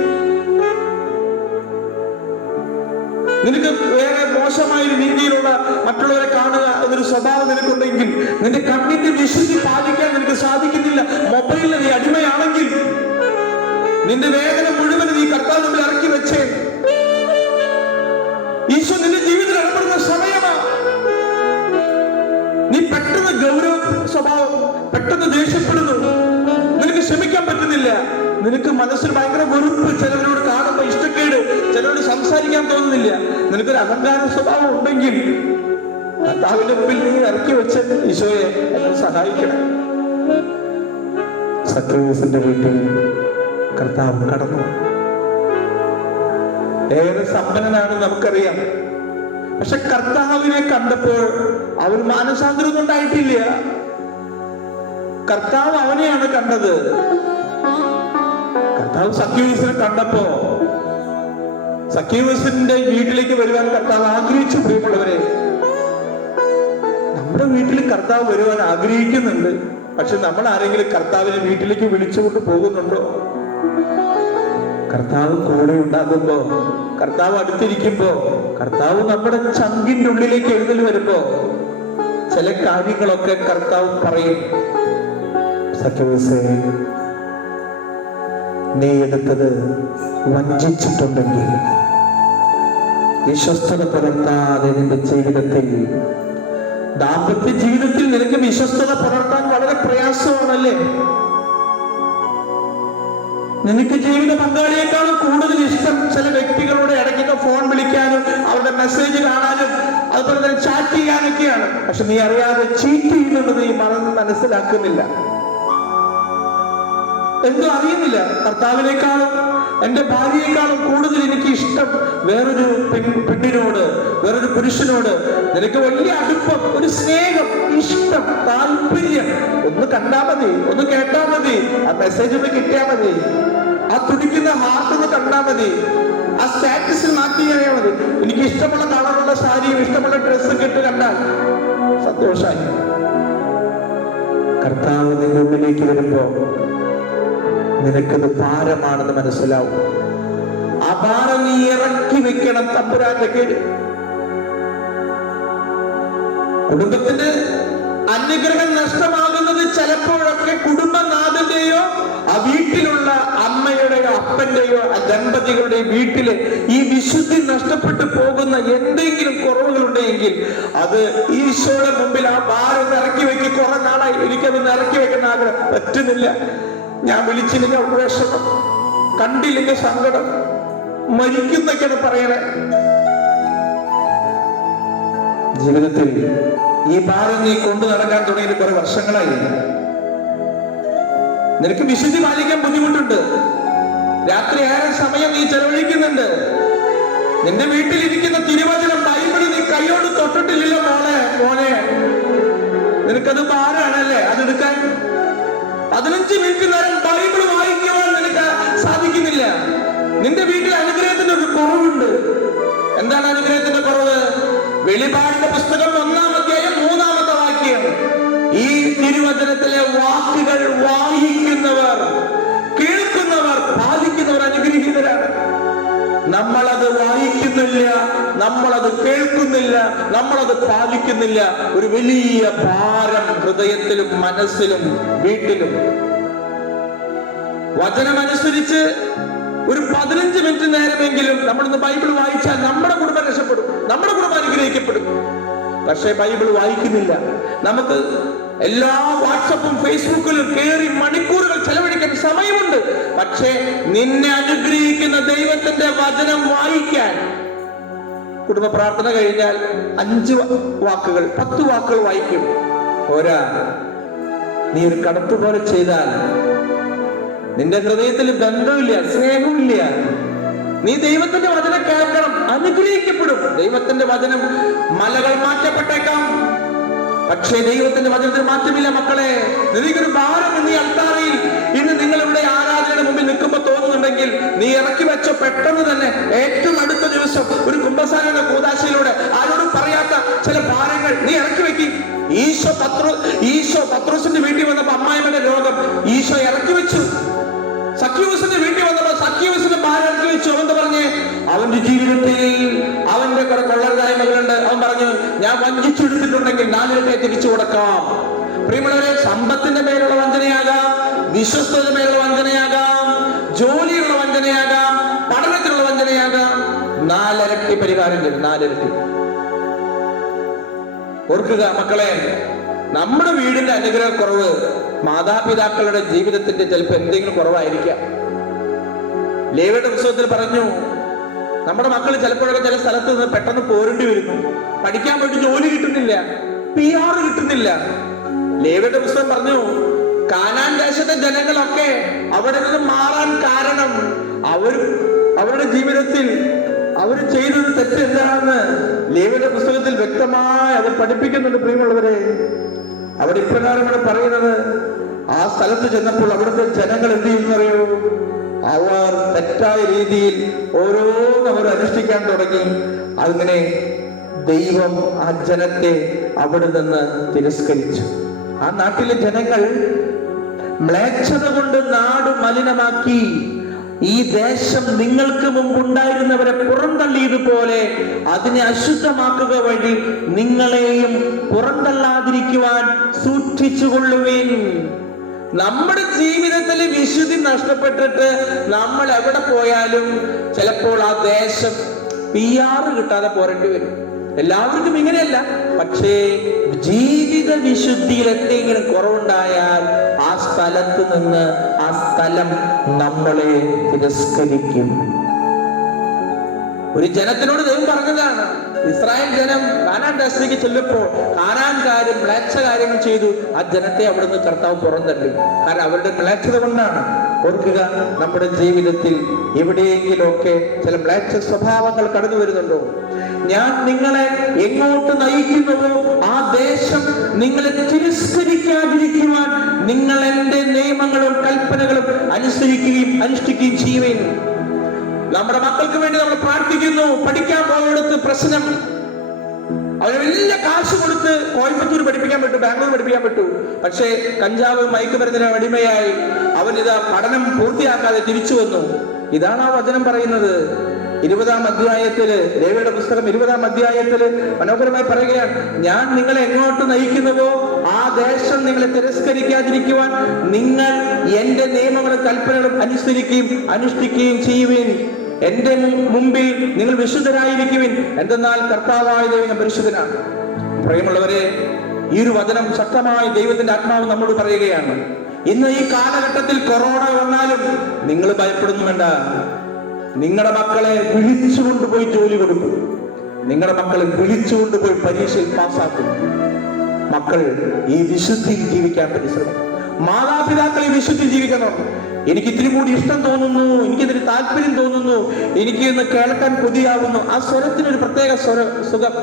നിനക്ക് വേറെ മോശമായ രീതിയിലുള്ള മറ്റുള്ളവരെ കാണുക എന്നൊരു സ്വഭാവം നിനക്കുണ്ടെങ്കിൽ, നിന്റെ കണ്ണിന്റെ വിശുദ്ധി പാലിക്കാൻ നിനക്ക് സാധിക്കുന്നില്ല, മൊബൈലിൽ നീ അടിമയാണെങ്കിൽ, നിന്റെ വേദന മുഴുവൻ നീ കർത്താവ് മുമ്പിൽ ഇറക്കി വെച്ചേ. ഈശോ നിന്റെ ജീവിതത്തിൽ ഇടപെടുന്ന സമയമാണ്. നീ പെട്ടെന്ന് ഗൗരവ സ്വഭാവം, പെട്ടെന്ന് ദേഷ്യപ്പെടുന്നു, നിനക്ക് ക്ഷമിക്കാൻ പറ്റുന്നില്ല, നിനക്ക് മനസ്സിൽ ഭയങ്കര വെറുപ്പ്, ചിലവരോട് കാണുമ്പോൾ ഇഷ്ടക്കേട്, ചിലരോട് സംസാരിക്കാൻ തോന്നുന്നില്ല, നിനക്കൊരു അഹങ്കാര സ്വഭാവം ഉണ്ടെങ്കിൽ കർത്താവിന്റെ മുമ്പിൽ നീ ഇറക്കി വെച്ച് ഈശോയെ എന്നെ സഹായിക്കണം. സക്രിയോസിന്റെ വീട്ടിൽ കർത്താവ് കടന്നു. ഏറെ സമ്പന്നനാണ് നമുക്കറിയാം. പക്ഷെ കർത്താവിനെ കണ്ടപ്പോൾ അവൻ മാനസാന്തരമൊന്നും ഉണ്ടായിട്ടില്ല. കർത്താവ് അവനെയാണ് കണ്ടത്. കർത്താവ് സക്രിയോസിനെ കണ്ടപ്പോ സക്രിയോസിന്റെ വീട്ടിലേക്ക് വരുവാൻ കർത്താവ് ആഗ്രഹിച്ചു. പ്രിയമുള്ളവരെ, നമ്മുടെ വീട്ടിൽ കർത്താവ് വരുവാൻ ആഗ്രഹിക്കുന്നുണ്ട്. പക്ഷെ നമ്മൾ ആരെങ്കിലും കർത്താവിനെ വീട്ടിലേക്ക് വിളിച്ചുകൊണ്ട് പോകുന്നുണ്ടോ? കർത്താവ് കൂടെ ഉണ്ടാകുമ്പോ, കർത്താവ് അടുത്തിരിക്കുമ്പോ, കർത്താവ് നമ്മുടെ ചങ്കിന്റെ ഉള്ളിലേക്ക് എഴുന്നള്ളി വരുമ്പോ ചില കാര്യങ്ങളൊക്കെ കർത്താവ് പറയും. സഖ്യവസേ, നീ എടുത്തത് വഞ്ചിച്ചിട്ടുണ്ടെങ്കിൽ, വിശ്വസ്തത പുലർത്താതെ നിന്റെ ജീവിതത്തിൽ, ദാമ്പത്യ ജീവിതത്തിൽ നിനക്ക് വിശ്വസ്തത പുലർത്താൻ വളരെ പ്രയാസമാണല്ലേ? നിനക്ക് ജീവിത പങ്കാളിയേക്കാളും കൂടുതൽ ഇഷ്ടം ചില വ്യക്തികളോട് ഇടയ്ക്കൊക്കെ ഫോൺ വിളിക്കാനും അവരുടെ മെസ്സേജ് കാണാനും അതുപോലെ തന്നെ ചാറ്റ് ചെയ്യാനൊക്കെയാണ്. പക്ഷെ നീ അറിയാതെ ചീറ്റ് ചെയ്യുന്നത് നീ മനസ്സിലാക്കുന്നില്ല, എന്തോ അറിയുന്നില്ല. കർത്താവിനേക്കാളും എന്റെ ഭാര്യയെക്കാളും കൂടുതൽ എനിക്ക് ഇഷ്ടം വേറൊരു പെണ്ണിനോട്, വേറൊരു പുരുഷനോട് നിനക്ക് വലിയ അടുപ്പം, ഒരു സ്നേഹം, ഇഷ്ടം, താല്പര്യം. ഒന്ന് കണ്ടാ മതി, ഒന്ന് കേട്ടാ മതി, ആ മെസ്സേജ് ഒന്ന് കിട്ടിയാ മതി, ആ തുടിക്കുന്ന ഹാർട്ട് ഒന്ന് കണ്ടാ മതി, ആ സ്റ്റാറ്റസിൽ മാറ്റി കഴിയാൽ മതി. എനിക്ക് ഇഷ്ടമുള്ള കളറുള്ള സാരിയും ഇഷ്ടമുള്ള ഡ്രസ്സും ഇട്ട് കണ്ടാൽ സന്തോഷമായി. കർത്താവ് നിന്റെ ഉള്ളിലേക്ക് വരുമ്പോ നിനക്കത് ഭാരമാണെന്ന് മനസ്സിലാവും. ആ ഭാരം നീ ഇറക്കി വെക്കണം തമ്പുരാന്റെ കീഴിൽ. കുടുംബത്തിന് അനുഗ്രഹം നഷ്ടമാകുന്നത് ചിലപ്പോഴൊക്കെ കുടുംബനാഥന്റെയോ ആ വീട്ടിലുള്ള അമ്മയുടെയോ അപ്പന്റെയോ ആ ദമ്പതികളുടെയോ വീട്ടില് ഈ വിശുദ്ധി നഷ്ടപ്പെട്ടു പോകുന്ന എന്തെങ്കിലും കുറവുകളുണ്ടെങ്കിൽ അത് ഈശോയുടെ മുമ്പിൽ ആ ഭാരം ഇറക്കി വെക്കി. കുറെ നാളായി എനിക്കതൊന്ന് ഇറക്കി വെക്കുന്ന ആഗ്രഹം, പറ്റുന്നില്ല. ഞാൻ വിളിച്ചില്ലെങ്കിൽ അവർക്ക് വിഷമം, കണ്ടില്ലെങ്കിൽ സങ്കടം, മരിക്കുന്നൊക്കെയാണ് പറയണേ. ജീവിതത്തിൽ ഈ ഭാരം നീ കൊണ്ടു നടക്കാൻ തുടങ്ങിയിട്ട് കുറെ വർഷങ്ങളായി. നിനക്ക് വിശുദ്ധി പാലിക്കാൻ ബുദ്ധിമുട്ടുണ്ട്. രാത്രി ഏറെ സമയം നീ ചെലവഴിക്കുന്നുണ്ട്. നിന്റെ വീട്ടിലിരിക്കുന്ന തിരുവചനം ബൈബിള് നീ കൈയോട് തൊട്ടിട്ടില്ലല്ലോ മോനെ. നിനക്കത് ഭാരമാണല്ലേ അതെടുക്കാൻ? 15 മിനിറ്റ് നേരം ബൈബിൾ വായിക്കുവാൻ നിനക്ക് സാധിക്കുന്നില്ല. നിന്റെ വീട്ടിൽ അനുഗ്രഹത്തിന്റെ ഒരു കുറവുണ്ട്. എന്താണ് അനുഗ്രഹത്തിന്റെ കുറവ്? വെളിപാടിന്റെ പുസ്തകം 1-ാം അധ്യായം 3-ാമത്തെ വാക്യം. ഈ തിരുവചനത്തിലെ വാക്കുകൾ വായിക്കുന്നവർ, കേൾക്കുന്നവർ, പാലിക്കുന്നവർ അനുഗ്രഹീതരാണ്. നമ്മളത് വായിക്കുന്നില്ല, നമ്മളത് കേൾക്കുന്നില്ല, നമ്മളത് പാലിക്കുന്നില്ല. ഒരു വലിയ ഭാരം ഹൃദയത്തിലും മനസ്സിലും വീട്ടിലും. വചനമനുസരിച്ച് ഒരു 15 മിനിറ്റ് നേരമെങ്കിലും നമ്മളൊന്ന് ബൈബിൾ വായിച്ചാൽ നമ്മുടെ കുടുംബം രക്ഷപ്പെടും, നമ്മുടെ കുടുംബം അനുഗ്രഹിക്കപ്പെടും. പക്ഷേ ബൈബിൾ വായിക്കുന്നില്ല. നമുക്ക് എല്ലാ വാട്സപ്പും ഫേസ്ബുക്കിലും കയറി മണിക്കൂറുകൾ ചെലവഴിക്കാൻ സമയമുണ്ട്. പക്ഷേ നിന്നെ അനുഗ്രഹിക്കുന്ന ദൈവത്തിന്റെ വചനം വായിക്കാൻ കുടുംബ പ്രാർത്ഥന കഴിഞ്ഞാൽ 5 വാക്കുകൾ 10 വാക്കുകൾ വായിക്കും. പോരാ, നീ ഒരു കടത്തു പോലെ ചെയ്താൽ നിന്റെ ഹൃദയത്തിൽ ബന്ധമില്ല, സ്നേഹമില്ല. നീ ദൈവത്തിന്റെ വചനം കേൾക്കണം, അനുഗ്രഹിക്കപ്പെടും. ദൈവത്തിന്റെ വചനം മലകൾ മാറ്റപ്പെട്ടേക്കാം, പക്ഷേ ദൈവത്തിന്റെ വചനത്തിന് മാറ്റമില്ല. മക്കളെ, നിനക്കൊരു ഭാരം ഇന്ന് ഈ അൾത്താരയിൽ ഇന്ന് നിങ്ങൾ ഇവിടെ ആരാധനയുടെ മുമ്പിൽ നിൽക്കുമ്പോൾ തോന്നുന്നുണ്ടെങ്കിൽ നീ ഇറക്കി വെച്ചോ. പെട്ടെന്ന് തന്നെ ഏറ്റവും അടുത്ത ദിവസം ഒരു കുംഭസാരയുടെ കൂദാശയിലൂടെ ആരോടും പറയാത്ത ചില ഭാരങ്ങൾ നീ ഇറക്കി വെക്കി. ഈശോ പത്രോസിന്റെ വീട്ടിൽ വന്നപ്പോ അമ്മായിമ്മയുടെ രോഗം ഈശോ ഇറക്കി വെച്ചു. സഖ്യൂസിന്റെ വീട്ടിൽ വന്നപ്പോ സഖ്യൂസിന്റെ ഭാരം ഇറക്കി വെച്ചു. അവൻ പറഞ്ഞ് അവന്റെ ജീവിതത്തിൽ അവന്റെ കുറെ കൊള്ളരുതായ്മകളുണ്ട്. അവൻ പറഞ്ഞു, ഞാൻ വഞ്ചിച്ചെടുത്തിട്ടുണ്ടെങ്കിൽ 4 ഇരട്ടി തിരിച്ചു കൊടുക്കാം. പ്രിയമുള്ളവരെ, സമ്പത്തിന്റെ മേലുള്ള വഞ്ചനയാകാം, വിശ്വസ്തയുടെ മേലുള്ള വഞ്ചനയാകാം, ജോലിയുള്ള വഞ്ചനയാകാം, പഠനത്തിലുള്ള വഞ്ചനയാകാം. 4 ഇരട്ടി പരിഹാരം ചെയ്യും. 4 ഇരട്ടി. ഓർക്കുക മക്കളെ, നമ്മുടെ വീടിന്റെ അനുഗ്രഹക്കുറവ് മാതാപിതാക്കളുടെ ജീവിതത്തിന്റെ ചിലപ്പോൾ എന്തെങ്കിലും കുറവായിരിക്കാം. ലേവിയുടെ പുസ്തകത്തിൽ പറഞ്ഞു, നമ്മുടെ മക്കൾ ചിലപ്പോഴൊക്കെ ചില സ്ഥലത്ത് നിന്ന് പെട്ടെന്ന് പോരേണ്ടി വരുന്നു. പഠിക്കാൻ പോയിട്ട് ജോലി കിട്ടുന്നില്ല, PR കിട്ടുന്നില്ല. ലേവിയുടെ പുസ്തകം പറഞ്ഞു, കാനാൻ ദേശത്തെ ജനങ്ങളൊക്കെ അവിടെ നിന്ന് മാറാൻ കാരണം അവരുടെ ജീവിതത്തിൽ അവർ ചെയ്തത് തെറ്റ് എന്താണെന്ന് ലേവിയുടെ പുസ്തകത്തിൽ വ്യക്തമായി അത് പഠിപ്പിക്കുന്നുണ്ട്. പ്രിയമുള്ളവരെ, അവിടെ ഇപ്രകാരമാണ് പറയുന്നത്. ആ സ്ഥലത്ത് ചെന്നപ്പോൾ അവിടുത്തെ ജനങ്ങൾ എന്ത് ചെയ്യുന്നറിയോ? അവർ തെറ്റായ രീതിയിൽ ഓരോന്നും അവർ അനുഷ്ഠിക്കാൻ തുടങ്ങി. അങ്ങനെ ദൈവം ആ ജനത്തെ അവിടെ നിന്ന് തിരസ്കരിച്ചു. ആ നാട്ടിലെ ജനങ്ങൾ മ്ലേച്ഛത കൊണ്ട് നാട് മലിനമാക്കി. ഈ ദേശം നിങ്ങൾക്ക് മുമ്പുണ്ടായിരുന്നവരെ പുറന്തള്ളിയതുപോലെ അതിനെ അശുദ്ധമാക്കുക വഴി നിങ്ങളെയും പുറന്തള്ളാതിരിക്കുവാൻ സൂക്ഷിച്ചുകൊള്ളുവിൻ. നമ്മുടെ ജീവിതത്തിൽ വിശുദ്ധി നഷ്ടപ്പെട്ടിട്ട് നമ്മൾ എവിടെ പോയാലും ചിലപ്പോൾ ആ ദേശം PR കിട്ടാതെ പോരേണ്ടി വരും. എല്ലാവർക്കും ഇങ്ങനെയല്ല, പക്ഷേ ജീവിത വിശുദ്ധിയിൽ എന്തെങ്കിലും കുറവുണ്ടായാൽ ആ സ്ഥലത്ത് നിന്ന് ആ സ്ഥലം നമ്മളെ തിരസ്കരിക്കും. ഒരു ജനത്തിനോട് ദൈവം പറഞ്ഞതാണ്, ഇസ്രായേൽ ജനം കാനാൻ ദേശത്തേക്ക് ചെല്ലുമ്പോൾ കാനാൻകാരും മ്ലേച്ഛ കാര്യങ്ങൾ ചെയ്തു. ആ ജനത്തെ അവിടുന്ന് കർത്താവ് പുറന്തള്ളി. കാരണം അവരുടെ മ്ലേച്ഛത കൊണ്ടാണ്. ഓർക്കുക, നമ്മുടെ ജീവിതത്തിൽ എവിടെയെങ്കിലുമൊക്കെ ചില മ്ലേച്ഛ സ്വഭാവങ്ങൾ കടന്നു വരുന്നുണ്ടോ? ഞാൻ നിങ്ങളെ എങ്ങോട്ട് നയിക്കുന്നുവോ ആ ദേശം നിങ്ങളെ തിരസ്കരിക്കാതിരിക്കുവാൻ നിങ്ങൾ എൻ്റെ നിയമങ്ങളും കൽപ്പനകളും അനുസരിക്കുകയും അനുഷ്ഠിക്കുകയും ചെയ്യുവേൻ. നമ്മുടെ മക്കൾക്ക് വേണ്ടി നമ്മൾ പ്രാർത്ഥിക്കുന്നു. പഠിക്കാൻ പോകുന്നിടത്ത് പ്രശ്നം, അവന് വലിയ കാശ് കൊടുത്ത് കോയമ്പത്തൂർ പഠിപ്പിക്കാൻ പറ്റൂ, ബാംഗ്ലൂർ പഠിപ്പിക്കാൻ പറ്റൂ. പക്ഷേ കഞ്ചാവ് മയക്കുമരുന്നിന് അടിമയായി അവനിതാ പഠനം പൂർത്തിയാക്കാതെ തിരിച്ചു വന്നു. ഇതാണ് ആ വചനം പറയുന്നത്. 20-ാം അധ്യായത്തില്, ലേവ്യയുടെ പുസ്തകം 20-ാം അധ്യായത്തില് മനോഹരമായി പറയുകയാണ്, ഞാൻ നിങ്ങളെ എങ്ങോട്ട് നയിക്കുന്നുവോ ആ ദേശം നിങ്ങളെ തിരസ്കരിക്കാതിരിക്കുവാൻ നിങ്ങൾ എന്റെ നിയമങ്ങളും കൽപ്പനകളും അനുസരിക്കുകയും അനുഷ്ഠിക്കുകയും ചെയ്യുവിൻ. എന്റെ മുമ്പിൽ നിങ്ങൾ വിശുദ്ധരായിരിക്കുവിൻ, എന്തെന്നാൽ കർത്താവായ ദൈവം ഞാൻ പരിശുദ്ധനാണ്. പ്രിയമുള്ളവരെ, ഈ ഒരു വചനം ശക്തമായി ദൈവത്തിന്റെ ആത്മാവ് നമ്മോട് പറയുകയാണ്. ഇന്ന് ഈ കാലഘട്ടത്തിൽ കൊറോണ വന്നാലും നിങ്ങൾ ഭയപ്പെടുന്നു വേണ്ട. നിങ്ങളുടെ മക്കളെ വിളിച്ചുകൊണ്ടുപോയി ജോലി കൊടുക്കും. നിങ്ങളുടെ മക്കളെ വിളിച്ചുകൊണ്ടുപോയി പരീക്ഷയിൽ പാസ്സാക്കും. മക്കൾ ഈ വിശുദ്ധിയിൽ ജീവിക്കാൻ പരിശ്രമിക്കും. മാതാപിതാക്കൾ ഈ വിശുദ്ധിയിൽ ജീവിക്കണം. എനിക്ക് ഇത്തിരി കൂടി ഇഷ്ടം തോന്നുന്നു, എനിക്കിതിന് താല്പര്യം തോന്നുന്നു, എനിക്ക് ഇന്ന് കേൾക്കാൻ കൊതിയാവുന്നു. ആ സ്വരത്തിനൊരു പ്രത്യേക സുഖം.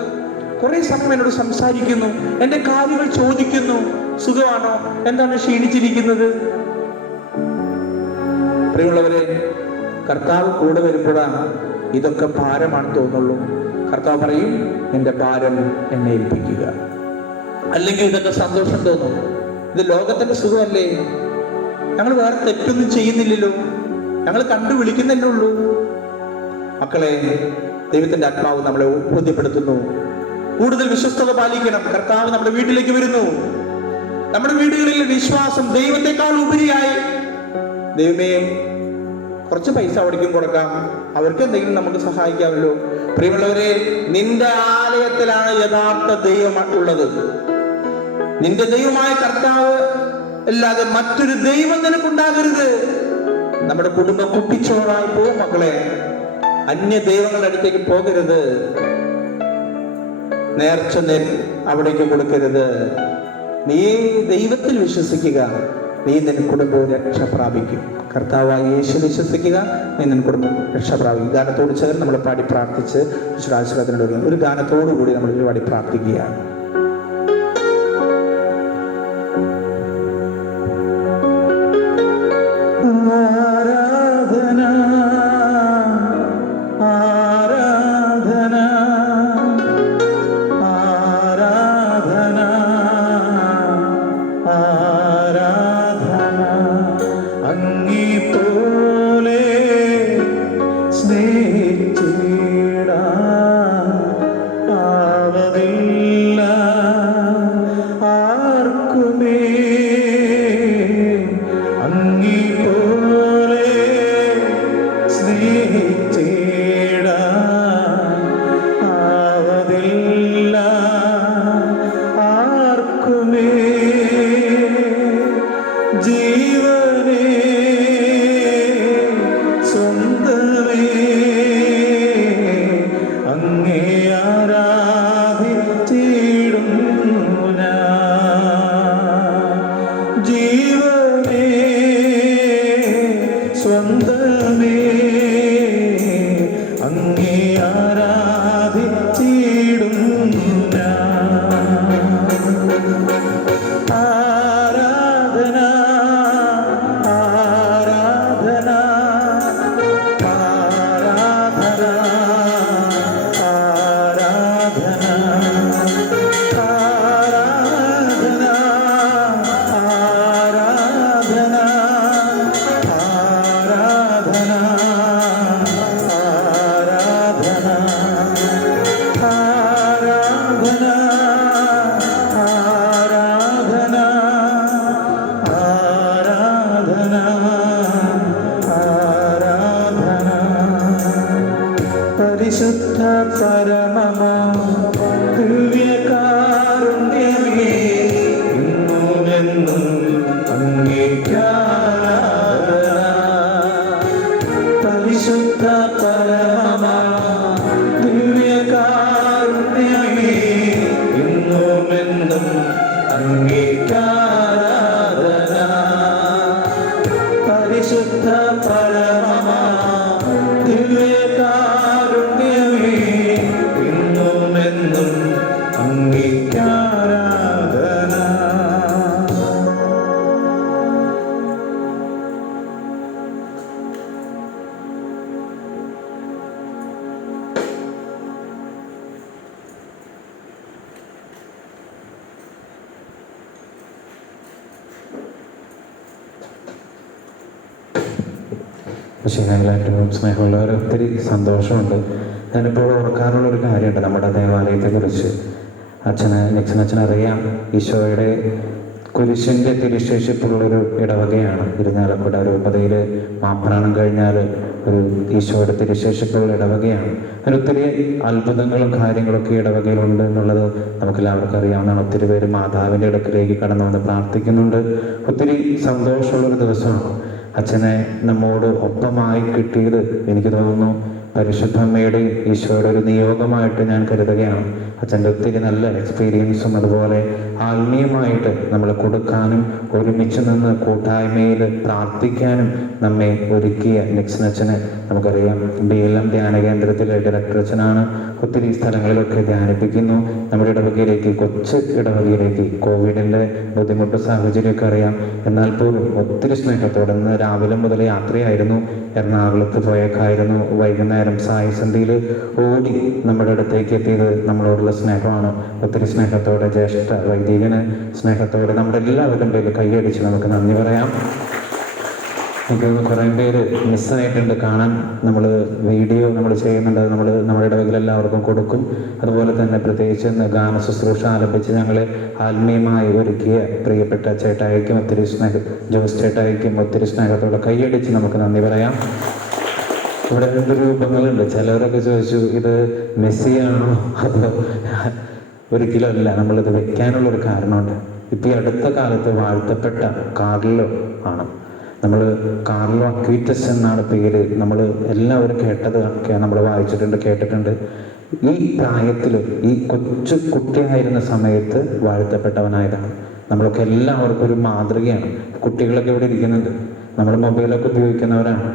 കുറെ സമയം എന്നോട് സംസാരിക്കുന്നു, എന്റെ കാര്യങ്ങൾ ചോദിക്കുന്നു. സുഖമാണോ? എന്താണ് ക്ഷീണിച്ചിരിക്കുന്നത്? പ്രിയമുള്ളവരെ, കർത്താവ് കൂടെ വരുമ്പോഴാണ് ഇതൊക്കെ ഭാരമാണ് തോന്നുള്ളൂ. കർത്താവ് പറയും, നിന്റെ ഭാരം എന്നെ ഏൽപ്പിക്കുക. അല്ലെങ്കിൽ ഇതൊക്കെ സന്തോഷം തോന്നും. ഇത് ലോകത്തിന്റെ സുഖമല്ലേ? ഞങ്ങൾ വേറെ തെറ്റൊന്നും ചെയ്യുന്നില്ലല്ലോ, ഞങ്ങൾ കണ്ടു വിളിക്കുന്നല്ലേ ഉള്ളൂ. മക്കളെ, ദൈവത്തിന്റെ ആത്മാവ് നമ്മളെ ബോധ്യപ്പെടുത്തുന്നു. കൂടുതൽ വിശ്വസ്തത പാലിക്കണം. കർത്താവ് നമ്മുടെ വീട്ടിലേക്ക് വരുന്നു. നമ്മുടെ വീടുകളിൽ വിശ്വാസം ദൈവത്തെക്കാൾ ഉപരിയായി, ദൈവമേ കുറച്ച് പൈസ അവിടേക്കും കൊടുക്കാം, അവർക്ക് എന്തെങ്കിലും നമുക്ക് സഹായിക്കാമല്ലോ. പ്രിയമുള്ളവരെ, നിന്റെ ആലയത്തിലാണ് യഥാർത്ഥ ദൈവം ഉള്ളത്. നിന്റെ ദൈവമായ കർത്താവ് അല്ലാതെ മറ്റൊരു ദൈവം നിനക്കുണ്ടാകരുത്. നമ്മുടെ കുടുംബം കുട്ടിച്ചോറായി പോകും. മക്കളെ, അന്യ ദൈവങ്ങളുടെ അടുത്തേക്ക് പോകരുത്. നേർച്ച അവിടേക്ക് കൊടുക്കരുത്. നീ ദൈവത്തിൽ വിശ്വസിക്കുക, നീ നിന്റെ കുടുംബവും രക്ഷ പ്രാപിക്കും. കർത്താവായ യേശു വിശ്വസിക്കുക, നീ നിന്റെ കുടുംബം രക്ഷ പ്രാപിക്കും. ഗാനത്തോട് ചേർന്ന് നമ്മൾ പാടി പ്രാർത്ഥിച്ച് ആശീർവാദത്തിനോട് ഒരു ഗാനത്തോടു കൂടി നമ്മൾ പാടി പ്രാർത്ഥിക്കുകയാണ്. പക്ഷേ ഏറ്റവും സ്നേഹമുള്ളവർ ഒത്തിരി സന്തോഷമുണ്ട്. ഞാനിപ്പോൾ ഓർക്കാറുള്ളൊരു കാര്യമുണ്ട് നമ്മുടെ ദേവാലയത്തെക്കുറിച്ച്. നിക്സൺ അച്ഛനറിയാം, ഈശോയുടെ കുരിശിൻ്റെ തിരുശേഷിപ്പുള്ളൊരു ഇടവകയാണ് ഇരിഞ്ഞാലക്കുട രൂപതയിൽ. മാപ്രാണം കഴിഞ്ഞാൽ ഒരു ഈശോയുടെ തിരുശേഷിപ്പുള്ള ഇടവകയാണ്. അതിനൊത്തിരി അത്ഭുതങ്ങളും കാര്യങ്ങളൊക്കെ ഇടവകയിലുണ്ട് എന്നുള്ളത് നമുക്കെല്ലാവർക്കും അറിയാവുന്നതാണ്. ഒത്തിരി പേര് മാതാവിൻ്റെ അടുക്കിലേക്ക് കടന്നു വന്ന് പ്രാർത്ഥിക്കുന്നുണ്ട്. ഒത്തിരി സന്തോഷമുള്ളൊരു ദിവസമാണ്. അച്ഛനെ നമ്മോട് ഒപ്പമായി കിട്ടിയത് എനിക്ക് തോന്നുന്നു പരിശുദ്ധ അമ്മയുടെ ഈശോയുടെ ഒരു നിയോഗമായിട്ട് ഞാൻ കരുതുകയാണ്. അച്ഛൻ്റെ ഒത്തിരി നല്ല എക്സ്പീരിയൻസും അതുപോലെ ആത്മീയമായിട്ട് നമ്മൾ കൊടുക്കാനും ഒരുമിച്ച് നിന്ന് കൂട്ടായ്മയിൽ പ്രാർത്ഥിക്കാനും നമ്മെ ഒരുക്കിയ നിക്സൺ അച്ഛനെ നമുക്കറിയാം. BLM ധ്യാന കേന്ദ്രത്തിലെ ഡയറക്ടർ അച്ഛനാണ്. ഒത്തിരി സ്ഥലങ്ങളിലൊക്കെ ധ്യാനിപ്പിക്കുന്നു. നമ്മുടെ ഇടവകയിലേക്ക്, കൊച്ചു ഇടവകയിലേക്ക് കോവിഡിൻ്റെ ബുദ്ധിമുട്ട് സാഹചര്യമൊക്കെ അറിയാം. എന്നാൽ പോലും ഒത്തിരി സ്നേഹത്തോടെ ഇന്ന് രാവിലെ മുതൽ യാത്രയായിരുന്നു. എറണാകുളത്ത് പോയേക്കായിരുന്നു. വൈകുന്നേരം സായി സന്ധ്യയിൽ ഓടി നമ്മുടെ അടുത്തേക്ക് എത്തിയത് നമ്മളോടുള്ള സ്നേഹമാണ്. ഒത്തിരി സ്നേഹത്തോടെ ജ്യേഷ്ഠ വൈദികന് സ്നേഹത്തോടെ നമ്മുടെ എല്ലാവരും പേര് കൈയടിച്ച് നമുക്ക് നന്ദി പറയാം. എനിക്ക് കുറേ പേര് മിസ്സായിട്ടുണ്ട് കാണാൻ. നമ്മൾ വീഡിയോ നമ്മൾ ചെയ്യുന്നുണ്ട്, അത് നമ്മുടെ ഇടവകയിൽ എല്ലാവർക്കും കൊടുക്കും. അതുപോലെ തന്നെ പ്രത്യേകിച്ച് ഗാന ശുശ്രൂഷ ആലപിച്ച് ഞങ്ങളെ ആത്മീയമായി ഒരുക്കിയ പ്രിയപ്പെട്ട ചേട്ടായിക്കും ഒത്തിരി ജോസ് ചേട്ടായിക്കും ഒത്തിരി സ്നേഹത്തോടെ കൈയടിച്ച് നമുക്ക് നന്ദി പറയാം. ഇവിടെ 2 രൂപങ്ങളുണ്ട്. ചിലവരൊക്കെ ചോദിച്ചു ഇത് മെസ്സിയാണോ? അതോ ഒരിക്കലും അല്ല. നമ്മളിത് വെക്കാനുള്ളൊരു കാരണമുണ്ട്. ഇപ്പം ഈ അടുത്ത കാലത്ത് വാഴ്ത്തപ്പെട്ട കാർലോ ആണ്. നമ്മൾ കാർലോ അക്വീറ്റസ് എന്നാണ് പേര്. നമ്മൾ എല്ലാവരും നമ്മൾ വായിച്ചിട്ടുണ്ട്, കേട്ടിട്ടുണ്ട്. ഈ പ്രായത്തിൽ ഈ കൊച്ചു കുട്ടിയായിരുന്ന സമയത്ത് വാഴ്ത്തപ്പെട്ടവനായതാണ്. നമ്മളൊക്കെ എല്ലാവർക്കും ഒരു മാതൃകയാണ്. കുട്ടികളൊക്കെ ഇവിടെ ഇരിക്കുന്നുണ്ട്, നമ്മൾ മൊബൈലൊക്കെ ഉപയോഗിക്കുന്നവരാണ്.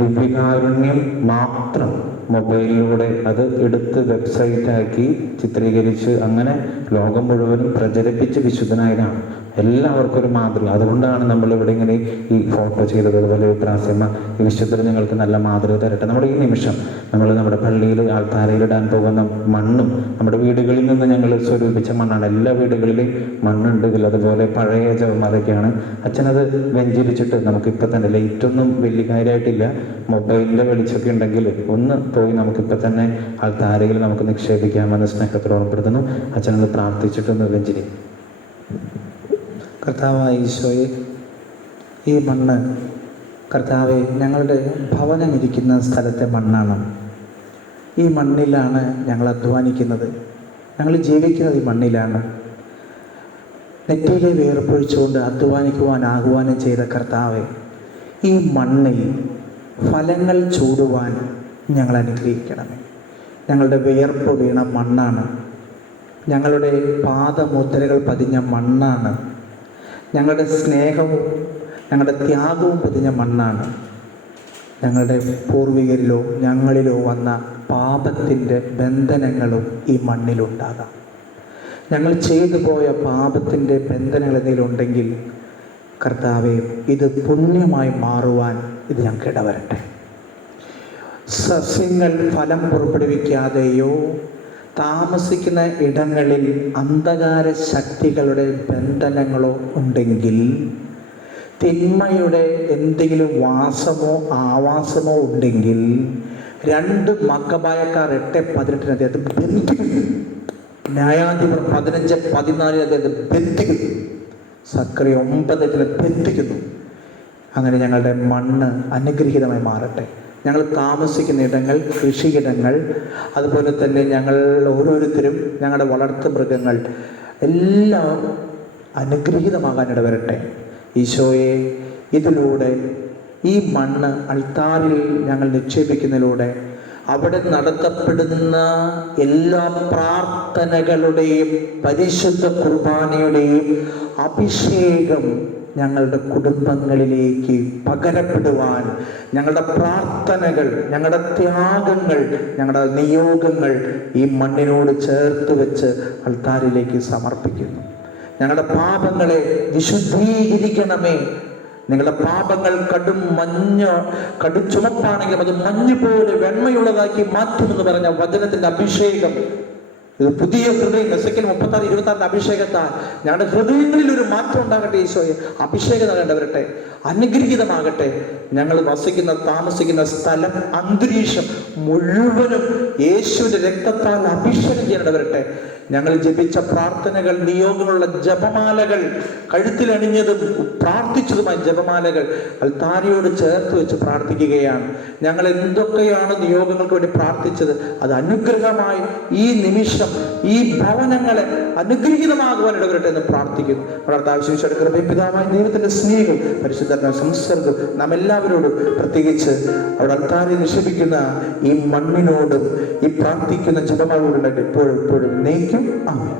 ദിവ്യകാരുണ്യം മാത്രം മൊബൈലിലൂടെ അത് എടുത്ത് വെബ്സൈറ്റാക്കി ചിത്രീകരിച്ച് അങ്ങനെ ലോകം മുഴുവനും പ്രചരിപ്പിച്ച് വിശുദ്ധനായതാണ്. എല്ലാവർക്കും ഒരു മാതൃക. അതുകൊണ്ടാണ് നമ്മളിവിടെ ഇങ്ങനെ ഈ ഫോട്ടോ ചെയ്തത്. അതുപോലെ പ്രാസ്യമ്മ ഈ വിശുദ്ധർ ഞങ്ങൾക്ക് നല്ല മാതൃക തരട്ടെ. നമ്മുടെ ഈ നിമിഷം നമ്മുടെ പള്ളിയിൽ ആൾത്താരയിൽ ഇടാൻ പോകുന്ന മണ്ണും നമ്മുടെ വീടുകളിൽ നിന്ന് ഞങ്ങൾ സ്വരൂപിച്ച മണ്ണാണ്. എല്ലാ വീടുകളിലും മണ്ണുണ്ട് ഇതിൽ. അതുപോലെ പഴയ ജവന്മാരൊക്കെയാണ്. അച്ഛനത് വെഞ്ചരിച്ചിട്ട് നമുക്കിപ്പോൾ തന്നെ ലൈറ്റൊന്നും വലിയ കാര്യമായിട്ടില്ല, മൊബൈലിൻ്റെ വെളിച്ചമൊക്കെ ഉണ്ടെങ്കിൽ ഒന്ന് പോയി നമുക്കിപ്പോൾ തന്നെ ആൾത്താരയിൽ നമുക്ക് നിക്ഷേപിക്കാമെന്ന് സ്നേഹത്തോട് ഓർമ്മപ്പെടുത്തുന്നു. അച്ഛനത് പ്രാർത്ഥിച്ചിട്ടൊന്ന് വെഞ്ചരി. കർത്താവായ ഈശോയെ, ഈ മണ്ണ് കർത്താവെ ഞങ്ങളുടെ ഭവനമിരിക്കുന്ന സ്ഥലത്തെ മണ്ണാണ്. ഈ മണ്ണിലാണ് ഞങ്ങൾ അധ്വാനിക്കുന്നത്, ഞങ്ങൾ ജീവിക്കുന്നത് ഈ മണ്ണിലാണ്. നെറ്റിയിലെ വേർപ്പൊഴിച്ചുകൊണ്ട് അധ്വാനിക്കുവാൻ ആഹ്വാനം ചെയ്ത കർത്താവെ, ഈ മണ്ണിൽ ഫലങ്ങൾ ചൂടുവാൻ ഞങ്ങൾ അനുഗ്രഹിക്കണമേ. ഞങ്ങളുടെ വിയർപ്പ് വീണ മണ്ണാണ്, ഞങ്ങളുടെ പാദമുദ്രകൾ പതിഞ്ഞ മണ്ണാണ്, ഞങ്ങളുടെ സ്നേഹവും ഞങ്ങളുടെ ത്യാഗവും പതിഞ്ഞ മണ്ണാണ്. ഞങ്ങളുടെ പൂർവികരിലോ ഞങ്ങളിലോ വന്ന പാപത്തിൻ്റെ ബന്ധനങ്ങളും ഈ മണ്ണിലുണ്ടാകാം. ഞങ്ങൾ ചെയ്തു പോയ പാപത്തിൻ്റെ ബന്ധനങ്ങൾ എന്തെങ്കിലും ഉണ്ടെങ്കിൽ കർത്താവെ, ഇത് പുണ്യമായി മാറുവാൻ ഇത് ഞങ്ങൾക്ക് ഇടവരട്ടെ. സസ്യങ്ങൾ ഫലം പുറപ്പെടുവിക്കാതെയോ താമസിക്കുന്ന ഇടങ്ങളിൽ അന്ധകാര ശക്തികളുടെ ബന്ധനങ്ങളോ ഉണ്ടെങ്കിൽ, തിന്മയുടെ എന്തെങ്കിലും വാസമോ ആവാസമോ ഉണ്ടെങ്കിൽ 2 മക്കബായക്കാർ 8:18 അദ്ദേഹത്തെ ബന്ധിക്കുന്നു. ന്യായാധിപർ 15:14 അദ്ദേഹത്തെ ബന്ധിക്കുന്നു. സക്കറിയ 9:8 ബന്ധിക്കുന്നു. അങ്ങനെ ഞങ്ങളുടെ മണ്ണ് അനുഗ്രഹീതമായി മാറട്ടെ. ഞങ്ങൾ താമസിക്കുന്ന ഇടങ്ങൾ, കൃഷിയിടങ്ങൾ, അതുപോലെ തന്നെ ഞങ്ങൾ ഓരോരുത്തരും, ഞങ്ങളുടെ വളർത്തു മൃഗങ്ങൾ എല്ലാം അനുഗ്രഹീതമാകാൻ ഇടവരട്ടെ. ഈശോയെ, ഇതിലൂടെ ഈ മണ്ണ് അൾത്താരിൽ ഞങ്ങൾ നിക്ഷേപിക്കുന്നതിലൂടെ അവിടെ നടത്തപ്പെടുന്ന എല്ലാ പ്രാർത്ഥനകളുടെയും പരിശുദ്ധ കുർബാനയുടെയും അഭിഷേകം ഞങ്ങളുടെ കുടുംബങ്ങളിലേക്ക് പകരപ്പെടുവാൻ, ഞങ്ങളുടെ പ്രാർത്ഥനകൾ, ഞങ്ങളുടെ ത്യാഗങ്ങൾ, ഞങ്ങളുടെ നിയോഗങ്ങൾ ഈ മണ്ണിനോട് ചേർത്ത് വെച്ച് അൾത്താരിലേക്ക് സമർപ്പിക്കുന്നു. ഞങ്ങളുടെ പാപങ്ങളെ വിശുദ്ധീകരിക്കണമേ. നിങ്ങളുടെ പാപങ്ങൾ കടുചുമപ്പാണെങ്കിലും അത് മഞ്ഞ് പോലെ വെണ്മയുള്ളതാക്കി മാറ്റുമെന്ന് പറഞ്ഞ വചനത്തിൻ്റെ അഭിഷേകം ഇത് പുതിയ ഹൃദയം എസെക്കിയേൽ 36:26 അഭിഷേകത്താൽ ഞങ്ങളുടെ ഹൃദയങ്ങളിൽ ഒരു മാറ്റം ഉണ്ടാകട്ടെ. ഈശോയെ അഭിഷേകം നൽകേണ്ട വരട്ടെ, അനുഗ്രഹീതമാകട്ടെ. ഞങ്ങൾ വസിക്കുന്ന താമസിക്കുന്ന സ്ഥലം, അന്തരീക്ഷം മുഴുവനും യേശുവിന്റെ രക്തത്താൽ അഭിഷേകം ചെയ്യേണ്ട വരട്ടെ. ഞങ്ങൾ ജപിച്ച പ്രാർത്ഥനകൾ, നിയോഗങ്ങളുള്ള ജപമാലകൾ, കഴുത്തിലണിഞ്ഞതും പ്രാർത്ഥിച്ചതുമായ ജപമാലകൾ അൽത്താരയോട് ചേർത്ത് വെച്ച് പ്രാർത്ഥിക്കുകയാണ്. ഞങ്ങൾ എന്തൊക്കെയാണ് നിയോഗങ്ങൾക്ക് വേണ്ടി പ്രാർത്ഥിച്ചത് അത് അനുഗ്രഹമായി ഈ നിമിഷം ഈ ഭവനങ്ങളെ അനുഗ്രഹീതമാകുവാൻ ഇടവരട്ടെ എന്ന് പ്രാർത്ഥിക്കുന്നു. പ്രാർത്ഥാവശ്യം കൃപയും പിതാവായ ദൈവത്തിന്റെ സ്നേഹം പരിശുദ്ധ സംസർഗം നാം എല്ലാവരോടും, പ്രത്യേകിച്ച് അവിടെ അൽത്താരയിൽ നിക്ഷേപിക്കുന്ന ഈ മണ്ണിനോടും ഈ പ്രാർത്ഥിക്കുന്ന ജപമാലയോടും എപ്പോഴും നയിക്കും. ആമേൻ.